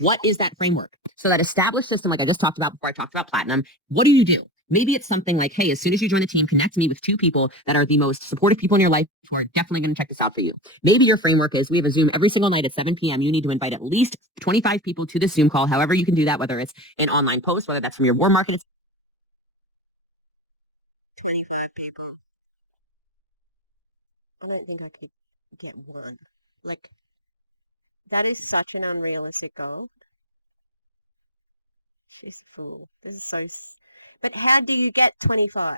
What is that framework? So that established system, like I just talked about before I talked about platinum, what do you do? Maybe it's something like, hey, as soon as you join the team, connect me with 2 people that are the most supportive people in your life who are definitely going to check this out for you. Maybe your framework is we have a Zoom every single night at 7 p.m. You need to invite at least 25 people to this Zoom call. However you can do that, whether it's an online post, whether that's from your warm market. 25 people. I don't think I could get one. Like, that is such an unrealistic goal. She's a fool. This is so... But how do you get 25,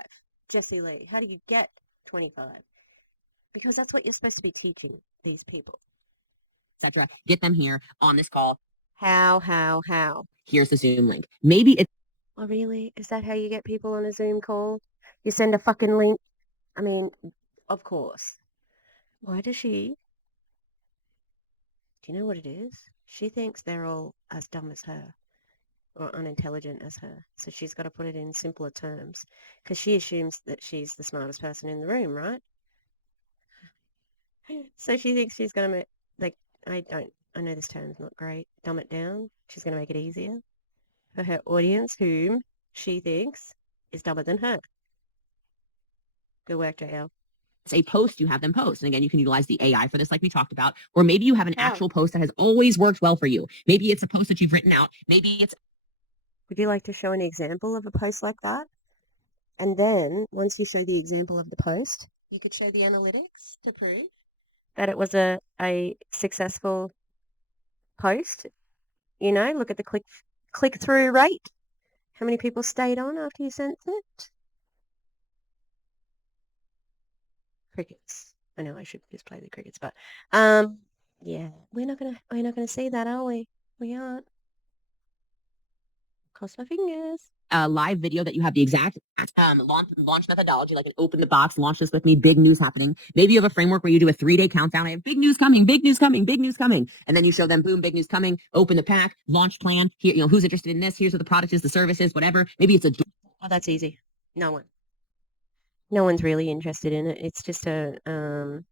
Jessie Lee? How do you get 25? Because that's what you're supposed to be teaching these people. Etc. Get them here on this call. How? Here's the Zoom link. Maybe it's... Oh, really? Is that how you get people on a Zoom call? You send a fucking link? I mean, of course. Why does she? Do you know what it is? She thinks they're all as dumb as her or unintelligent as her. So she's got to put it in simpler terms because she assumes that she's the smartest person in the room, right? So she thinks she's going to make, like, I know this term's not great, dumb it down. She's going to make it easier for her audience, whom she thinks is dumber than her. Good work, JL. It's a post, you have them post. And again, you can utilize the AI for this like we talked about. Or maybe you have an actual post that has always worked well for you. Maybe it's a post that you've written out. Maybe it's... Would you like to show an example of a post like that? And then once you show the example of the post, you could show the analytics to prove that it was a successful post. You know, look at the click-through rate. How many people stayed on after you sent it? Crickets. I know I should just play the crickets, but yeah, we're not gonna see that, are we? We aren't. Cross my fingers. A live video that you have the exact launch methodology, like an open the box, launch this with me, big news happening. Maybe you have a framework where you do a 3-day countdown. I have big news coming, big news coming, big news coming. And then you show them, boom, big news coming, open the pack, launch plan. Here, you know, who's interested in this? Here's what the product is, the services, whatever. Maybe it's a... Oh, that's easy. No one. No one's really interested in it. It's just a,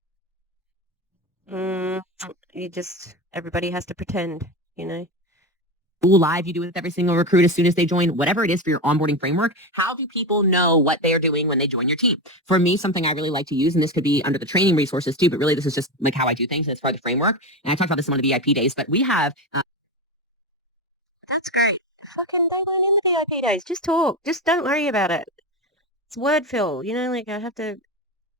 everybody has to pretend, you know. Live you do with every single recruit as soon as they join, whatever it is for your onboarding framework. How do people know what they're doing when they join your team? For me, something I really like to use, and this could be under the training resources too, but really this is just like how I do things, and it's part of the framework. And I talked about this in one of the VIP days, but we have... That's great. Fucking, they weren't in the VIP days. Just talk. Just don't worry about it. It's word fill, you know, like I have to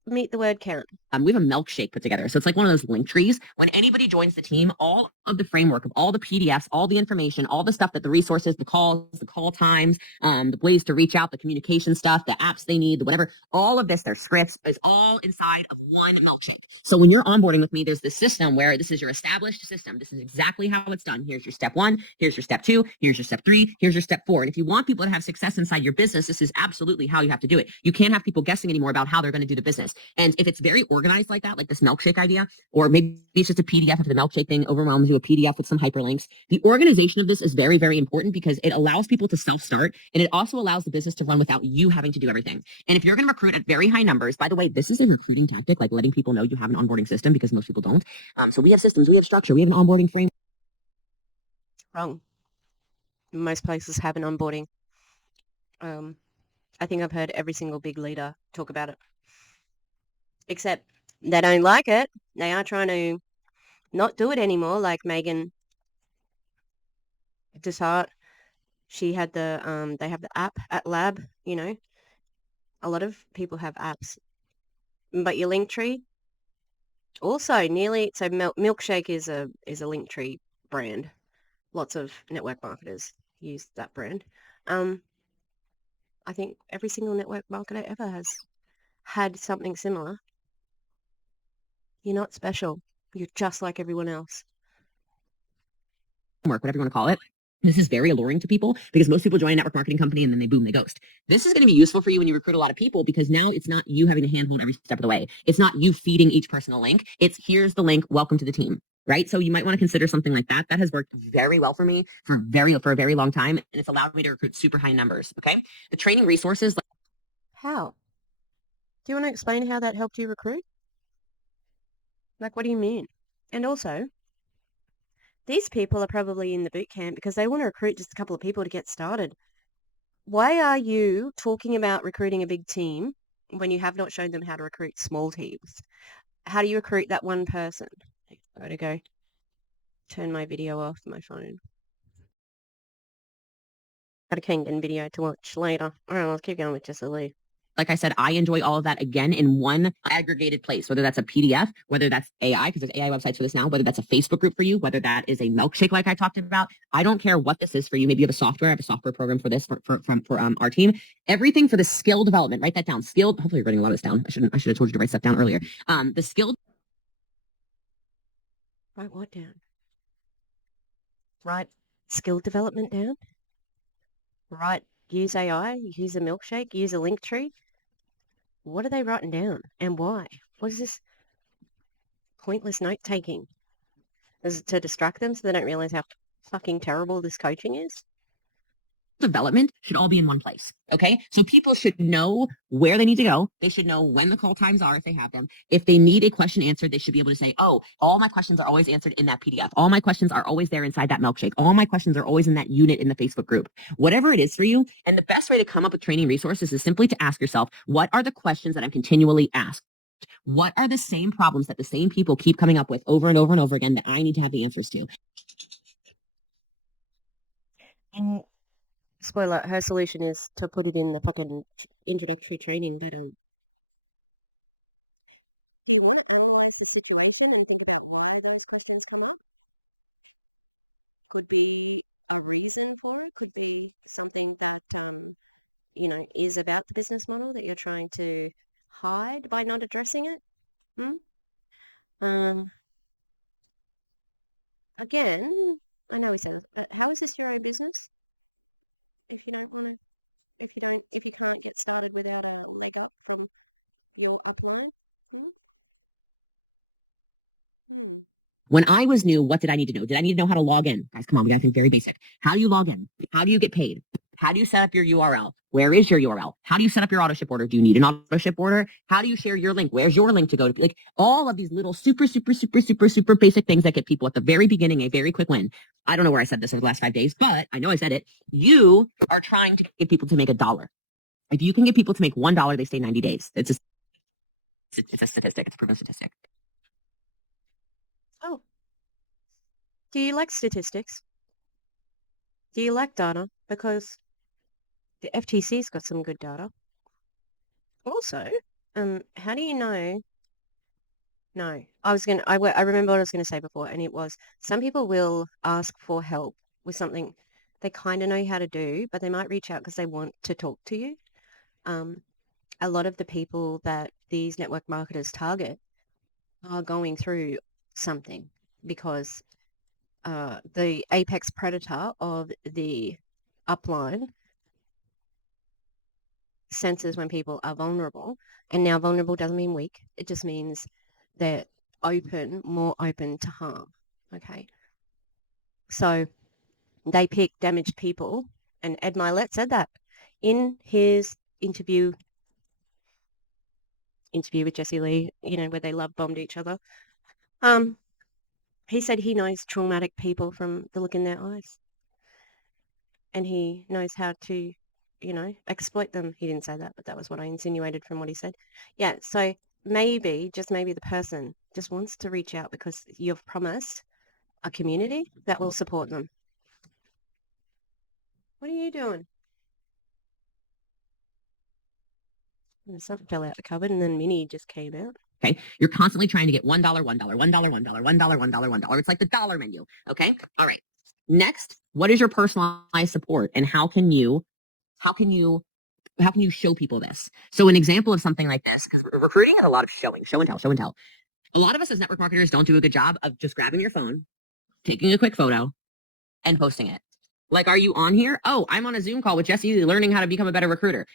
meet the word count. We have a milkshake put together. So it's like one of those link trees. When anybody joins the team, all of the framework of all the PDFs, all the information, all the stuff that the resources, the calls, the call times, the ways to reach out, the communication stuff, the apps they need, the whatever, all of this, their scripts is all inside of one milkshake. So when you're onboarding with me, there's this system where this is your established system. This is exactly how it's done. Here's your step 1. Here's your step 2. Here's your step 3. Here's your step 4. And if you want people to have success inside your business, this is absolutely how you have to do it. You can't have people guessing anymore about how they're going to do the business. resource. And if it's very organized like that, like this milkshake idea, or maybe it's just a PDF if the milkshake thing overwhelms you, a PDF with some hyperlinks, the organization of this is very, very important because it allows people to self-start, and it also allows the business to run without you having to do everything. And if you're going to recruit at very high numbers, by the way, this is a recruiting tactic, like letting people know you have an onboarding system because most people don't. So we have systems, we have structure, we have an onboarding frame. Wrong. Most places have an onboarding. I think I've heard every single big leader talk about it. Except they don't like it. They are trying to not do it anymore, like Megan Deshart. She had they have the app at Lab, you know. A lot of people have apps. But your Linktree, also nearly, so Milkshake is a Linktree brand. Lots of network marketers use that brand. I think every single network marketer ever has had something similar. You're not special. You're just like everyone else. Whatever you want to call it. This is very alluring to people because most people join a network marketing company and then they boom, they ghost. This is going to be useful for you when you recruit a lot of people because now it's not you having to handhold every step of the way. It's not you feeding each person a link. It's here's the link. Welcome to the team. Right. So you might want to consider something like that. That has worked very well for me for a very long time. And it's allowed me to recruit super high numbers. Okay. The training resources. How? Do you want to explain how that helped you recruit? Like, what do you mean? And also, these people are probably in the boot camp because they want to recruit just a couple of people to get started. Why are you talking about recruiting a big team when you have not shown them how to recruit small teams? How do you recruit that one person? I gotta go turn my video off my phone. Got a Kangan video to watch later. All right, let's keep going with Jessie Lee. Like I said, I enjoy all of that again in one aggregated place, whether that's a PDF, whether that's AI, because there's AI websites for this now, whether that's a Facebook group for you, whether that is a milkshake like I talked about. I don't care what this is for you. Maybe you have a software. I have a software program for this for our team. Everything for the skill development. Write that down. Skilled. Hopefully you're writing a lot of this down. I should have told you to write stuff down earlier. The skill. Write what down? Write skill development down? Write use AI, use a milkshake, use a Linktree? What are they writing down and why? What is this pointless note-taking? Is it to distract them so they don't realize how fucking terrible this coaching is? Development should all be in one place. Okay. So people should know where they need to go. They should know when the call times are if they have them. If they need a question answered, they should be able to say, oh, all my questions are always answered in that PDF. All my questions are always there inside that milkshake. All my questions are always in that unit in the Facebook group. Whatever it is for you. And the best way to come up with training resources is simply to ask yourself, what are the questions that I'm continually asked? What are the same problems that the same people keep coming up with over and over and over again that I need to have the answers to? And spoiler, her solution is to put it in the fucking introductory training, but can you analyze the situation and think about why those questions come up? Could be a reason for it, could be something that is about the business model that you're trying to hide or not addressing it. Again, I know that, but how is this growing business if you don't want to, if you can't get started without a leg up from your upline? When I was new, what did I need to know? Did I need to know how to log in? Guys, come on, we gotta think very basic. How do you log in? How do you get paid? How do you set up your URL? Where is your URL? How do you set up your auto ship order? Do you need an auto ship order? How do you share your link? Where's your link to go to? Like all of these little super basic things that get people at the very beginning a very quick win. I don't know where I said this over the last 5 days, but I know I said it. You are trying to get people to make $1. If you can get people to make $1, they stay 90 days. It's a statistic. It's a proven statistic. Oh, do you like statistics? Do you like data? Because the FTC's got some good data. Also, how do you know? No, I remember what I was going to say before, and it was some people will ask for help with something they kind of know how to do, but they might reach out because they want to talk to you. A lot of the people that these network marketers target are going through something because the apex predator of the upline senses when people are vulnerable. And now vulnerable doesn't mean weak. It just means they're more open to harm. Okay. So they pick damaged people. And Ed Milet said that in his interview with Jessie Lee, where they love bombed each other. He said he knows traumatic people from the look in their eyes. And he knows how to, exploit them. He didn't say that, but that was what I insinuated from what he said. Yeah, so maybe, just maybe the person just wants to reach out because you've promised a community that will support them. What are you doing? And something fell out the cupboard and then Minnie just came out. Okay. You're constantly trying to get $1, $1, $1, $1, $1, $1, $1, $1. It's like the dollar menu. Okay. All right. Next, what is your personalized support and how can you show people this? So an example of something like this, because recruiting is a lot of show and tell. A lot of us as network marketers don't do a good job of just grabbing your phone, taking a quick photo, and posting it. Like, are you on here? Oh, I'm on a Zoom call with Jessie Lee learning how to become a better recruiter.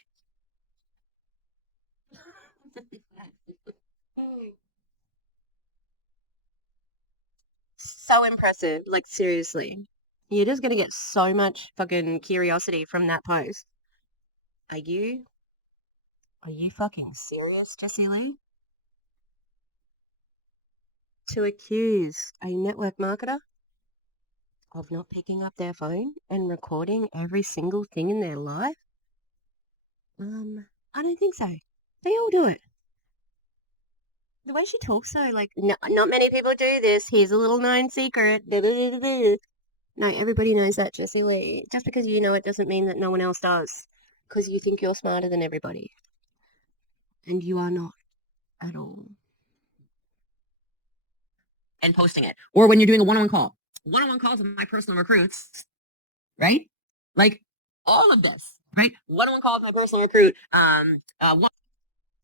So impressive. Like, seriously. You're just going to get so much fucking curiosity from that post. Are you fucking serious, Jessie Lee? To accuse a network marketer of not picking up their phone and recording every single thing in their life? I don't think so. They all do it. The way she talks though, like, no, not many people do this. Here's a little known secret. No, everybody knows that, Jessie Lee. Just because you know it doesn't mean that no one else does. Because you think you're smarter than everybody. And you are not at all. And posting it. Or when you're doing a one-on-one call. One-on-one calls with my personal recruits, right? Like all of this, right? One-on-one calls with my personal recruit.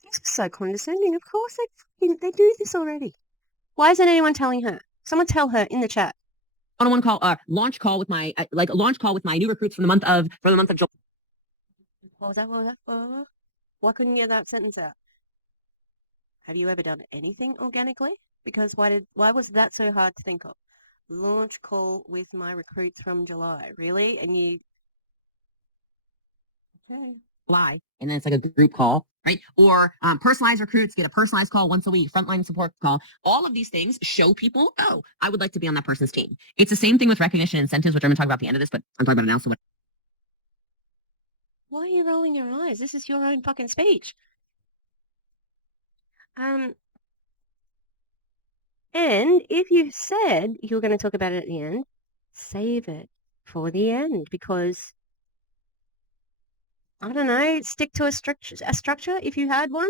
This is so condescending. Of course they do this already. Why isn't anyone telling her? Someone tell her in the chat. One-on-one call, launch call with my new recruits for the month of July. What was that? Why couldn't you get that sentence out? Have you ever done anything organically? Because why was that so hard to think of? Launch call with my recruits from July. Really? And you... Okay. July, and then it's like a group call, right? Or personalized recruits get a personalized call once a week, frontline support call. All of these things show people, oh, I would like to be on that person's team. It's the same thing with recognition incentives, which I'm going to talk about at the end of this, but I'm talking about it now. So why are you rolling your eyes? This is your own fucking speech. And if you said you were going to talk about it at the end, save it for the end because I don't know, stick to a structure if you had one.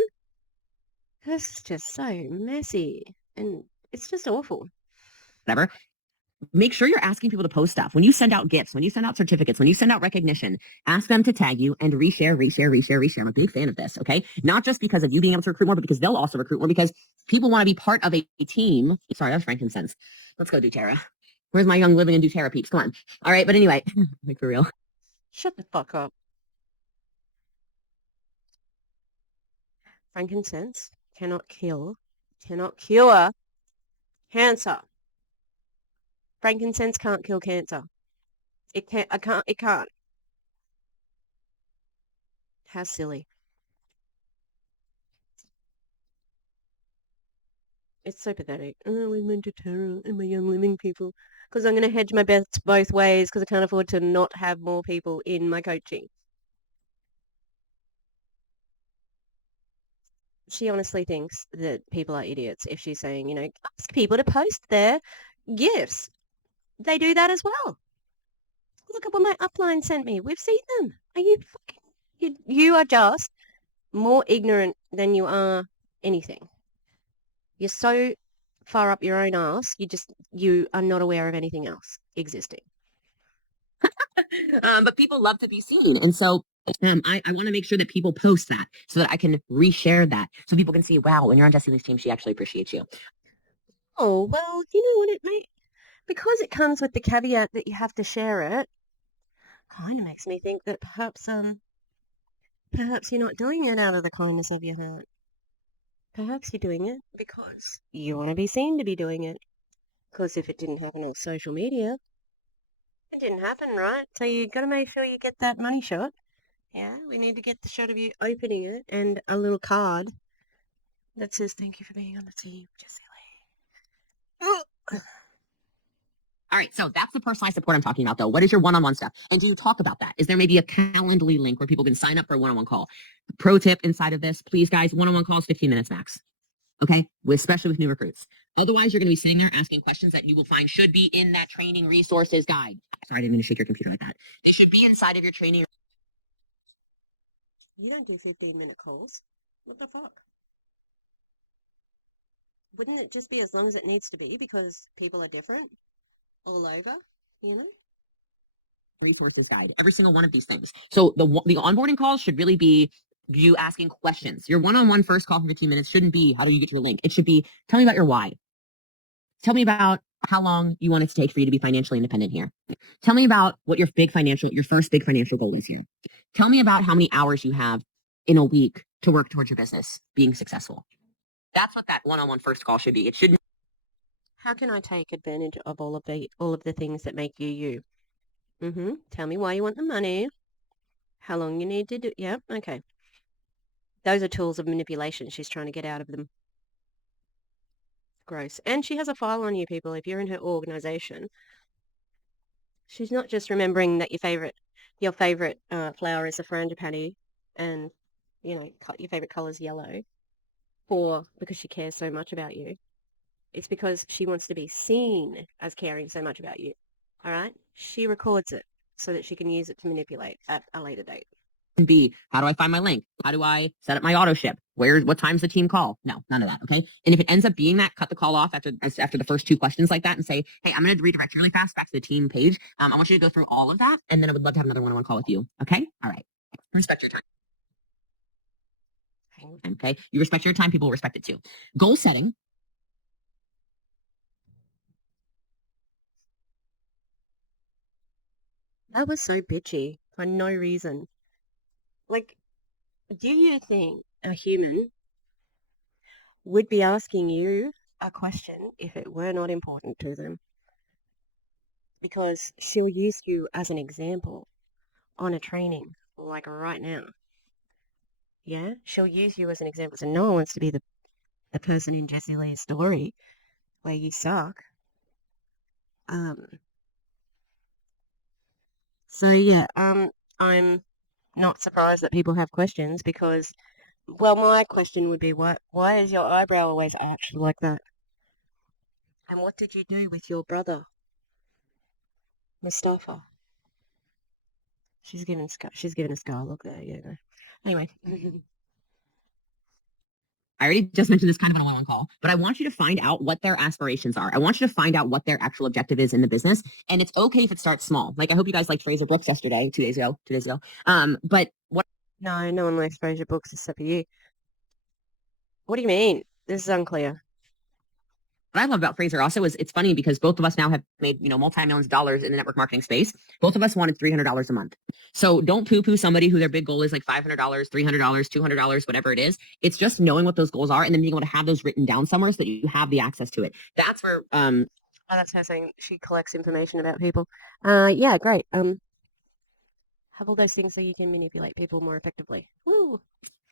This is just so messy and it's just awful. whatever. Make sure you're asking people to post stuff. When you send out gifts, when you send out certificates, when you send out recognition, ask them to tag you and reshare. I'm a big fan of this, okay? Not just because of you being able to recruit more, but because they'll also recruit more because people want to be part of a team. Sorry, that was frankincense. Let's go doTERRA. Where's my young living in doTERRA peeps? Come on. All right, but anyway, like for real. Shut the fuck up. Frankincense cannot cure cancer. Frankincense can't kill cancer. It can't. How silly. It's so pathetic. Oh, we went to terror and my young living people. Because I'm going to hedge my bets both ways because I can't afford to not have more people in my coaching. She honestly thinks that people are idiots if she's saying, ask people to post their gifts. They do that as well. Look at what my upline sent me. We've seen them. Are you fucking... You are just more ignorant than you are anything. You're so far up your own ass, you are not aware of anything else existing. But people love to be seen. And so I want to make sure that people post that so that I can reshare that so people can see, wow, when you're on Jessie Lee's team, she actually appreciates you. Oh, well, you know what it may... Because it comes with the caveat that you have to share it, kind of makes me think that perhaps Perhaps you're not doing it out of the kindness of your heart. Perhaps you're doing it because you want to be seen to be doing it. Because if it didn't happen on social media, it didn't happen, right? So you got to make sure you get that money shot. Yeah, we need to get the shot of you opening it and a little card that says, "Thank you for being on the team, Jessie Lee." All right, so that's the personalized support I'm talking about, though. What is your one-on-one stuff? And do you talk about that? Is there maybe a Calendly link where people can sign up for a one-on-one call? Pro tip inside of this, please, guys, one-on-one calls, 15 minutes max. Okay, especially with new recruits. Otherwise, you're going to be sitting there asking questions that you will find should be in that training resources guide. Sorry, I didn't mean to shake your computer like that. They should be inside of your training. You don't do 15-minute calls. What the fuck? Wouldn't it just be as long as it needs to be because people are different all over, you know? Resources guide, every single one of these things. So the onboarding calls should really be you asking questions. Your one-on-one first call for 15 minutes shouldn't be how do you get your link. It should be tell me about your why. Tell me about how long you want it to take for you to be financially independent here. Tell me about what your first big financial goal is here. Tell me about how many hours you have in a week to work towards your business being successful. That's what that one-on-one first call should be. It shouldn't. How can I take advantage of all of the things that make you you? Tell me why you want the money. How long you need to do. Yep. Okay. Those are tools of manipulation she's trying to get out of them. Gross. And she has a file on you, people. If you're in her organization, she's not just remembering that your favorite flower is a frangipani, and your favorite color is yellow, or because she cares so much about you. It's because she wants to be seen as caring so much about you. All right? She records it so that she can use it to manipulate at a later date. B, how do I find my link? How do I set up my auto ship? What time's the team call? No, none of that. Okay. And if it ends up being that, cut the call off after the first two questions like that and say, hey, I'm going to redirect you really fast back to the team page. I want you to go through all of that. And then I would love to have another one-on-one call with you. Okay. All right. Respect your time. Okay. You respect your time. People will respect it too. Goal setting. That was so bitchy for no reason. Like, do you think a human would be asking you a question if it were not important to them? Because she'll use you as an example on a training, like right now. Yeah, she'll use you as an example. So no one wants to be the person in Jessie Lee's story where you suck. So yeah, I'm not surprised that people have questions because, well, my question would be, why is your eyebrow always arched like that? And what did you do with your brother, Mustafa? She's giving a scar look there, yeah. Anyway. I already just mentioned this kind of on a one-on-one call, but I want you to find out what their aspirations are. I want you to find out what their actual objective is in the business. And it's okay if it starts small. Like I hope you guys liked Fraser Brooks yesterday, 2 days ago. But what? No, no one likes Fraser Brooks except for you. What do you mean? This is unclear. What I love about Fraser also is it's funny because both of us now have made, multi-millions of dollars in the network marketing space. Both of us wanted $300 a month. So don't poo-poo somebody who their big goal is like $500, $300, $200, whatever it is. It's just knowing what those goals are and then being able to have those written down somewhere so that you have the access to it. That's where, Oh, that's her saying she collects information about people. Yeah, great. Have all those things so you can manipulate people more effectively. Woo!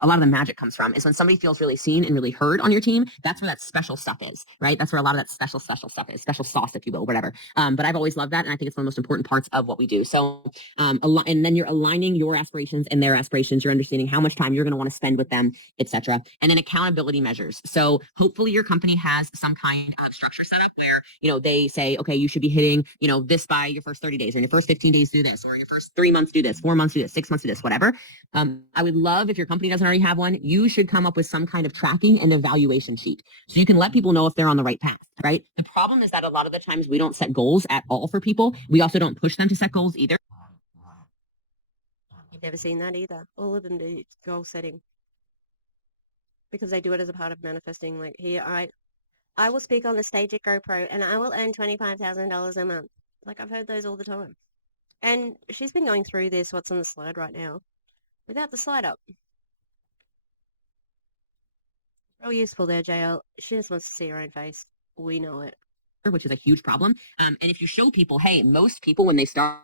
a lot of the magic comes from is when somebody feels really seen and really heard on your team. That's where that special stuff is, right? That's where a lot of that special stuff is, special sauce, if you will, whatever. But I've always loved that. And I think it's one of the most important parts of what we do. So, and then you're aligning your aspirations and their aspirations. You're understanding how much time you're going to want to spend with them, etc. And then accountability measures. So hopefully your company has some kind of structure set up where, they say, okay, you should be hitting, this by your first 30 days, or your first 15 days do this, or your first 3 months do this, 4 months do this, 6 months do this, whatever. I would love if your company doesn't already have one, you should come up with some kind of tracking and evaluation sheet so you can let people know if they're on the right path, right? The problem is that a lot of the times we don't set goals at all for people. We also don't push them to set goals either. I've never seen that either. All of them do goal setting because they do it as a part of manifesting. Like, here, I will speak on the stage at GoPro and I will earn $25,000 a month. Like, I've heard those all the time. And she's been going through this, what's on the slide right now. without the slide up. Real useful there, JL. She just wants to see her own face. We know it. Which is a huge problem. And if you show people, hey, most people when they start,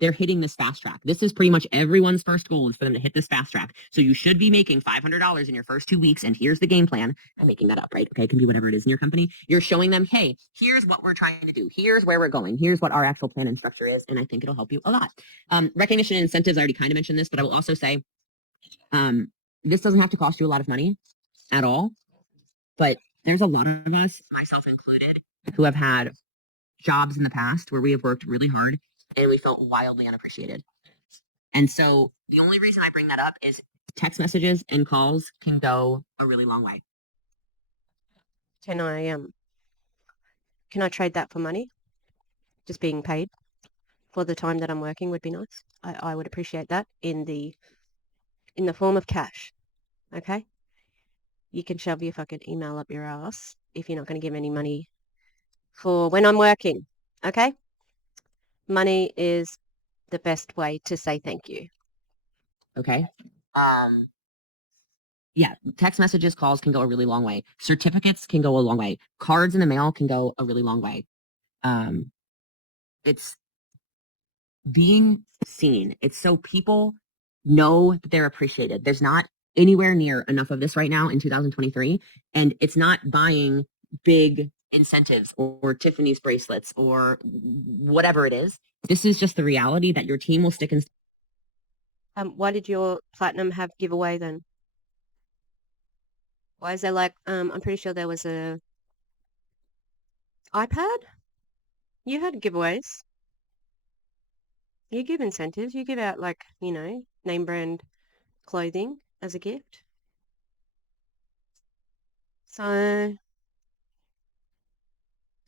they're hitting this fast track. This is pretty much everyone's first goal is for them to hit this fast track. So you should be making $500 in your first 2 weeks. And here's the game plan. I'm making that up, right? Okay, it can be whatever it is in your company. You're showing them, hey, here's what we're trying to do. Here's where we're going. Here's what our actual plan and structure is. And I think it'll help you a lot. Recognition and incentives, I already kind of mentioned this, but I will also say this doesn't have to cost you a lot of money at all. But there's a lot of us, myself included, who have had jobs in the past where we have worked really hard and we felt wildly unappreciated. And so the only reason I bring that up is text messages and calls can go a really long way. Can I trade that for money? Just being paid for the time that I'm working would be nice. I would appreciate that in the form of cash. Okay? You can shove your fucking email up your ass if you're not going to give any money for when I'm working. Okay? Money is the best way to say thank you. Okay. Yeah, text messages, calls can go a really long way. Certificates can go a long way. Cards in the mail can go a really long way. It's being seen. It's so people know that they're appreciated. There's not anywhere near enough of this right now in 2023. And it's not buying big incentives or Tiffany's bracelets or whatever it is. This is just the reality that your team will stick in. Why did your platinum have giveaway then? Why is there like, I'm pretty sure there was a iPad? You had giveaways. You give incentives. You give out like, name brand clothing as a gift. So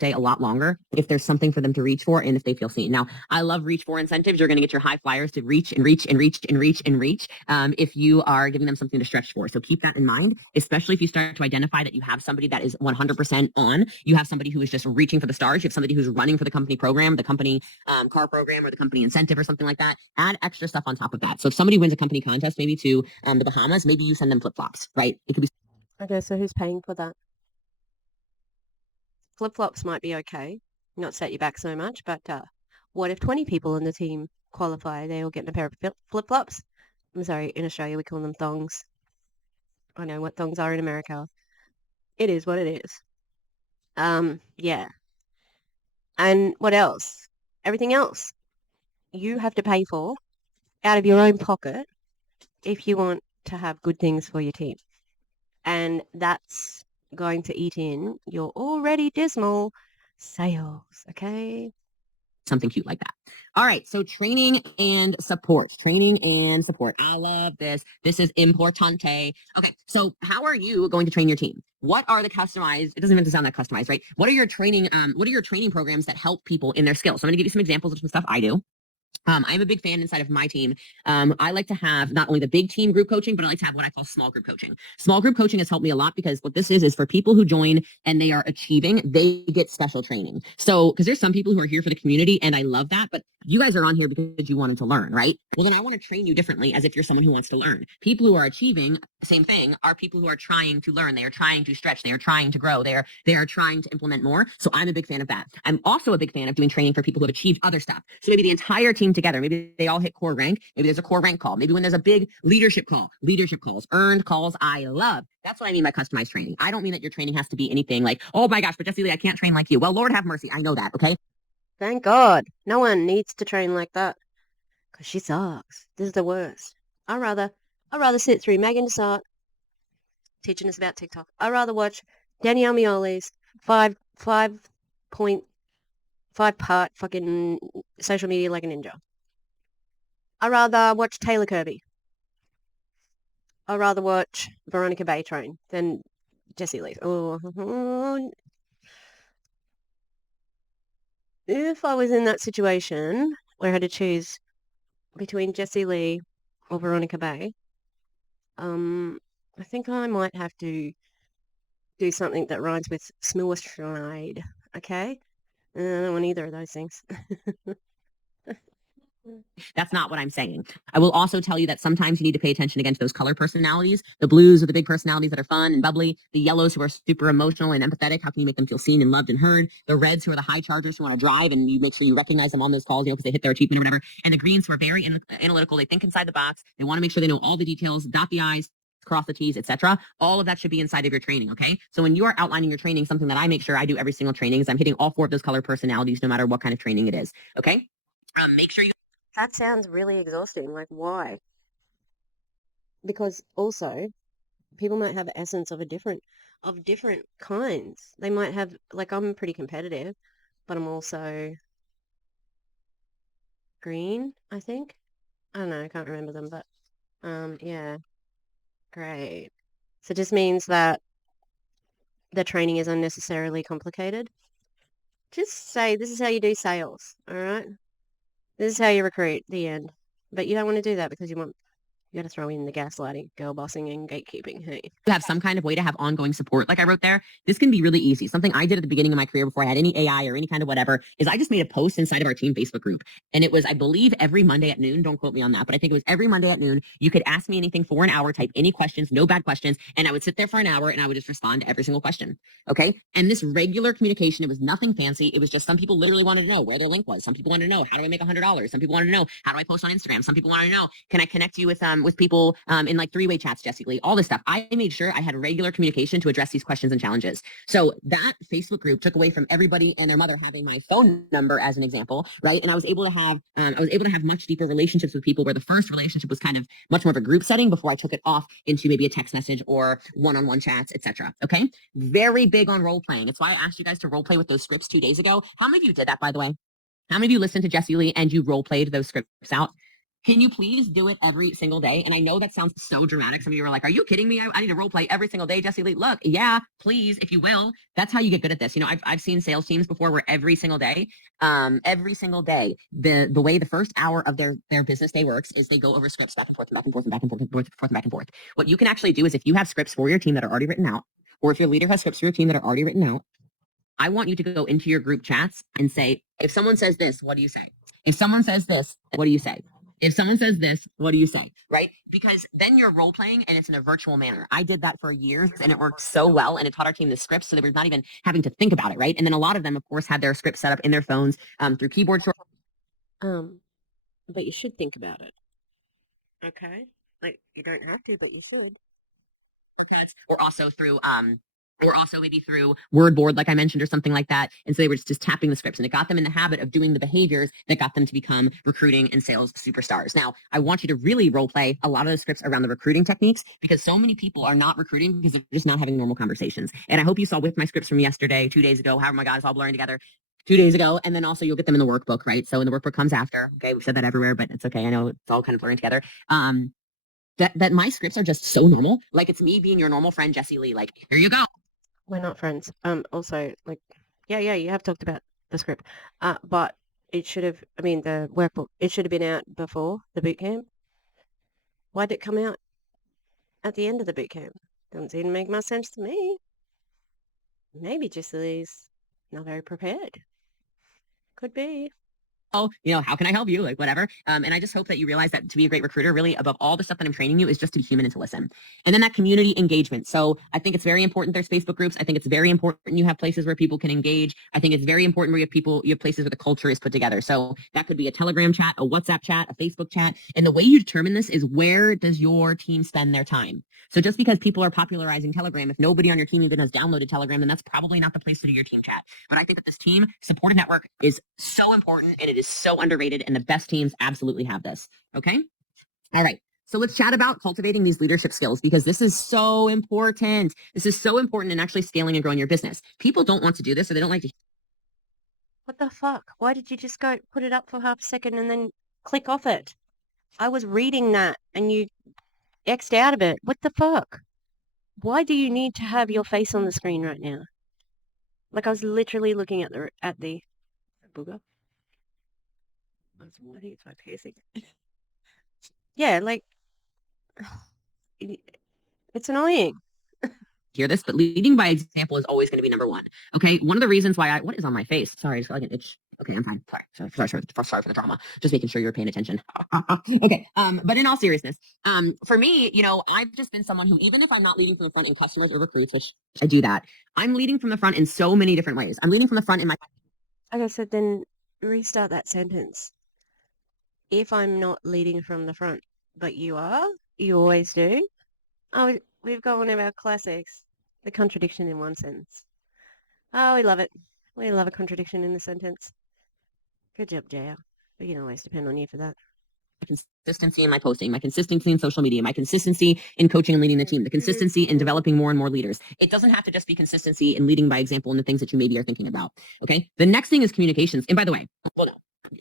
Stay a lot longer if there's something for them to reach for and if they feel seen. Now, I love reach for incentives. You're going to get your high flyers to reach and reach and reach and reach and reach if you are giving them something to stretch for. So keep that in mind, especially if you start to identify that you have somebody that is 100% on. You have somebody who is just reaching for the stars. You have somebody who's running for the company program, the company car program, or the company incentive or something like that. Add extra stuff on top of that. So if somebody wins a company contest, maybe to the Bahamas, maybe you send them flip-flops, right? It could be. okay, so who's paying for that? Flip-flops might be okay, not set you back so much, but what if 20 people in the team qualify? They all get a pair of flip-flops? I'm sorry, in Australia we call them thongs. I know what thongs are in America. It is what it is. Yeah. And what else? Everything else you have to pay for out of your own pocket if you want to have good things for your team. And that's going to eat in your already dismal sales, okay? Something cute like that. All right. So training and support. Training and support. I love this. This is importante. Okay. So how are you going to train your team? What are the customized? It doesn't even have to sound that customized, right? What are your training programs that help people in their skills? So I'm going to give you some examples of some stuff I do. I'm a big fan inside of my team. I like to have not only the big team group coaching, but I like to have what I call small group coaching. Small group coaching has helped me a lot because what this is for people who join and they are achieving, they get special training. So, because there's some people who are here for the community and I love that, but you guys are on here because you wanted to learn, right? Well, then I want to train you differently as if you're someone who wants to learn. People who are achieving, same thing, are people who are trying to learn. They are trying to stretch. They are trying to grow. They are trying to implement more. So I'm a big fan of that. I'm also a big fan of doing training for people who have achieved other stuff. So maybe the entire team together, maybe they all hit core rank. Maybe there's a core rank call. Maybe when there's a big leadership calls, earned calls, I love. That's what I mean by customized training. I don't mean that your training has to be anything like, oh my gosh, but Jessie Lee, I can't train like you. Well, Lord have mercy. I know that. Okay. Thank God. No one needs to train like that. Because she sucks. This is the worst. I'd rather sit through Megan Desart teaching us about TikTok. I'd rather watch Danielle Mioli's 5.5 part fucking social media like a ninja. I'd rather watch Taylor Kirby. I'd rather watch Veronica Baytrain than Jessie Lee. Oh, if I was in that situation where I had to choose between Jessie Lee or Veronica Bay, I think I might have to do something that rhymes with suicide, okay? I don't want either of those things. That's not what I'm saying. I will also tell you that sometimes you need to pay attention again to those color personalities. The blues are the big personalities that are fun and bubbly. The yellows who are super emotional and empathetic. How can you make them feel seen and loved and heard? The reds who are the high chargers who want to drive and you make sure you recognize them on those calls, because they hit their achievement or whatever. And the greens who are very analytical. They think inside the box. They want to make sure they know all the details, dot the I's, cross the T's, etc. All of that should be inside of your training, okay? So when you are outlining your training, something that I make sure I do every single training is I'm hitting all 4 of those color personalities, no matter what kind of training it is, okay? Make sure you. That sounds really exhausting. Like, why? Because also, people might have essence of different kinds. They might have, like, I'm pretty competitive, but I'm also green, I think. I don't know, I can't remember them, but yeah, great. So it just means that the training is unnecessarily complicated. Just say this is how you do sales, all right? This is how you recruit, the end. But you don't want to do that because you got to throw in the gaslighting, girl bossing, and gatekeeping. Hey, have some kind of way to have ongoing support, like I wrote there, this can be really easy. Something I did at the beginning of my career before I had any AI or any kind of whatever is I just made a post inside of our team Facebook group. And it was, I believe, every Monday at noon. Don't quote me on that, but I think it was every Monday at noon. You could ask me anything for an hour, type any questions, no bad questions. And I would sit there for an hour and I would just respond to every single question. Okay. And this regular communication, it was nothing fancy. It was just some people literally wanted to know where their link was. Some people wanted to know, how do I make $100? Some people wanted to know, how do I post on Instagram? Some people wanted to know, can I connect you with people in like 3-way chats, Jessie Lee, all this stuff. I made sure I had regular communication to address these questions and challenges. So that Facebook group took away from everybody and their mother having my phone number as an example, right? And I was able to have much deeper relationships with people, where the first relationship was kind of much more of a group setting before I took it off into maybe a text message or one-on-one chats, etc. Okay. Very big on role playing. It's why I asked you guys to role play with those scripts 2 days ago. How many of you did that, by the way? How many of you listened to Jessie Lee and you role played those scripts out? Can you please do it every single day? And I know that sounds so dramatic. Some of you are like, are you kidding me? I need to role play every single day, Jessie Lee. Look, yeah, please, if you will. That's how you get good at this. You know, I've seen sales teams before where every single day, the way the first hour of their business day works is they go over scripts back and forth and back and forth and back and forth and forth and back and forth. What you can actually do is, if you have scripts for your team that are already written out, or if your leader has scripts for your team that are already written out, I want you to go into your group chats and say, if someone says this, what do you say? If someone says this, what do you say? If someone says this, what do you say? Right? Because then you're role playing and it's in a virtual manner. I did that for years and it worked so well, and it taught our team the scripts, so they were not even having to think about it, right? And then a lot of them, of course, had their scripts set up in their phones through keyboard short. But you should think about it. Okay? Like, you don't have to, but you should. Or also maybe through Wordboard, like I mentioned, or something like that. And so they were just tapping the scripts, and it got them in the habit of doing the behaviors that got them to become recruiting and sales superstars. Now, I want you to really role play a lot of the scripts around the recruiting techniques, because so many people are not recruiting because they're just not having normal conversations. And I hope you saw with my scripts from yesterday, 2 days ago, however my God, it's all blurring together. 2 days ago, and then also you'll get them in the workbook, right? So when the workbook comes after, okay, we've said that everywhere, but it's okay. I know it's all kind of blurring together. That my scripts are just so normal. Like, it's me being your normal friend, Jessie Lee. Like, here you go. We're not friends. Also, like, yeah, you have talked about the script. But it should have, I mean, the workbook, it should have been out before the boot camp. Why did it come out at the end of the boot camp? Doesn't seem to make much sense to me. Maybe Jessie Lee's not very prepared. Could be. Oh, how can I help you? Like, whatever. And I just hope that you realize that to be a great recruiter, really above all the stuff that I'm training you, is just to be human and to listen. And then that community engagement. So I think it's very important there's Facebook groups. I think it's very important you have places where people can engage. I think it's very important where you have places where the culture is put together. So that could be a Telegram chat, a WhatsApp chat, a Facebook chat. And the way you determine this is, where does your team spend their time? So just because people are popularizing Telegram, if nobody on your team even has downloaded Telegram, then that's probably not the place to do your team chat. But I think that this team supported network is so important, and it is so underrated, and the best teams absolutely have this. Okay? All right. So let's chat about cultivating these leadership skills, because this is so important. This is so important in actually scaling and growing your business. People don't want to do this, or they don't like to. What the fuck? Why did you just go put it up for half a second and then click off it? I was reading that and you X'd out of it. What the fuck? Why do you need to have your face on the screen right now? Like, I was literally looking at the booger. I think it's my piercing. Yeah, like, it's annoying. Hear this, but leading by example is always going to be number one. Okay. One of the reasons why what is on my face? Sorry, I just got like an itch. Okay, I'm fine. Sorry for the drama. Just making sure you're paying attention. Okay. But in all seriousness, for me, I've just been someone who, even if I'm not leading from the front in customers or recruits, which I do that, I'm leading from the front in so many different ways. I'm leading from the front in my. Okay, so then restart that sentence. If I'm not leading from the front, but you are, you always do. Oh, we've got one of our classics, the contradiction in one sentence. Oh, we love it. We love a contradiction in the sentence. Good job, JR. We can always depend on you for that. Consistency in my posting, my consistency in social media, my consistency in coaching and leading the team, the consistency in developing more and more leaders. It doesn't have to just be consistency in leading by example and the things that you maybe are thinking about. Okay. The next thing is communications. And by the way, well, no,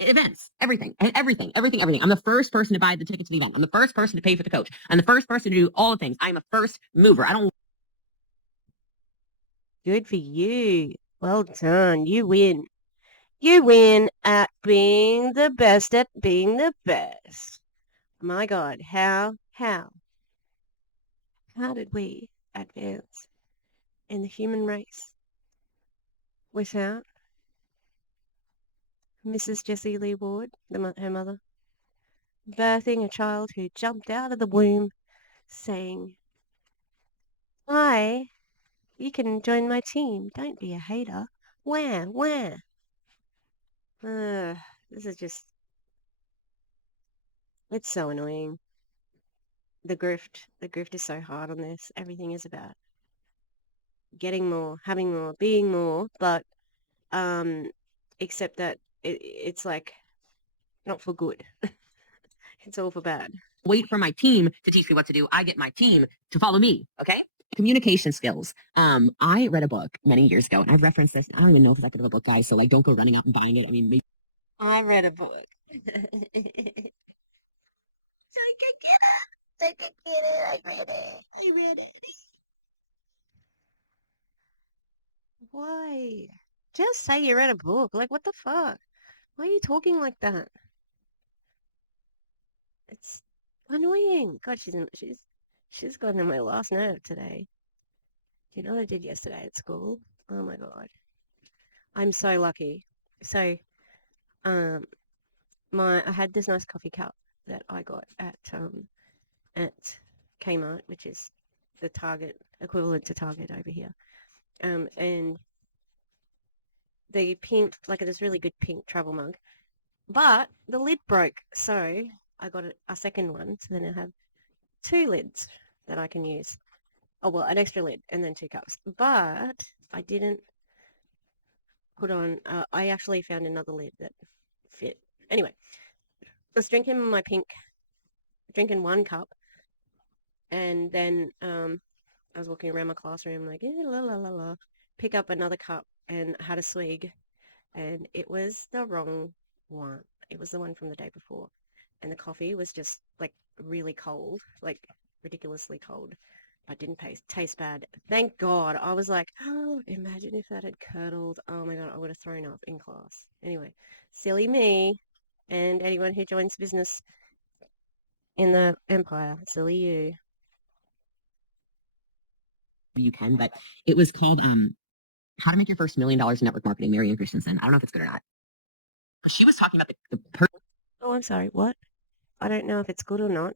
events, everything. I'm the first person to buy the ticket to the event. I'm the first person to pay for the coach. I'm the first person to do all the things. I'm a first mover. I don't. Good for you. Well done. You win. You win at being the best at being the best. My God, how did we advance in the human race without Mrs. Jessie Lee Ward, her mother, birthing a child who jumped out of the womb saying, "Hi, you can join my team. Don't be a hater." Where? This is just, it's so annoying. The grift is so hard on this. Everything is about getting more, having more, being more, but except that it's like not for good. It's all for bad. Wait for my team to teach me what to do. I get my team to follow me. Okay. Communication skills. I read a book many years ago, and I've referenced this. I don't even know if it's that good of a book, guys. So don't go running out and buying it. I mean, maybe. I read a book. I can get it. I read it. Why? Just say you read a book. Like, what the fuck? Why are you talking like that? It's annoying. God, she's gotten on my last nerve today. Do you know what I did yesterday at school? Oh my God. I'm so lucky. So, I had this nice coffee cup that I got at Kmart, which is the Target equivalent to Target over here. And the pink, like this really good pink travel mug, but the lid broke, so I got a second one. So then I have two lids that I can use. Oh well, an extra lid and then two cups. But I didn't put on. I actually found another lid that fit. Anyway, I was drinking one cup, and then I was walking around my classroom like la la la la, pick up another cup and had a swig, and it was the wrong one. It was the one from the day before, and the coffee was just like really cold, like ridiculously cold. But didn't taste bad. Thank God. I was like, oh, imagine if that had curdled. Oh my God, I would have thrown up in class. Anyway, silly me, and anyone who joins business in the empire, silly you. You can, but it was called How to Make Your First $1 Million in Network Marketing, Marianne Christensen. I don't know if it's good or not. She was talking about the Oh, I'm sorry. What? I don't know if it's good or not.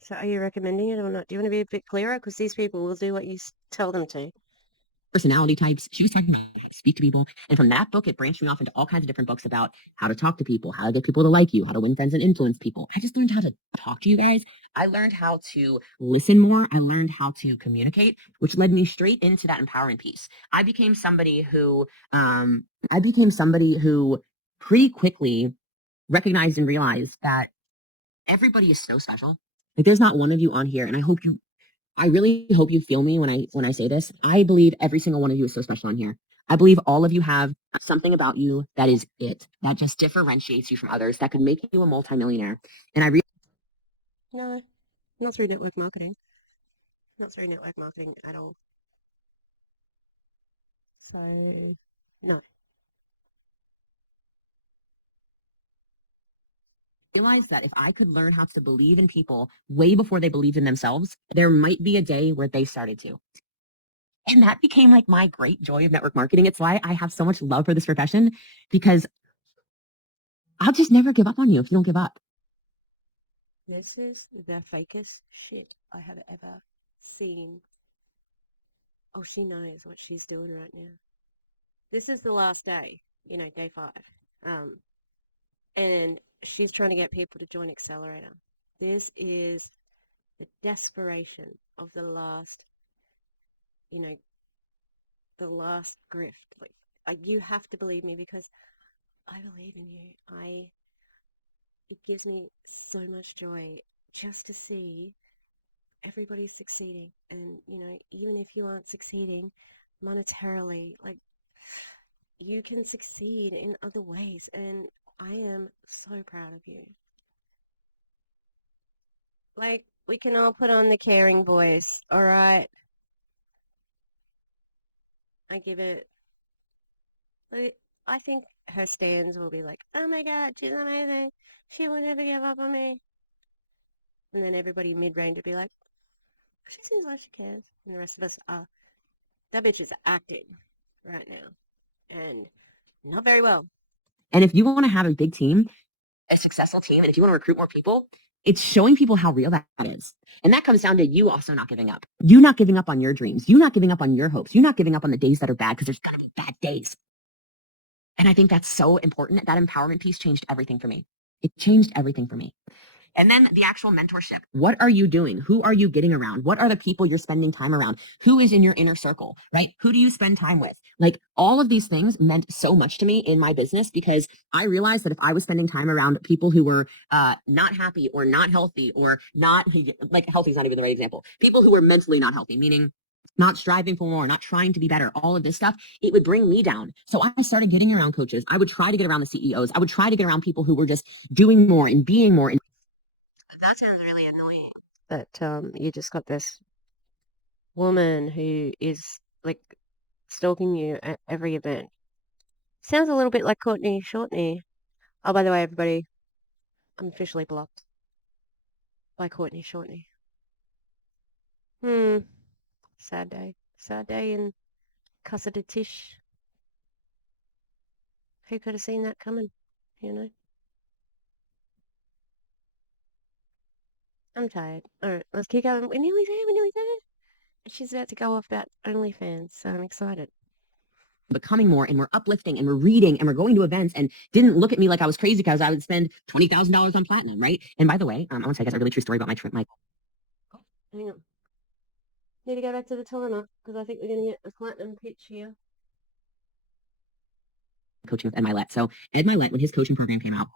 So are you recommending it or not? Do you want to be a bit clearer? Because these people will do what you tell them to. personality types. She was talking about how to speak to people. And from that book, it branched me off into all kinds of different books about how to talk to people, how to get people to like you, how to win friends and influence people. I just learned how to talk to you guys. I learned how to listen more. I learned how to communicate, which led me straight into that empowering piece. I became somebody who pretty quickly recognized and realized that everybody is so special. Like there's not one of you on here, and I really hope you feel me when I say this. I believe every single one of you is so special on here. I believe all of you have something about you that is it, that just differentiates you from others, that could make you a multimillionaire. And I really No, not through network marketing. Not through network marketing at all. So, no. realized that if I could learn how to believe in people way before they believed in themselves, there might be a day where they started to. And that became like my great joy of network marketing. It's why I have so much love for this profession, because I'll just never give up on you if you don't give up. This is the fakest shit I have ever seen. Oh, she knows what she's doing right now. This is the last day, day 5. And she's trying to get people to join Accelerator. This is the desperation of the last, the last grift. Like you have to believe me, because I believe in you. It gives me so much joy just to see everybody's succeeding. And, even if you aren't succeeding monetarily, like, you can succeed in other ways. And I am so proud of you. Like, we can all put on the caring voice, all right? I give it, like, I think her stands will be like, oh my God, she's amazing. She will never give up on me. And then everybody mid-range will be like, she seems like she cares. And the rest of us are, that bitch is acting right now. And not very well. And if you want to have a big team, a successful team, and if you want to recruit more people, it's showing people how real that is. And that comes down to you also not giving up. You not giving up on your dreams. You not giving up on your hopes. You not giving up on the days that are bad, because there's going to be bad days. And I think that's so important. That empowerment piece changed everything for me. It changed everything for me. And then the actual mentorship. What are you doing? Who are you getting around? What are the people you're spending time around? Who is in your inner circle, right? Who do you spend time with? Like, all of these things meant so much to me in my business, because I realized that if I was spending time around people who were not happy or not healthy, or not, like, healthy is not even the right example. People who were mentally not healthy, meaning not striving for more, not trying to be better, all of this stuff, it would bring me down. So I started getting around coaches. I would try to get around the CEOs. I would try to get around people who were just doing more and being more. That sounds really annoying. That you just got this woman who is like stalking you at every event. Sounds a little bit like Courtney Shortney. Oh, by the way, everybody, I'm officially blocked by Courtney Shortney. Sad day. Sad day in Casa de Tish. Who could have seen that coming, I'm tired. All right, let's keep going. We're nearly there. We're nearly there. She's about to go off about OnlyFans, so I'm excited. Becoming more, and we're uplifting, and we're reading, and we're going to events, and didn't look at me like I was crazy because I would spend $20,000 on platinum, right? And by the way, I want to tell you guys a really true story about my trip. Oh, hang on. Need to go back to the timer, because I think we're going to get a platinum pitch here. Coaching with Ed Milet. So Ed Milet, when his coaching program came out,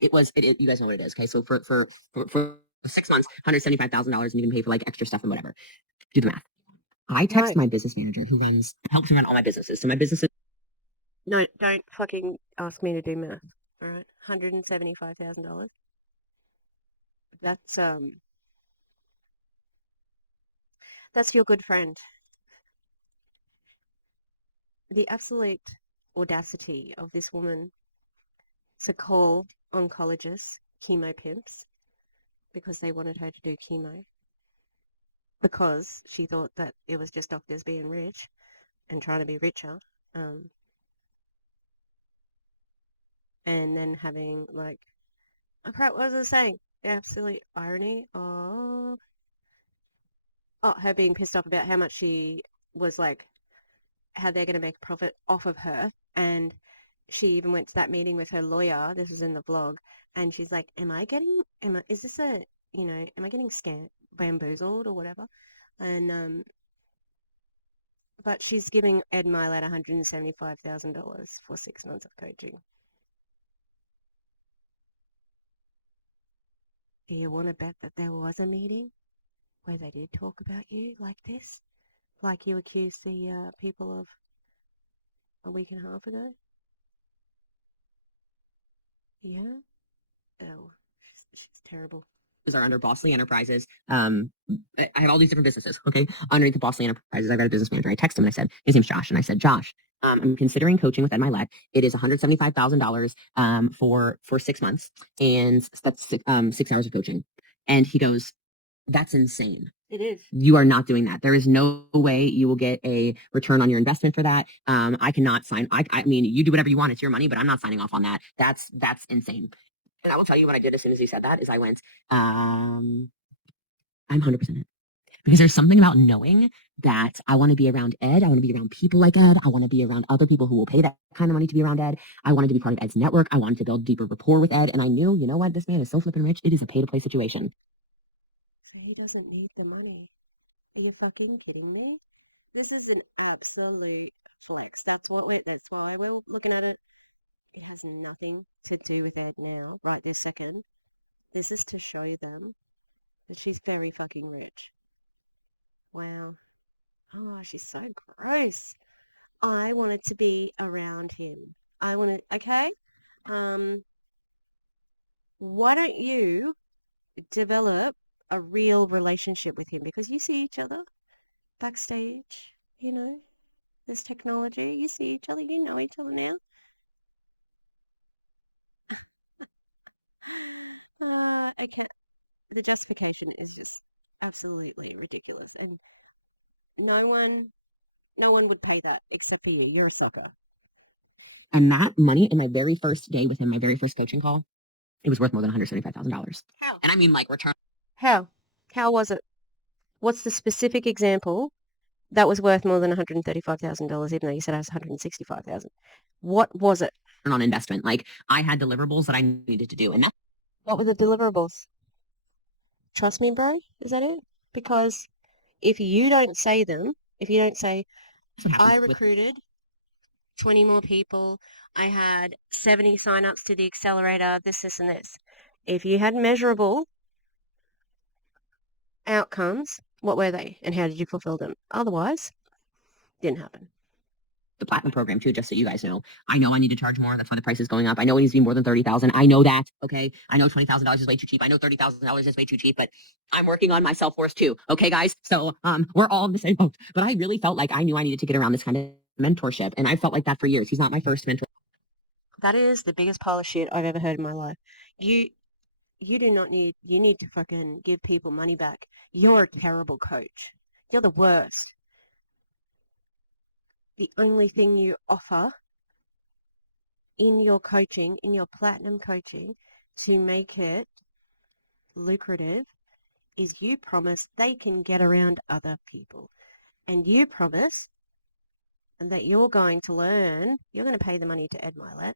it was, you guys know what it is, okay? So for 6 months, $175,000, and you can pay for like extra stuff and whatever. Do the math. I text my business manager, who helps me run all my businesses. So my businesses. No, don't fucking ask me to do math. All right, $175,000. That's your good friend. The absolute audacity of this woman to call oncologists chemo pimps because they wanted her to do chemo, because she thought that it was just doctors being rich and trying to be richer, and then having like, what was I saying? The absolute irony of her being pissed off about how much she was like, how they're going to make a profit off of her. And she even went to that meeting with her lawyer. This was in the vlog. And she's like, am I getting scammed, bamboozled or whatever? And, but she's giving Ed Milet $175,000 for 6 months of coaching. Do you want to bet that there was a meeting where they did talk about you like this? Like you accused the people of a week and a half ago? Yeah? Oh, she's terrible. Are under Bossly Enterprises. I have all these different businesses, okay? Underneath the Bossly Enterprises, I've got a business manager. I texted him and I said, his name's Josh. And I said, Josh, I'm considering coaching with Ed Milet. It is $175,000 for 6 months. And that's 6 hours of coaching. And he goes, That's insane. It is. You are not doing that. There is no way you will get a return on your investment for that. I cannot sign. I mean, you do whatever you want. It's your money, but I'm not signing off on that. That's insane. And I will tell you what I did as soon as he said that is I went, I'm 100% it. Because there's something about knowing that I want to be around Ed. I want to be around people like Ed. I want to be around other people who will pay that kind of money to be around Ed. I wanted to be part of Ed's network. I wanted to build deeper rapport with Ed. And I knew, you know what? This man is so flipping rich. It is a pay to play situation. He doesn't need the money. Are you fucking kidding me? This is an absolute flex. That's why we're looking at it. It has nothing to do with Ed now, right this second. This is to show them that she's very fucking rich. Wow. Oh, this is so gross. I wanted to be around him. Okay? Why don't you develop a real relationship with him? Because you see each other backstage, you know, this technology, you see each other, you know each other now. Okay, the justification is just absolutely ridiculous, and no one would pay that except for you. You're a sucker. And that money in my very first day with him, my very first coaching call, it was worth more than $175,000. How? And I mean, like, return. How? How was it? What's the specific example that was worth more than $135,000, even though you said it was $165,000? What was it? On investment. Like, I had deliverables that I needed to do. And that's What were the deliverables? Trust me, bro. Is that it? Because if you don't say them, if you don't say, what happens I with recruited 20 more people, I had 70 sign-ups to the accelerator, this, and this. If you had measurable outcomes, what were they? And how did you fulfill them? Otherwise, didn't happen. the platinum program too, just so you guys know. I know I need to charge more. That's why the price is going up. I know it needs to be more than 30,000. I know that. Okay. I know $20,000 is way too cheap. I know $30,000 is way too cheap, but I'm working on my self-worth too. Okay, guys. So we're all in the same boat. But I really felt like I knew I needed to get around this kind of mentorship. And I felt like that for years. He's not my first mentor. That is the biggest pile of shit I've ever heard in my life. You do not need, you need to fucking give people money back. You're a terrible coach. You're the worst. The only thing you offer in your coaching, in your platinum coaching, to make it lucrative is you promise they can get around other people. And you promise that you're going to learn, you're going to pay the money to Ed Milet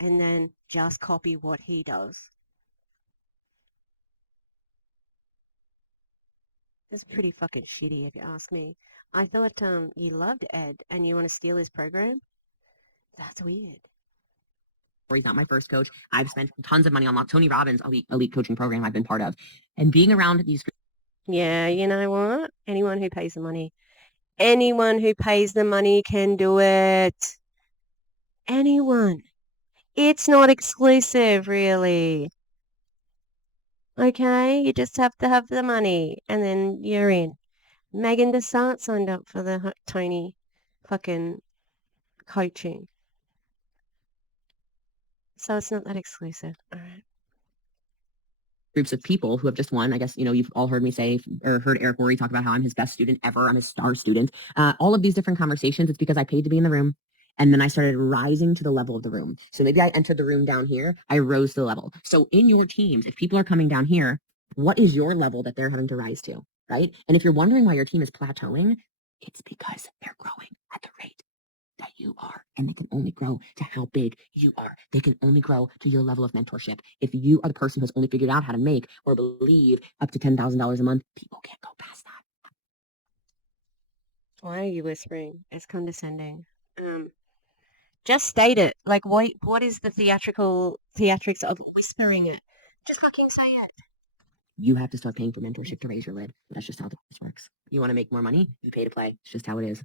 and then just copy what he does. It's pretty fucking shitty if you ask me. I thought you loved Ed and you want to steal his program? That's weird. He's not my first coach. I've spent tons of money on Tony Robbins' elite coaching program I've been part of. And being around these. Yeah, you know what? Anyone who pays the money can do it. Anyone. It's not exclusive, really. Okay, you just have to have the money and then you're in. Megan Desart signed up for the Tony fucking coaching. So it's not that exclusive. All right. Groups of people who have just won. I guess, you've all heard me say or heard Eric Worre talk about how I'm his best student ever. I'm his star student. All of these different conversations, it's because I paid to be in the room. And then I started rising to the level of the room. So maybe I entered the room down here. I rose to the level. So in your teams, if people are coming down here, what is your level that they're having to rise to, right? And if you're wondering why your team is plateauing, it's because they're growing at the rate that you are, and they can only grow to how big you are. They can only grow to your level of mentorship. If you are the person who's only figured out how to make or believe up to $10,000 a month, people can't go past that. Why are you whispering? It's condescending. Just state it. Like, what is the theatrics of whispering it? Just fucking say it. You have to start paying for mentorship to raise your lid. That's just how this works. You want to make more money? You pay to play. It's just how it is.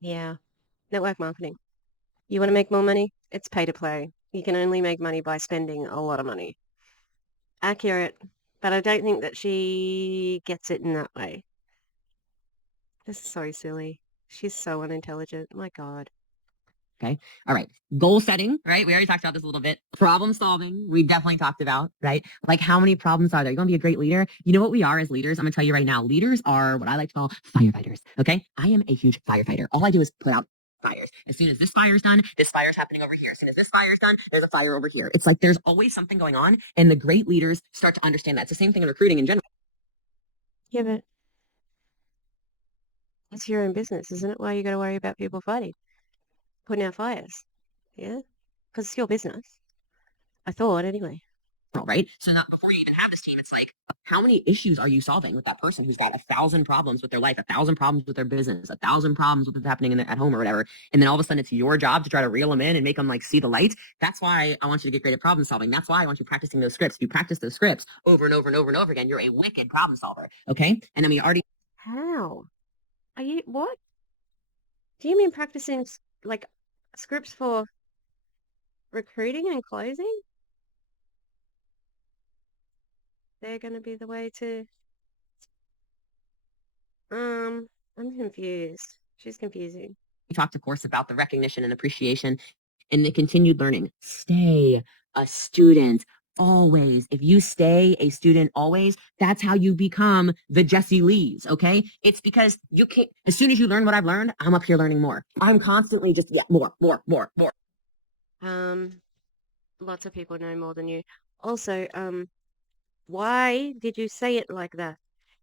Yeah. Network marketing. You want to make more money? It's pay to play. You can only make money by spending a lot of money. Accurate. But I don't think that she gets it in that way. This is so silly. She's so unintelligent. My God. Okay. All right. Goal setting, right? We already talked about this a little bit. Problem solving, we definitely talked about, right? Like how many problems are there? You're going to be a great leader. You know what we are as leaders? I'm going to tell you right now. Leaders are what I like to call firefighters. Okay. I am a huge firefighter. All I do is put out fires. As soon as this fire's done, this fire's happening over here. As soon as this fire's done, there's a fire over here. It's like there's always something going on. And the great leaders start to understand that. It's the same thing in recruiting in general. Yeah, but it's your own business, isn't it? Why you got to worry about people fighting, putting out fires? Yeah, because it's your business. I thought anyway. Right? So not before you even have this team, it's like, how many issues are you solving with that person who's got 1,000 problems with their life, 1,000 problems with their business, 1,000 problems with what's happening at home or whatever. And then all of a sudden it's your job to try to reel them in and make them like see the light. That's why I want you to get great at problem solving. That's why I want you practicing those scripts. If you practice those scripts over and over and over and over again, you're a wicked problem solver. Okay. And then we already How? Are you, what? Do you mean practicing like scripts for recruiting and closing? They're going to be the way to, I'm confused. She's confusing. talked, of course, about the recognition and appreciation and the continued learning. Stay a student always. If you stay a student always, that's how you become the Jessie Lees. Okay. It's because you can't, as soon as you learn what I've learned, I'm up here learning more. I'm constantly just, yeah, more. Lots of people know more than you. Also, why did you say it like that?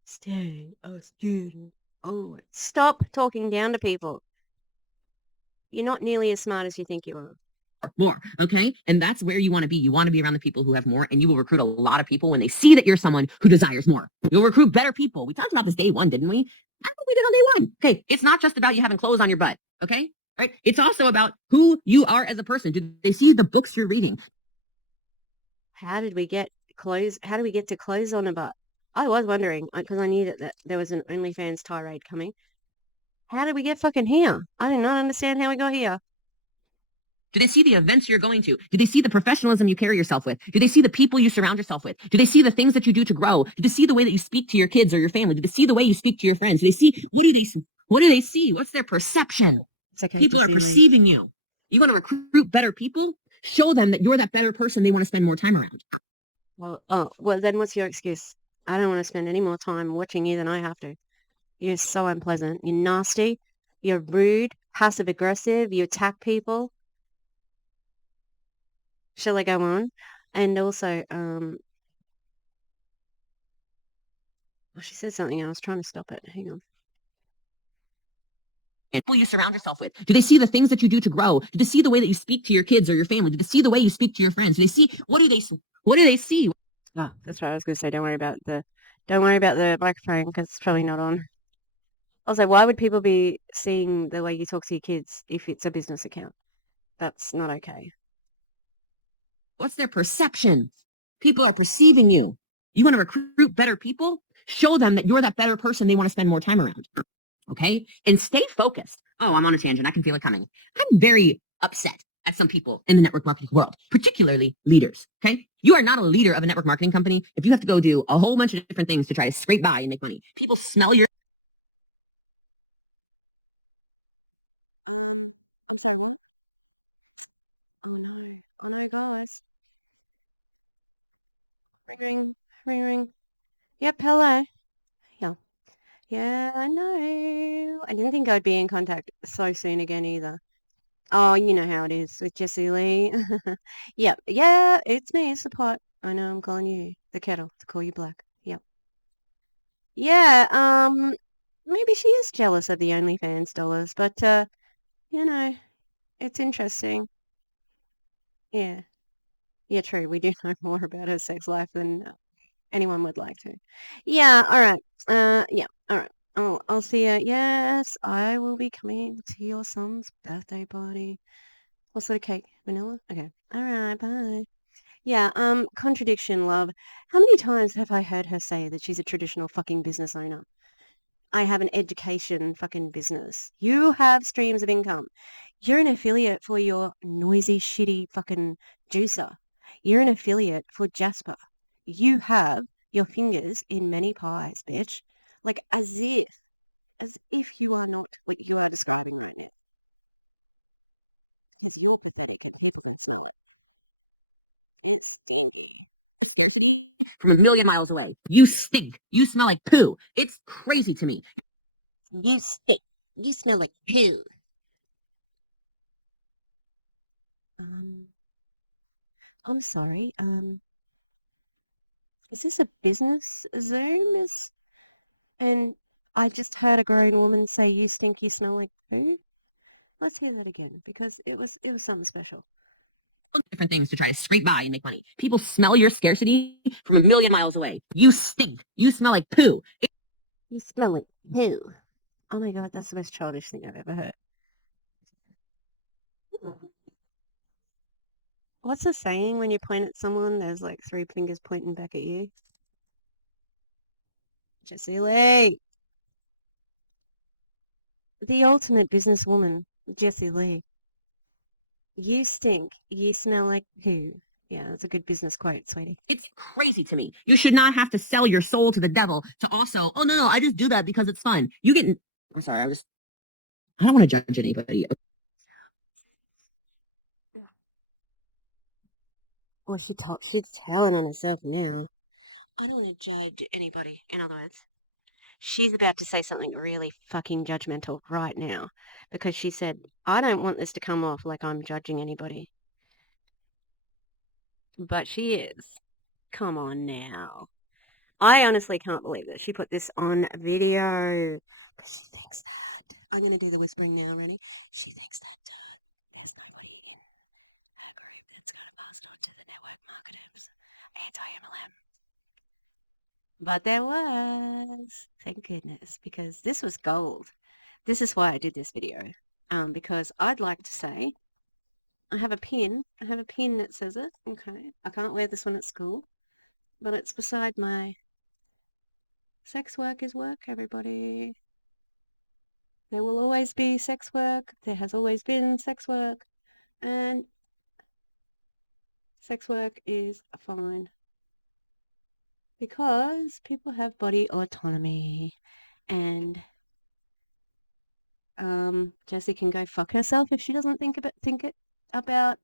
Stay a student. Oh, stop talking down to people. You're not nearly as smart as you think you are. More. Okay. And that's where you want to be. You want to be around the people who have more, and you will recruit a lot of people when they see that you're someone who desires more. You'll recruit better people. We talked about this day one, didn't we? I think we did on day one. Okay. It's not just about you having clothes on your butt. Okay. Right. It's also about who you are as a person. Do they see the books you're reading? How did we get clothes? How do we get to clothes on a butt? I was wondering because I knew that there was an OnlyFans tirade coming. How did we get fucking here? I did not understand how we got here. Do they see the events you're going to? Do they see the professionalism you carry yourself with? Do they see the people you surround yourself with? Do they see the things that you do to grow? Do they see the way that you speak to your kids or your family? Do they see the way you speak to your friends? Do they see, what do they see? What do they see? What's their perception? Okay, people are perceiving you. You want to recruit better people? Show them that you're that better person they want to spend more time around. Well, then what's your excuse? I don't want to spend any more time watching you than I have to. You're so unpleasant. You're nasty. You're rude, passive aggressive. You attack people. Shall I go on? And also, she said something. I was trying to stop it. Hang on. And people you surround yourself with. Do they see the things that you do to grow? Do they see the way that you speak to your kids or your family? Do they see the way you speak to your friends? Do they see, what do they see? Oh, that's what I was going to say. Don't worry about the microphone because it's probably not on. Also, why would people be seeing the way you talk to your kids if it's a business account? That's not okay. What's their perception? People are perceiving you. You want to recruit better people? Show them that you're that better person they want to spend more time around. Okay? And stay focused. Oh, I'm on a tangent. I can feel it coming. I'm very upset at some people in the network marketing world, particularly leaders. Okay? You are not a leader of a network marketing company if you have to go do a whole bunch of different things to try to scrape by and make money. People smell your from a million miles away. You stink. You smell like poo. It's crazy to me. You stink. You smell like poo. I'm sorry. Is this a business Zoom? And I just heard a grown woman say, "You stink. You smell like poo." Let's hear that again because it was something special. Different things to try to scrape by and make money. People smell your scarcity from a million miles away. You stink. You smell like poo. You smell like poo. Oh my god, that's the most childish thing I've ever heard. What's the saying when you point at someone? There's like three fingers pointing back at you. Jessie Lee, the ultimate businesswoman, Jessie Lee. You stink. You smell like poo. Yeah, that's a good business quote, sweetie. It's crazy to me. You should not have to sell your soul to the devil to also, oh, no, I just do that because it's fun. I'm sorry, I don't want to judge anybody. Well, she's telling on herself now. I don't want to judge anybody. In other words, she's about to say something really fucking judgmental right now because she said, I don't want this to come off like I'm judging anybody. But she is. Come on now. I honestly can't believe that she put this on video. Because she thinks that. I'm going to do the whispering now, ready? She thinks that there's going to be in her group that's going to pass on to the network marketers. Anti-MLM. But there was. Thank goodness. Because this was gold. This is why I did this video. Because I'd like to say, I have a pin. I have a pin that says it. Okay. I can't wear this one at school. But it's beside my sex work is work, everybody. There will always be sex work. There has always been sex work. And sex work is fine. Because people have body autonomy. And Jessie can go fuck herself if she doesn't think about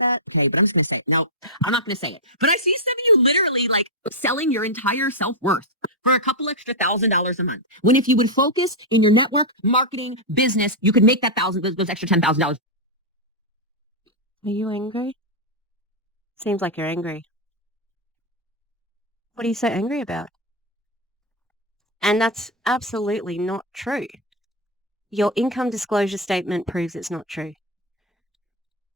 that. Okay, but I'm just going to say it. No, I'm not going to say it. But I see some of you literally like selling your entire self-worth for a couple extra $1,000 a month. When if you would focus in your network, marketing, business, you could make that those extra $10,000. Are you angry? Seems like you're angry. What are you so angry about? And that's absolutely not true. Your income disclosure statement proves it's not true.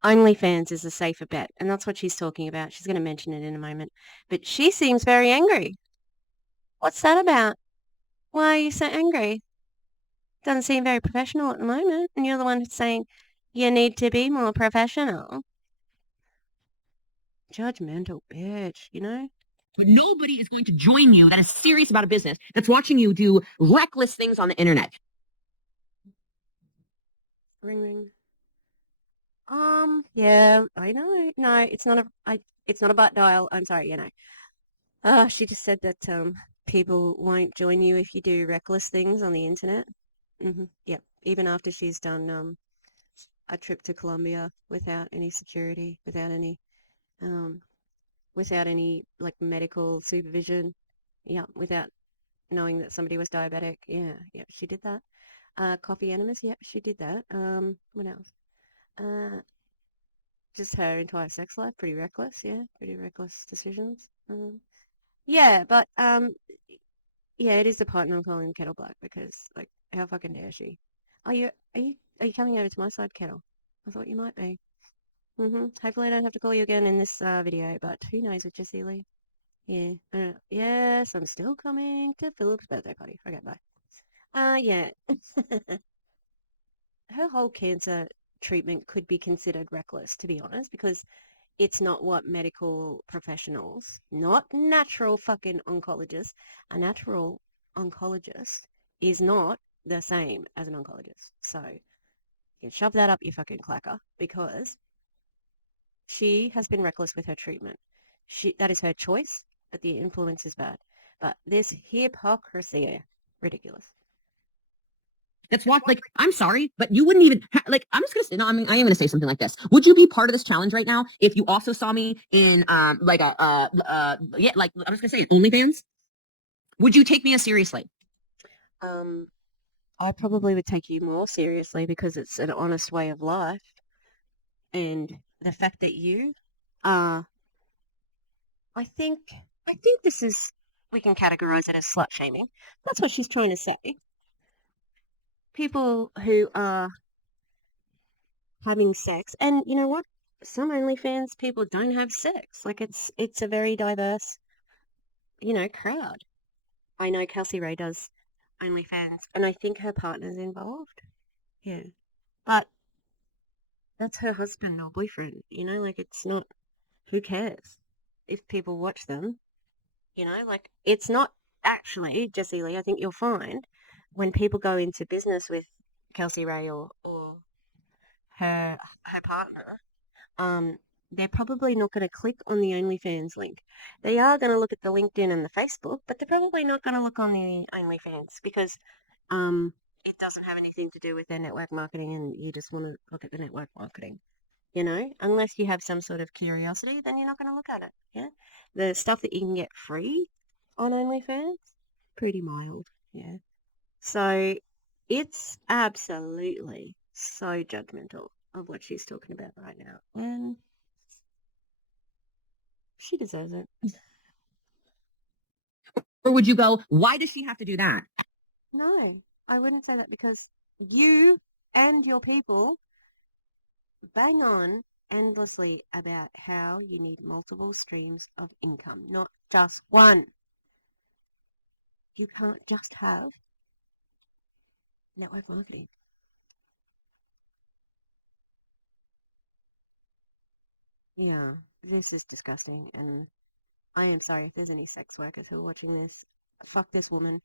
OnlyFans is a safer bet, and that's what she's talking about. She's going to mention it in a moment. But she seems very angry. What's that about? Why are you so angry? Doesn't seem very professional at the moment, and you're the one who's saying you need to be more professional. Judgmental bitch, you know? But nobody is going to join you that is serious about a business that's watching you do reckless things on the internet. Ring ring. Yeah, I know. No, it's not a butt dial. I'm sorry, you know. She just said that people won't join you if you do reckless things on the internet. Yep. Even after she's done a trip to Colombia without any security, without any like medical supervision. Yeah, without knowing that somebody was diabetic. Yeah, she did that. Coffee enemas. Yep, she did that. What else? Just her entire sex life, pretty reckless. Yeah, pretty reckless decisions. Yeah, but yeah, it is the partner I'm calling Kettle Black because like, how fucking dare she? Are you coming over to my side, Kettle? I thought you might be. Hopefully I don't have to call you again in this video, but who knows with Jessie Lee? Yeah. Yes, I'm still coming to Philip's birthday party. Okay, bye. Yeah. Her whole cancer treatment could be considered reckless, to be honest, because it's not what medical professionals, not natural fucking oncologists, a natural oncologist is not the same as an oncologist. So you can shove that up your fucking clacker because she has been reckless with her treatment. That is her choice, but the influence is bad. But this hypocrisy, ridiculous. that's what, like, I'm sorry, but you wouldn't even like, I'm just gonna say, no, I mean, I am gonna say something like this. Would you be part of this challenge right now if you also saw me in like a yeah, like, I'm just gonna say OnlyFans? Would you take me as seriously? Um, I probably would take you more seriously because it's an honest way of life. And the fact that you are, I think, I think this is, we can categorize it as slut shaming. That's what she's trying to say. People who are having sex, and you know what? Some OnlyFans people don't have sex. Like it's a very diverse, crowd. I know Kelsey Ray does OnlyFans, and I think her partner's involved. Yeah, but that's her husband or boyfriend. Like it's not. Who cares if people watch them? Like it's not actually Jessie Lee. I think you'll find when people go into business with Kelsey Ray or her partner, um, they're probably not going to click on the OnlyFans link. They are going to look at the LinkedIn and the Facebook, but they're probably not going to look on the OnlyFans because um, it doesn't have anything to do with their network marketing, and you just want to look at the network marketing. Unless you have some sort of curiosity, then you're not going to look at it. Yeah, the stuff that you can get free on OnlyFans, pretty mild. Yeah, so it's absolutely so judgmental of what she's talking about right now, and she deserves it. Or would you go, why does she have to do that? No, I wouldn't say that because you and your people bang on endlessly about how you need multiple streams of income, not just one. You can't just have network marketing. Yeah, this is disgusting, and I am sorry if there's any sex workers who are watching this. Fuck this woman.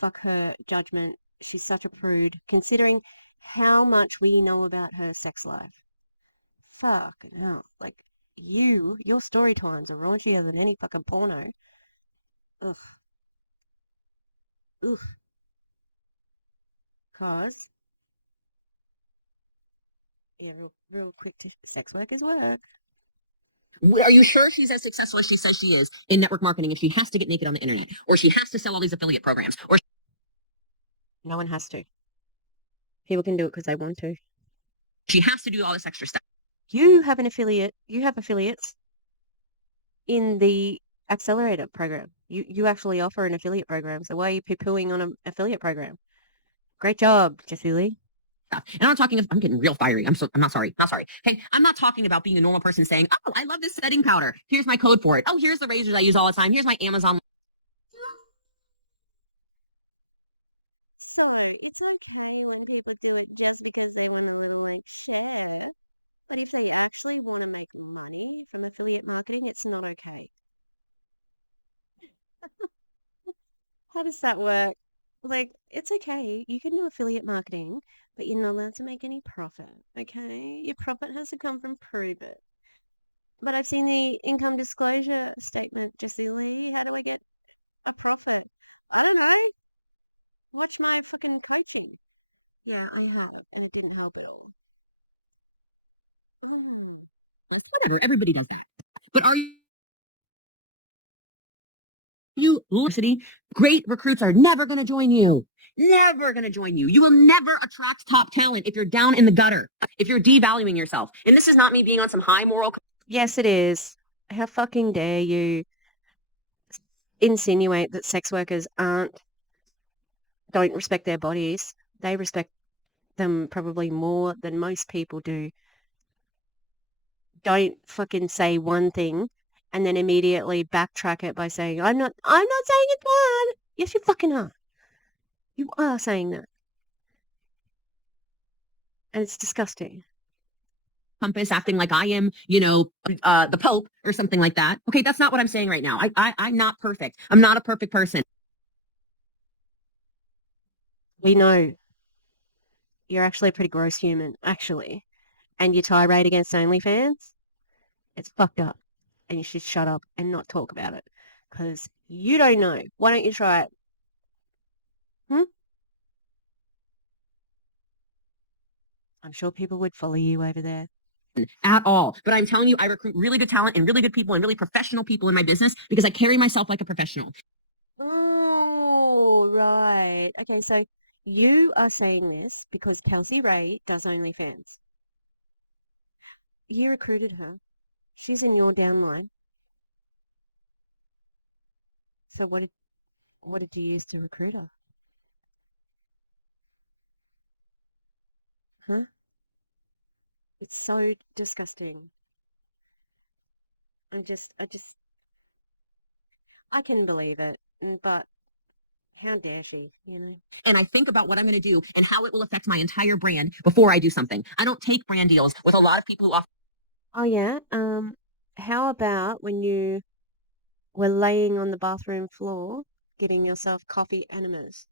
Fuck her judgment. She's such a prude, considering how much we know about her sex life. Fuck hell. Like, your story times are raunchier than any fucking porno. Ugh. Ugh. Cause, yeah, real quick to sex workers work. Are you sure she's as successful as she says she is in network marketing if she has to get naked on the internet, or she has to sell all these affiliate programs, or No one has to. People can do it because they want to. she has to do all this extra stuff? You have an affiliate. You have affiliates in the accelerator program. You actually offer an affiliate program. So why are you poo-pooing on an affiliate program? Great job, Jessie Lee. And I'm not talking, I'm getting real fiery. I'm not sorry. Not sorry. Okay. I'm not talking about being a normal person saying, oh, I love this setting powder. Here's my code for it. Oh, here's the razors I use all the time. Here's my Amazon. So it's okay when people do it just because they want a little like share. But if they actually want to make money from affiliate marketing, it's not okay. How does that work? Like, it's okay. You can do affiliate marketing, but you're not allowed to make any profit. Okay? Your profit has to come from prove it. But I've seen the income disclosure statement just recently. How do I get a profit? I don't know. What's my fucking coaching? Yeah, I have, and it didn't help at all. Whatever. Everybody does that. But are you university? Great recruits are never going to join you. Never going to join you. You will never attract top talent if you're down in the gutter, if you're devaluing yourself. And this is not me being on some high moral. Yes, it is. How fucking dare you insinuate that sex workers don't respect their bodies? They respect them probably more than most people do. Don't fucking say one thing and then immediately backtrack it by saying, I'm not saying it's bad. Yes, you fucking are. You are saying that. And it's disgusting. Compass acting like I am, the Pope or something like that. Okay, that's not what I'm saying right now. I'm not perfect. I'm not a perfect person. We know you're actually a pretty gross human, actually. And your tirade against OnlyFans, it's fucked up. And you should shut up and not talk about it. Because you don't know. Why don't you try it? Hmm? I'm sure people would follow you over there. At all. But I'm telling you, I recruit really good talent and really good people and really professional people in my business because I carry myself like a professional. Oh, right. Okay, so you are saying this because Kelsey Ray does OnlyFans. You recruited her. She's in your downline. So what did you use to recruit her? Huh? It's so disgusting. I can believe it, but how dare she, you know? And I think about what I'm going to do and how it will affect my entire brand before I do something. I don't take brand deals with a lot of people who offer. Oh yeah. How about when you were laying on the bathroom floor getting yourself coffee enemas?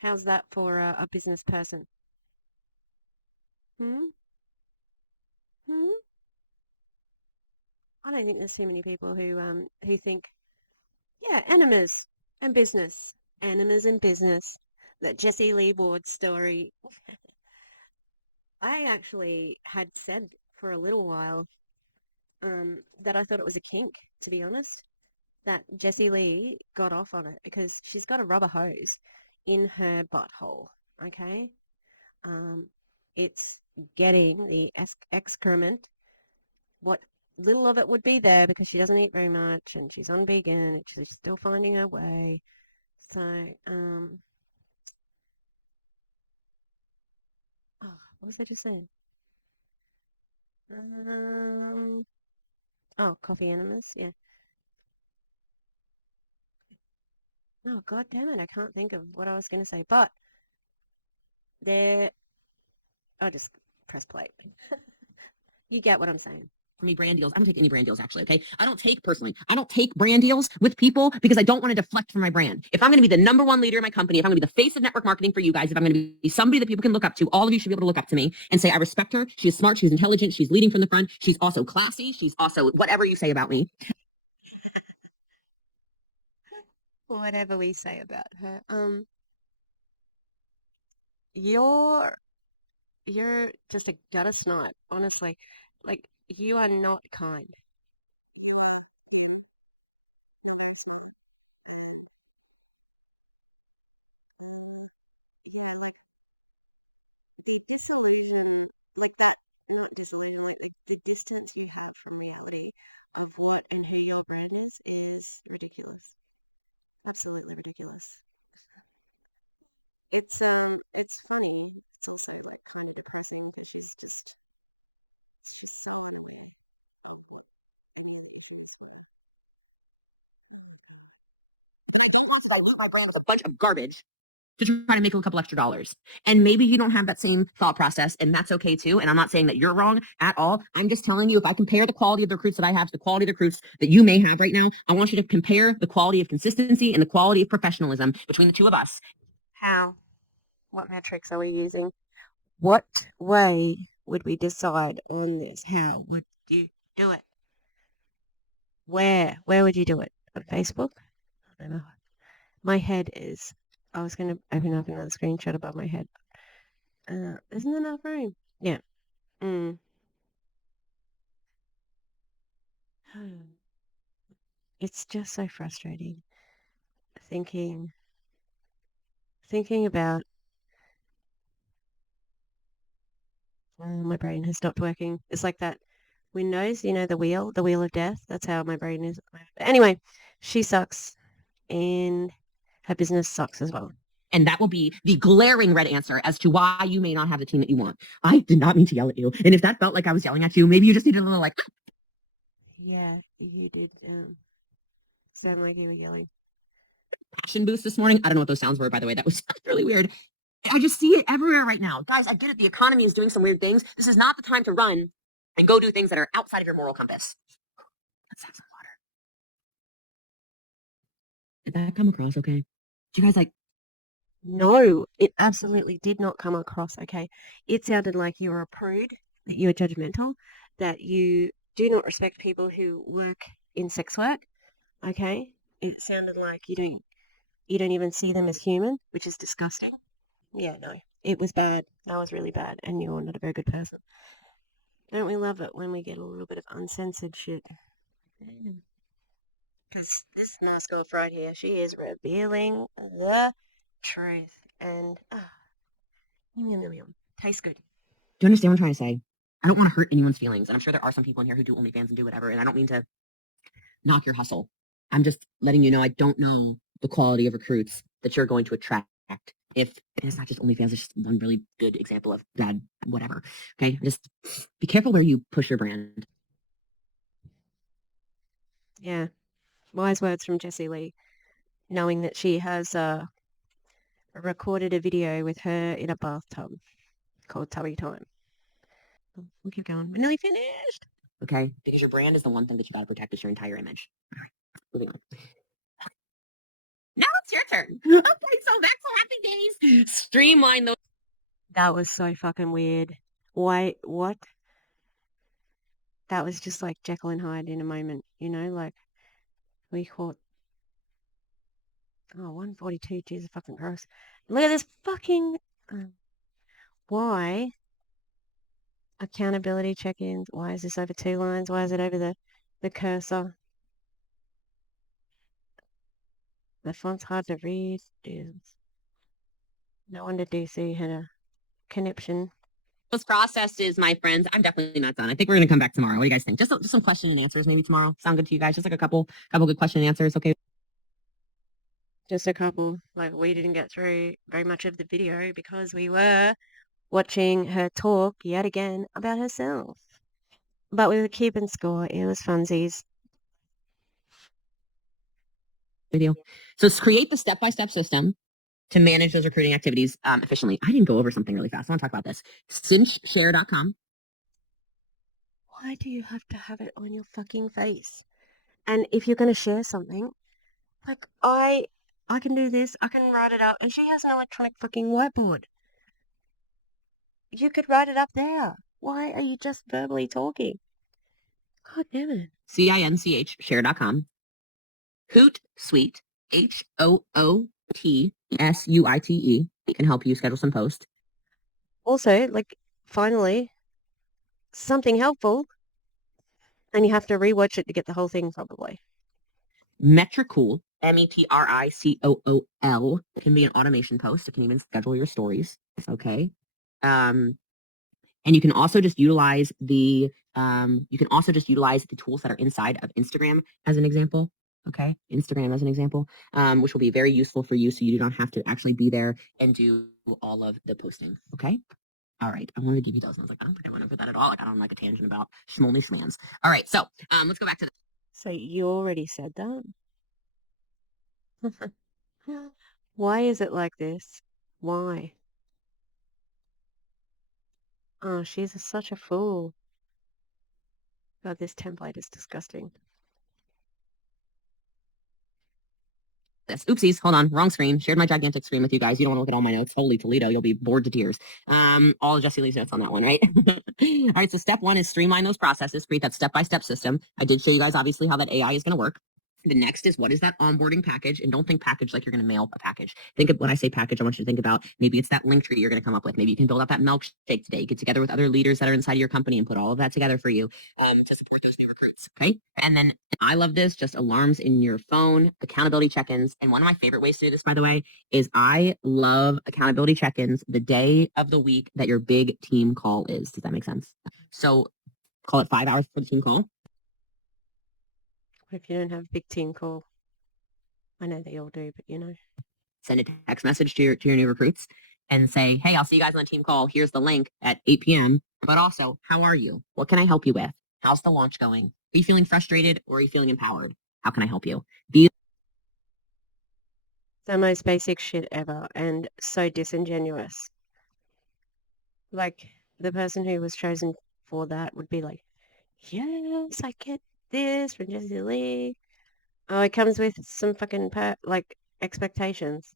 How's that for a business person? Hmm? Hmm? I don't think there's too many people who think, yeah, enemas and business, enemas and business. That Jessie Lee Ward story. I actually had said for a little while that I thought it was a kink, to be honest. That Jessie Lee got off on it because she's got a rubber hose in her butthole. Okay, it's getting the excrement, what little of it would be there because she doesn't eat very much and she's on vegan and she's still finding her way. So, oh, what was I just saying? Um, oh, coffee enemas, yeah. Oh, God damn it, I can't think of what I was going to say, but there, I'll just press play. You get what I'm saying. For me, brand deals. I don't take any brand deals, actually. Okay. I don't take brand deals with people because I don't want to deflect from my brand. If I'm going to be the number one leader in my company, if I'm going to be the face of network marketing for you guys, if I'm going to be somebody that people can look up to, all of you should be able to look up to me and say, I respect her. She is smart. She's intelligent. She's leading from the front. She's also classy. She's also whatever you say about me. Whatever we say about her. You're you're just a gutter snipe, honestly. Like you are not kind. The disillusion, like not disillusion, like the distance you have from reality of what and who your brand is ridiculous. Absolutely ridiculous. It's funny to say like trying to talk to your business. It's just so ugly. I don't want to dilute my brand with a bunch of garbage to try to make a couple extra dollars. And maybe you don't have that same thought process, and that's okay too. And I'm not saying that you're wrong at all. I'm just telling you, if I compare the quality of the recruits that I have to the quality of the recruits that you may have right now, I want you to compare the quality of consistency and the quality of professionalism between the two of us. How? What metrics are we using? What way would we decide on this? How would you do it? Where? Where would you do it? On Facebook? I don't know. My head is. I was going to open up another screenshot above my head. Isn't enough room? Yeah. Mm. It's just so frustrating thinking thinking about. My brain has stopped working. It's like that Windows, the wheel of death. That's how my brain is. Anyway, she sucks, and her business sucks as well. And that will be the glaring red answer as to why you may not have the team that you want. I did not mean to yell at you. And if that felt like I was yelling at you, maybe you just needed a little like Yeah, you did sound like you were yelling. passion boost this morning. I don't know what those sounds were, by the way. That was really weird. I just see it everywhere right now. Guys, I get it. The economy is doing some weird things. This is not the time to run and go do things that are outside of your moral compass. Let's have some water. Did that come across okay? Do you guys like No, it absolutely did not come across okay. It sounded like you were a prude, that you were judgmental, that you do not respect people who work in sex work. Okay, it sounded like you don't even see them as human, which is disgusting. Yeah, no. It was bad. That was really bad, and you're not a very good person. Don't we love it when we get a little bit of uncensored shit? Because this nice girl right here, she is revealing the truth, and yum yum yum yum, tastes good. Do you understand what I'm trying to say? I don't want to hurt anyone's feelings. And I'm sure there are some people in here who do OnlyFans and do whatever. And I don't mean to knock your hustle. I'm just letting you know I don't know the quality of recruits that you're going to attract. If it's not just OnlyFans, it's just one really good example of bad whatever. Okay, just be careful where you push your brand. Yeah, wise words from Jessie Lee, knowing that she has recorded a video with her in a bathtub called Tubby Time. We'll keep going. We're nearly finished. Okay, because your brand is the one thing that you got to protect. Is your entire image. All right, moving on. Now it's your turn. Okay, so back to happy days. Streamline those. That was so fucking weird. Why? What? That was just like Jekyll and Hyde in a moment, you know? Like, we caught. Oh, 142. Jesus fucking gross. Look at this fucking. Why? Accountability check-ins. Why is this over 2 lines? Why is it over the cursor? The font's hard to read. Jesus. No wonder DC had a conniption. Those processes, my friends. I'm definitely not done. I think we're gonna come back tomorrow. What do you guys think? Just some question and answers maybe tomorrow. Sound good to you guys? Just like a couple good question and answers. Okay. Just a couple. Like, we didn't get through very much of the video because we were watching her talk yet again about herself. But we were keeping score. It was funsies. Video. So create the step-by-step system to manage those recruiting activities efficiently. I didn't go over something really fast. I want to talk about this. Cinchshare.com. Why do you have to have it on your fucking face? And if you're going to share something, like, I can do this. I can write it up. And she has an electronic fucking whiteboard. You could write it up there. Why are you just verbally talking? God damn it. CINCH share.com. Hootsuite, HOOTSUITE, can help you schedule some posts. Also, like, finally, something helpful. And you have to rewatch it to get the whole thing, probably. Metricool, METRICOOL, can be an automation post. It can even schedule your stories. Okay. And you can also just utilize the tools that are inside of Instagram as an example. Okay. Instagram as an example, which will be very useful for you. So you do not have to actually be there and do all of the posting. Okay. All right. I wanted to give you those. I was like, I don't think I went over that at all. Like, I don't like a tangent about schmolny schmans. All right. So let's go back to So you already said that? Why is it like this? Why? Oh, she's such a fool. God, this template is disgusting. this. Oopsies, hold on, wrong screen. Shared my gigantic screen with you guys. You don't want to look at all my notes. Holy Toledo, you'll be bored to tears. All of Jessie Lee's notes on that one, right? All right, so step one is streamline those processes, create that step-by-step system. I did show you guys obviously how that AI is going to work. The next is what is that onboarding package? And don't think package like you're going to mail a package. Think of when I say package, I want you to think about maybe it's that link tree you're going to come up with. Maybe you can build up that milkshake today. Get together with other leaders that are inside of your company and put all of that together for you to support those new recruits. Okay. And then I love this, just alarms in your phone, accountability check-ins. And one of my favorite ways to do this, by the way, is I love accountability check-ins the day of the week that your big team call is. Does that make sense? So call it 5 hours for the team call. What if you don't have a big team call? I know they all do, but you know. Send a text message to your new recruits and say, hey, I'll see you guys on the team call. Here's the link at 8 p.m. But also, how are you? What can I help you with? How's the launch going? Are you feeling frustrated or are you feeling empowered? How can I help you? The most basic shit ever and so disingenuous. Like, the person who was chosen for that would be like, yes, I get this from Jessie Lee. Oh, it comes with some fucking like expectations.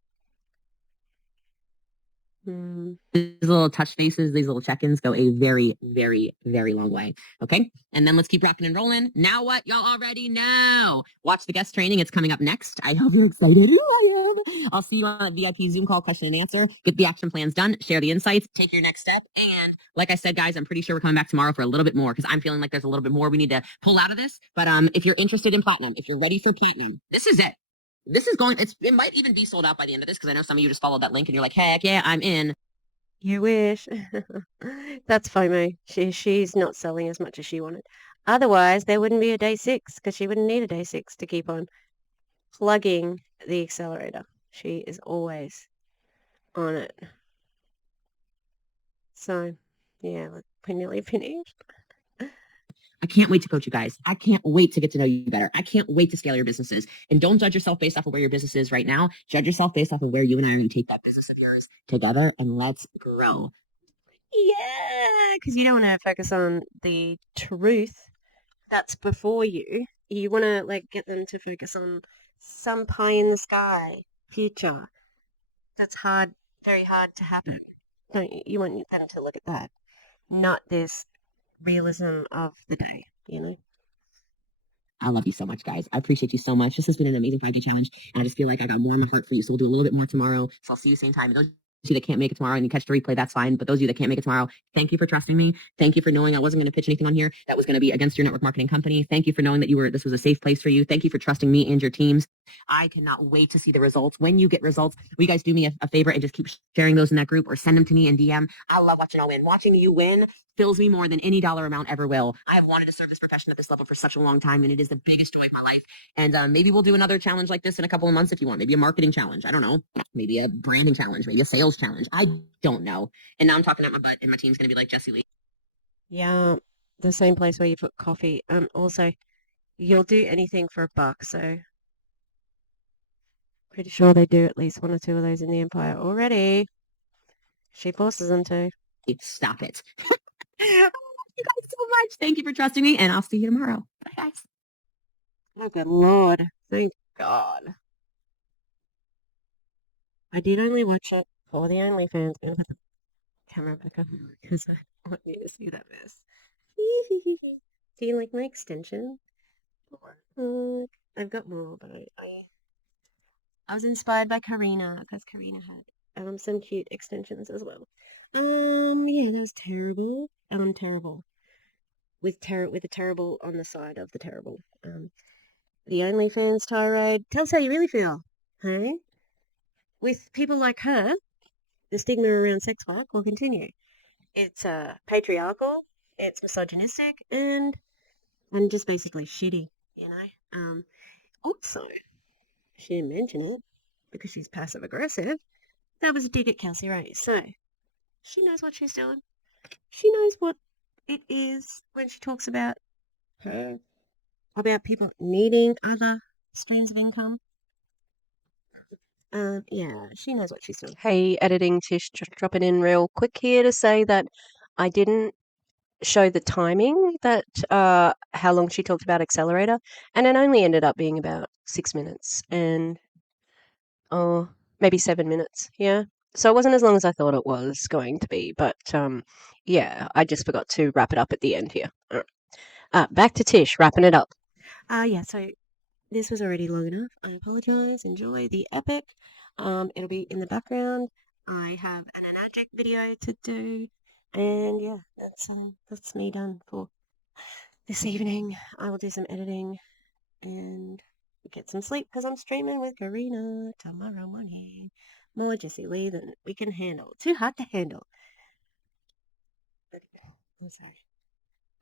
These little touch faces, these little check-ins go a very, very, very long way. Okay. And then let's keep rocking and rolling. Now what? Y'all already know. Watch the guest training. It's coming up next. I hope you're excited. Ooh, I am. I'll see you on a VIP Zoom call, question and answer. Get the action plans done. Share the insights. Take your next step. And like I said, guys, I'm pretty sure we're coming back tomorrow for a little bit more because I'm feeling like there's a little bit more we need to pull out of this. But if you're interested in platinum, if you're ready for platinum, this is it. This is going, it might even be sold out by the end of this because I know some of you just followed that link and you're like, heck yeah, I'm in. You wish. That's FOMO. She's not selling as much as she wanted. Otherwise, there wouldn't be a day 6 because she wouldn't need a day 6 to keep on plugging the accelerator. She is always on it. So, yeah, we're nearly finished. I can't wait to coach you guys. I can't wait to get to know you better. I can't wait to scale your businesses. And don't judge yourself based off of where your business is right now. Judge yourself based off of where you and I are going to take that business of yours together, and let's grow. Yeah, because you don't want to focus on the truth that's before you. You want to like get them to focus on some pie in the sky future. That's hard, very hard to happen. Don't you? You want them to look at that, not this realism of the day, you know? I love you so much, guys. I appreciate you so much. This has been an amazing 5-day challenge. And I just feel like I got more in my heart for you. So we'll do a little bit more tomorrow. So I'll see you same time. Those of you that can't make it tomorrow and you catch the replay, that's fine. But those of you that can't make it tomorrow, thank you for trusting me. Thank you for knowing I wasn't going to pitch anything on here that was going to be against your network marketing company. Thank you for knowing that this was a safe place for you. Thank you for trusting me and your teams. I cannot wait to see the results. When you get results, will you guys do me a favor and just keep sharing those in that group or send them to me in DM? I love watching y'all win. Watching you win fills me more than any dollar amount ever will. I have wanted to serve this profession at this level for such a long time, and it is the biggest joy of my life. And maybe we'll do another challenge like this in a couple of months if you want. Maybe a marketing challenge. I don't know. Maybe a branding challenge. Maybe a sales challenge. I don't know. And now I'm talking out my butt, and my team's going to be like, Jessie Lee. Yeah, the same place where you put coffee. Also, you'll do anything for a buck, so pretty sure they do at least 1 or 2 of those in the Empire already. She forces them to. Stop it. I love you guys so much. Thank you for trusting me, and I'll see you tomorrow. Bye, guys. Oh, good Lord. Thank God. I did only watch it for the OnlyFans. I'm gonna put the camera back on because I want you to see that mess. Do you like my extension? I've got more, but I was inspired by Karina because Karina had some cute extensions as well. Yeah, that was terrible. Terrible. With a terrible on the side of the terrible. The OnlyFans tirade. Tell us how you really feel, hey? With people like her, the stigma around sex work will continue. It's patriarchal, it's misogynistic, and just basically shitty, you know. Also, she didn't mention it because she's passive aggressive. That was a dig at Kelsey Ray. So she knows what she's doing. She knows what it is when she talks about her, about people needing other streams of income. Yeah, she knows what she's doing. Hey, editing Tish, dropping in real quick here to say that I didn't show the timing that how long she talked about accelerator, and it only ended up being about 6 minutes and maybe 7 minutes. Yeah, so it wasn't as long as I thought it was going to be, but yeah, I just forgot to wrap it up at the end here. All right. Back to Tish, wrapping it up. Yeah, so this was already long enough. I apologize. Enjoy the epic. It'll be in the background. I have an Anagic video to do, and yeah, that's me done for this evening. I will do some editing and get some sleep because I'm streaming with Karina tomorrow morning. More Jessie Lee than we can handle. Too hard to handle. I'm sorry.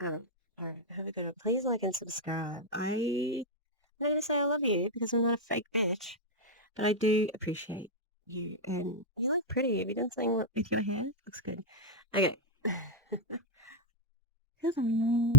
All right. Have a good one. Please like and subscribe. I'm not gonna say I love you because I'm not a fake bitch, but I do appreciate you, and you look pretty. Have you done something with your hair? Looks good. Okay. Goodbye.